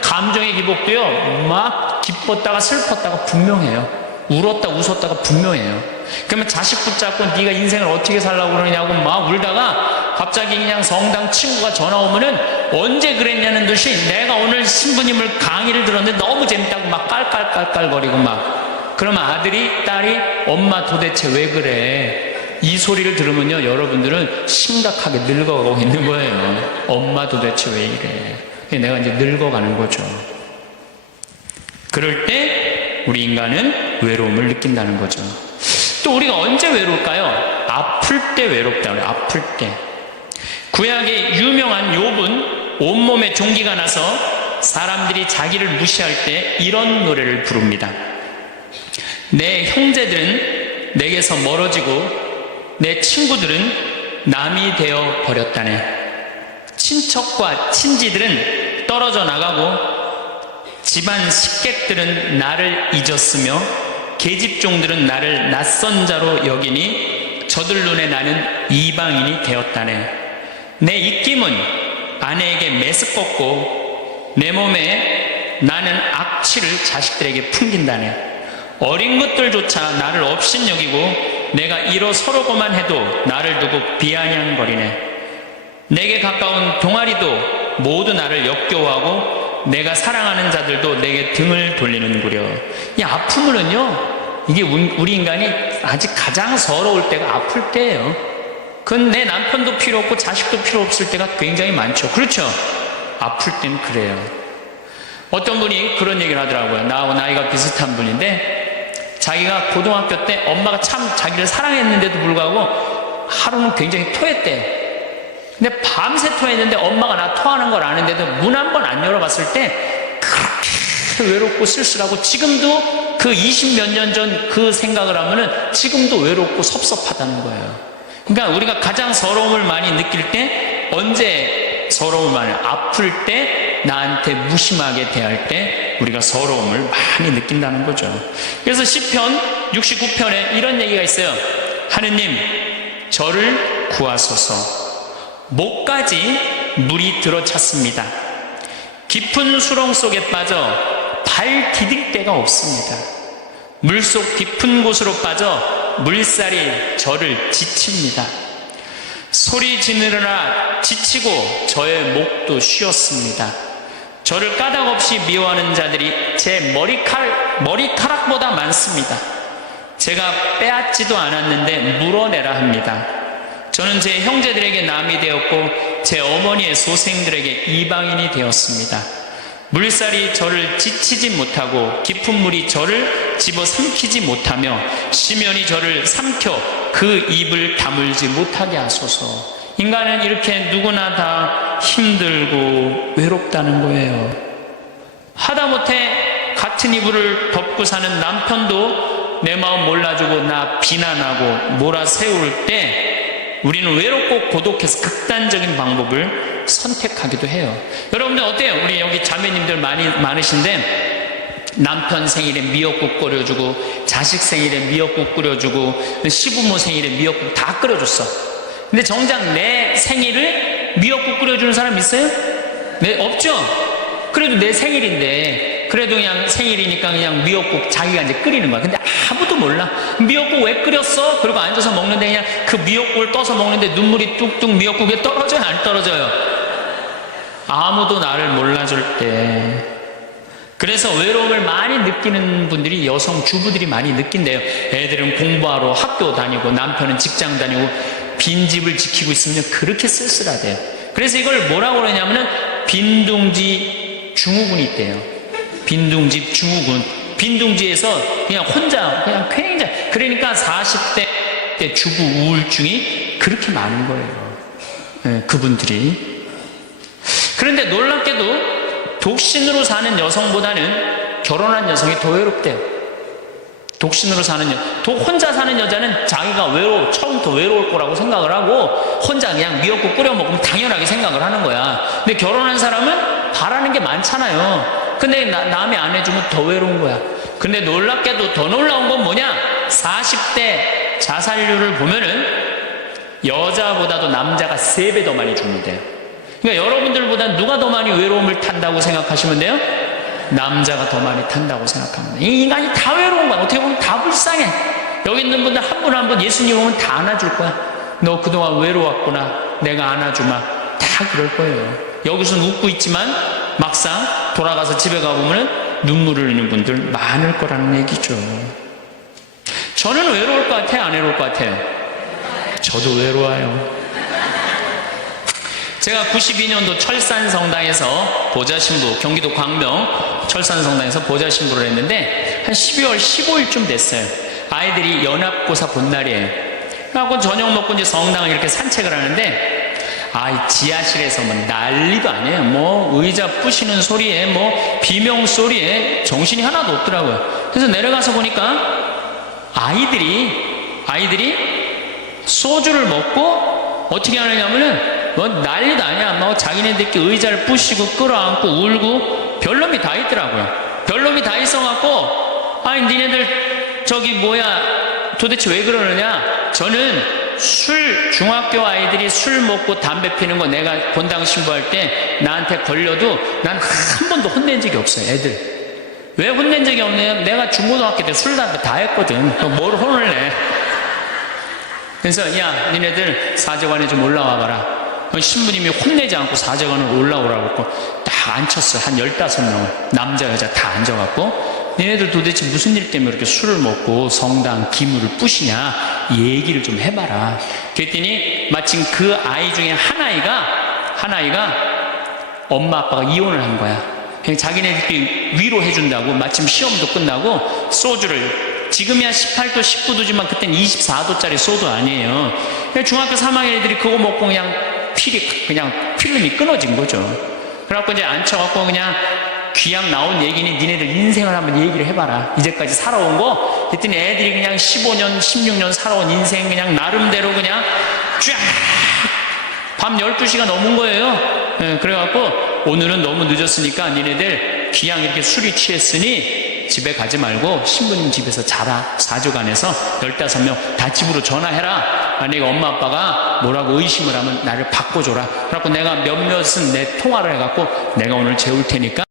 감정의 기복도요 막 기뻤다가 슬펐다가 분명해요. 울었다 웃었다가 분명해요. 그러면 자식 붙잡고 네가 인생을 어떻게 살라고 그러냐고 막 울다가 갑자기 그냥 성당 친구가 전화 오면은 언제 그랬냐는 듯이 내가 오늘 신부님을 강의를 들었는데 너무 재밌다고 막 깔깔깔깔거리고 막 그러면 아들이 딸이 엄마 도대체 왜 그래? 이 소리를 들으면요 여러분들은 심각하게 늙어가고 있는 거예요. 엄마 도대체 왜 이래? 내가 이제 늙어가는 거죠. 그럴 때 우리 인간은 외로움을 느낀다는 거죠. 또 우리가 언제 외로울까요? 아플 때 외롭다 그래요. 아플 때. 구약의 유명한 욥은 온몸에 종기가 나서 사람들이 자기를 무시할 때 이런 노래를 부릅니다. 내 형제들은 내게서 멀어지고 내 친구들은 남이 되어 버렸다네. 친척과 친지들은 떨어져 나가고 집안 식객들은 나를 잊었으며 계집종들은 나를 낯선 자로 여기니 저들 눈에 나는 이방인이 되었다네. 내 입김은 아내에게 메스껍고 내 몸에 나는 악취를 자식들에게 풍긴다네. 어린 것들조차 나를 업신여기고 내가 일어서려고만 해도 나를 두고 비아냥거리네. 내게 가까운 동아리도 모두 나를 역겨워하고 내가 사랑하는 자들도 내게 등을 돌리는구려. 이 아픔은요 이게 우리 인간이 아직 가장 서러울 때가 아플 때예요. 그건 내 남편도 필요 없고 자식도 필요 없을 때가 굉장히 많죠. 그렇죠? 아플 때는 그래요. 어떤 분이 그런 얘기를 하더라고요. 나하고 나이가 비슷한 분인데 자기가 고등학교 때 엄마가 참 자기를 사랑했는데도 불구하고 하루는 굉장히 토했대요. 근데 밤새 토했는데 엄마가 나 토하는 걸 아는데도 문 한 번 안 열어봤을 때 그렇게 외롭고 쓸쓸하고 지금도 그 20몇 년 전 그 생각을 하면은 지금도 외롭고 섭섭하다는 거예요. 그러니까 우리가 가장 서러움을 많이 느낄 때 언제 서러움을 많이 아플 때 나한테 무심하게 대할 때 우리가 서러움을 많이 느낀다는 거죠. 그래서 시편 69편에 이런 얘기가 있어요. 하느님 저를 구하소서. 목까지 물이 들어찼습니다. 깊은 수렁 속에 빠져 발 디딜 데가 없습니다. 물속 깊은 곳으로 빠져 물살이 저를 지칩니다. 소리 지르느라 지치고 저의 목도 쉬었습니다. 저를 까닭없이 미워하는 자들이 제 머리카락보다 많습니다. 제가 빼앗지도 않았는데 물어내라 합니다. 저는 제 형제들에게 남이 되었고 제 어머니의 소생들에게 이방인이 되었습니다. 물살이 저를 지치지 못하고 깊은 물이 저를 집어삼키지 못하며 심연이 저를 삼켜 그 입을 다물지 못하게 하소서. 인간은 이렇게 누구나 다 힘들고 외롭다는 거예요. 하다못해 같은 이불을 덮고 사는 남편도 내 마음 몰라주고 나 비난하고 몰아세울 때 우리는 외롭고 고독해서 극단적인 방법을 선택하기도 해요. 여러분들 어때요? 우리 여기 자매님들 많으신데 남편 생일에 미역국 끓여주고 자식 생일에 미역국 끓여주고 시부모 생일에 미역국 다 끓여줬어. 근데 정작 내 생일을 미역국 끓여주는 사람 있어요? 네, 없죠? 그래도 내 생일인데 그래도 그냥 생일이니까 그냥 미역국 자기가 이제 끓이는 거야. 근데 아무도 몰라. 미역국 왜 끓였어? 그리고 앉아서 먹는데 그냥 그 미역국을 떠서 먹는데 눈물이 뚝뚝 미역국에 떨어져요? 안 떨어져요? 아무도 나를 몰라줄 때. 그래서 외로움을 많이 느끼는 분들이 여성 주부들이 많이 느낀대요. 애들은 공부하러 학교 다니고 남편은 직장 다니고 빈집을 지키고 있으면 그렇게 쓸쓸하대요. 그래서 이걸 뭐라고 그러냐면은 빈둥지 증후군이 있대요. 빈둥지 증후군. 빈둥지에서 그냥 혼자 그냥 굉장히 그러니까 40대 때 주부 우울증이 그렇게 많은 거예요. 네, 그분들이. 그런데 놀랍게도 독신으로 사는 여성보다는 결혼한 여성이 더 외롭대요. 독신으로 사는 혼자 사는 여자는 자기가 처음부터 외로울 거라고 생각을 하고 혼자 그냥 미역국 끓여 먹으면 당연하게 생각을 하는 거야. 근데 결혼한 사람은 바라는 게 많잖아요. 근데 남이 안 해주면 더 외로운 거야. 근데 놀랍게도 더 놀라운 건 뭐냐? 40대 자살률을 보면은 여자보다도 남자가 3배 더 많이 죽는데요. 그러니까 여러분들보다 누가 더 많이 외로움을 탄다고 생각하시면 돼요? 남자가 더 많이 탄다고 생각합니다. 이 인간이 다 외로운 거야. 어떻게 보면 다 불쌍해. 여기 있는 분들 한 분 한 분 예수님 오면 다 안아줄 거야. 너 그동안 외로웠구나. 내가 안아주마. 다 그럴 거예요. 여기서는 웃고 있지만 막상 돌아가서 집에 가보면 눈물을 흘리는 분들 많을 거라는 얘기죠. 저는 외로울 것 같아요? 안 외로울 것 같아요? 저도 외로워요. 제가 92년도 철산성당에서 보좌신부, 경기도 광명 철산성당에서 보좌신부를 했는데 한 12월 15일쯤 됐어요. 아이들이 연합고사 본 날이에요. 그래갖고 저녁 먹고 이제 성당을 이렇게 산책을 하는데 이 지하실에서 뭐 난리도 아니에요. 뭐 의자 부시는 소리에 뭐 비명 소리에 정신이 하나도 없더라고요. 그래서 내려가서 보니까 아이들이 소주를 먹고 어떻게 하느냐면은 뭐 난리도 아니야. 뭐 자기네들끼리 의자를 부시고 끌어안고 울고 별놈이 다 있더라고요. 별놈이 다 있어갖고 니네들 도대체 왜 그러느냐? 저는 중학교 아이들이 술 먹고 담배 피는 거 내가 본당 신부할 때 나한테 걸려도 난 한 번도 혼낸 적이 없어요. 애들 왜 혼낸 적이 없냐? 내가 중고등학교 때 술 담배 다 했거든. 뭘 혼을 내? 그래서 야 니네들 사제관에 좀 올라와 봐라. 신부님이 혼내지 않고 사제관으로 올라오라고 했고 딱 앉혔어요. 한 15명 남자 여자 다 앉아갖고 니네들 도대체 무슨 일 때문에 이렇게 술을 먹고 성당 기물을 부시냐 얘기를 좀 해봐라. 그랬더니 마침 그 아이 중에 한 아이가 엄마 아빠가 이혼을 한 거야. 자기네들끼리 위로해준다고 마침 시험도 끝나고 소주를 지금이야 18도 19도지만 그땐 24도짜리 소주 아니에요. 중학교 3학년 애들이 그거 먹고 그냥 필름이 끊어진 거죠. 그래갖고 이제 앉혀갖고 그냥 귀양 나온 얘기니 니네들 인생을 한번 얘기를 해봐라. 이제까지 살아온 거. 그랬더니 애들이 그냥 15년 16년 살아온 인생 그냥 나름대로 그냥 쫙 밤 12시가 넘은 거예요. 그래갖고 오늘은 너무 늦었으니까 니네들 귀양 이렇게 술이 취했으니 집에 가지 말고 신부님 집에서 자라. 사주관에서 15명 다 집으로 전화해라. 만약에 엄마 아빠가 뭐라고 의심을 하면 나를 바꿔줘라. 그래갖고 내가 몇몇은 내 통화를 해갖고 내가 오늘 재울 테니까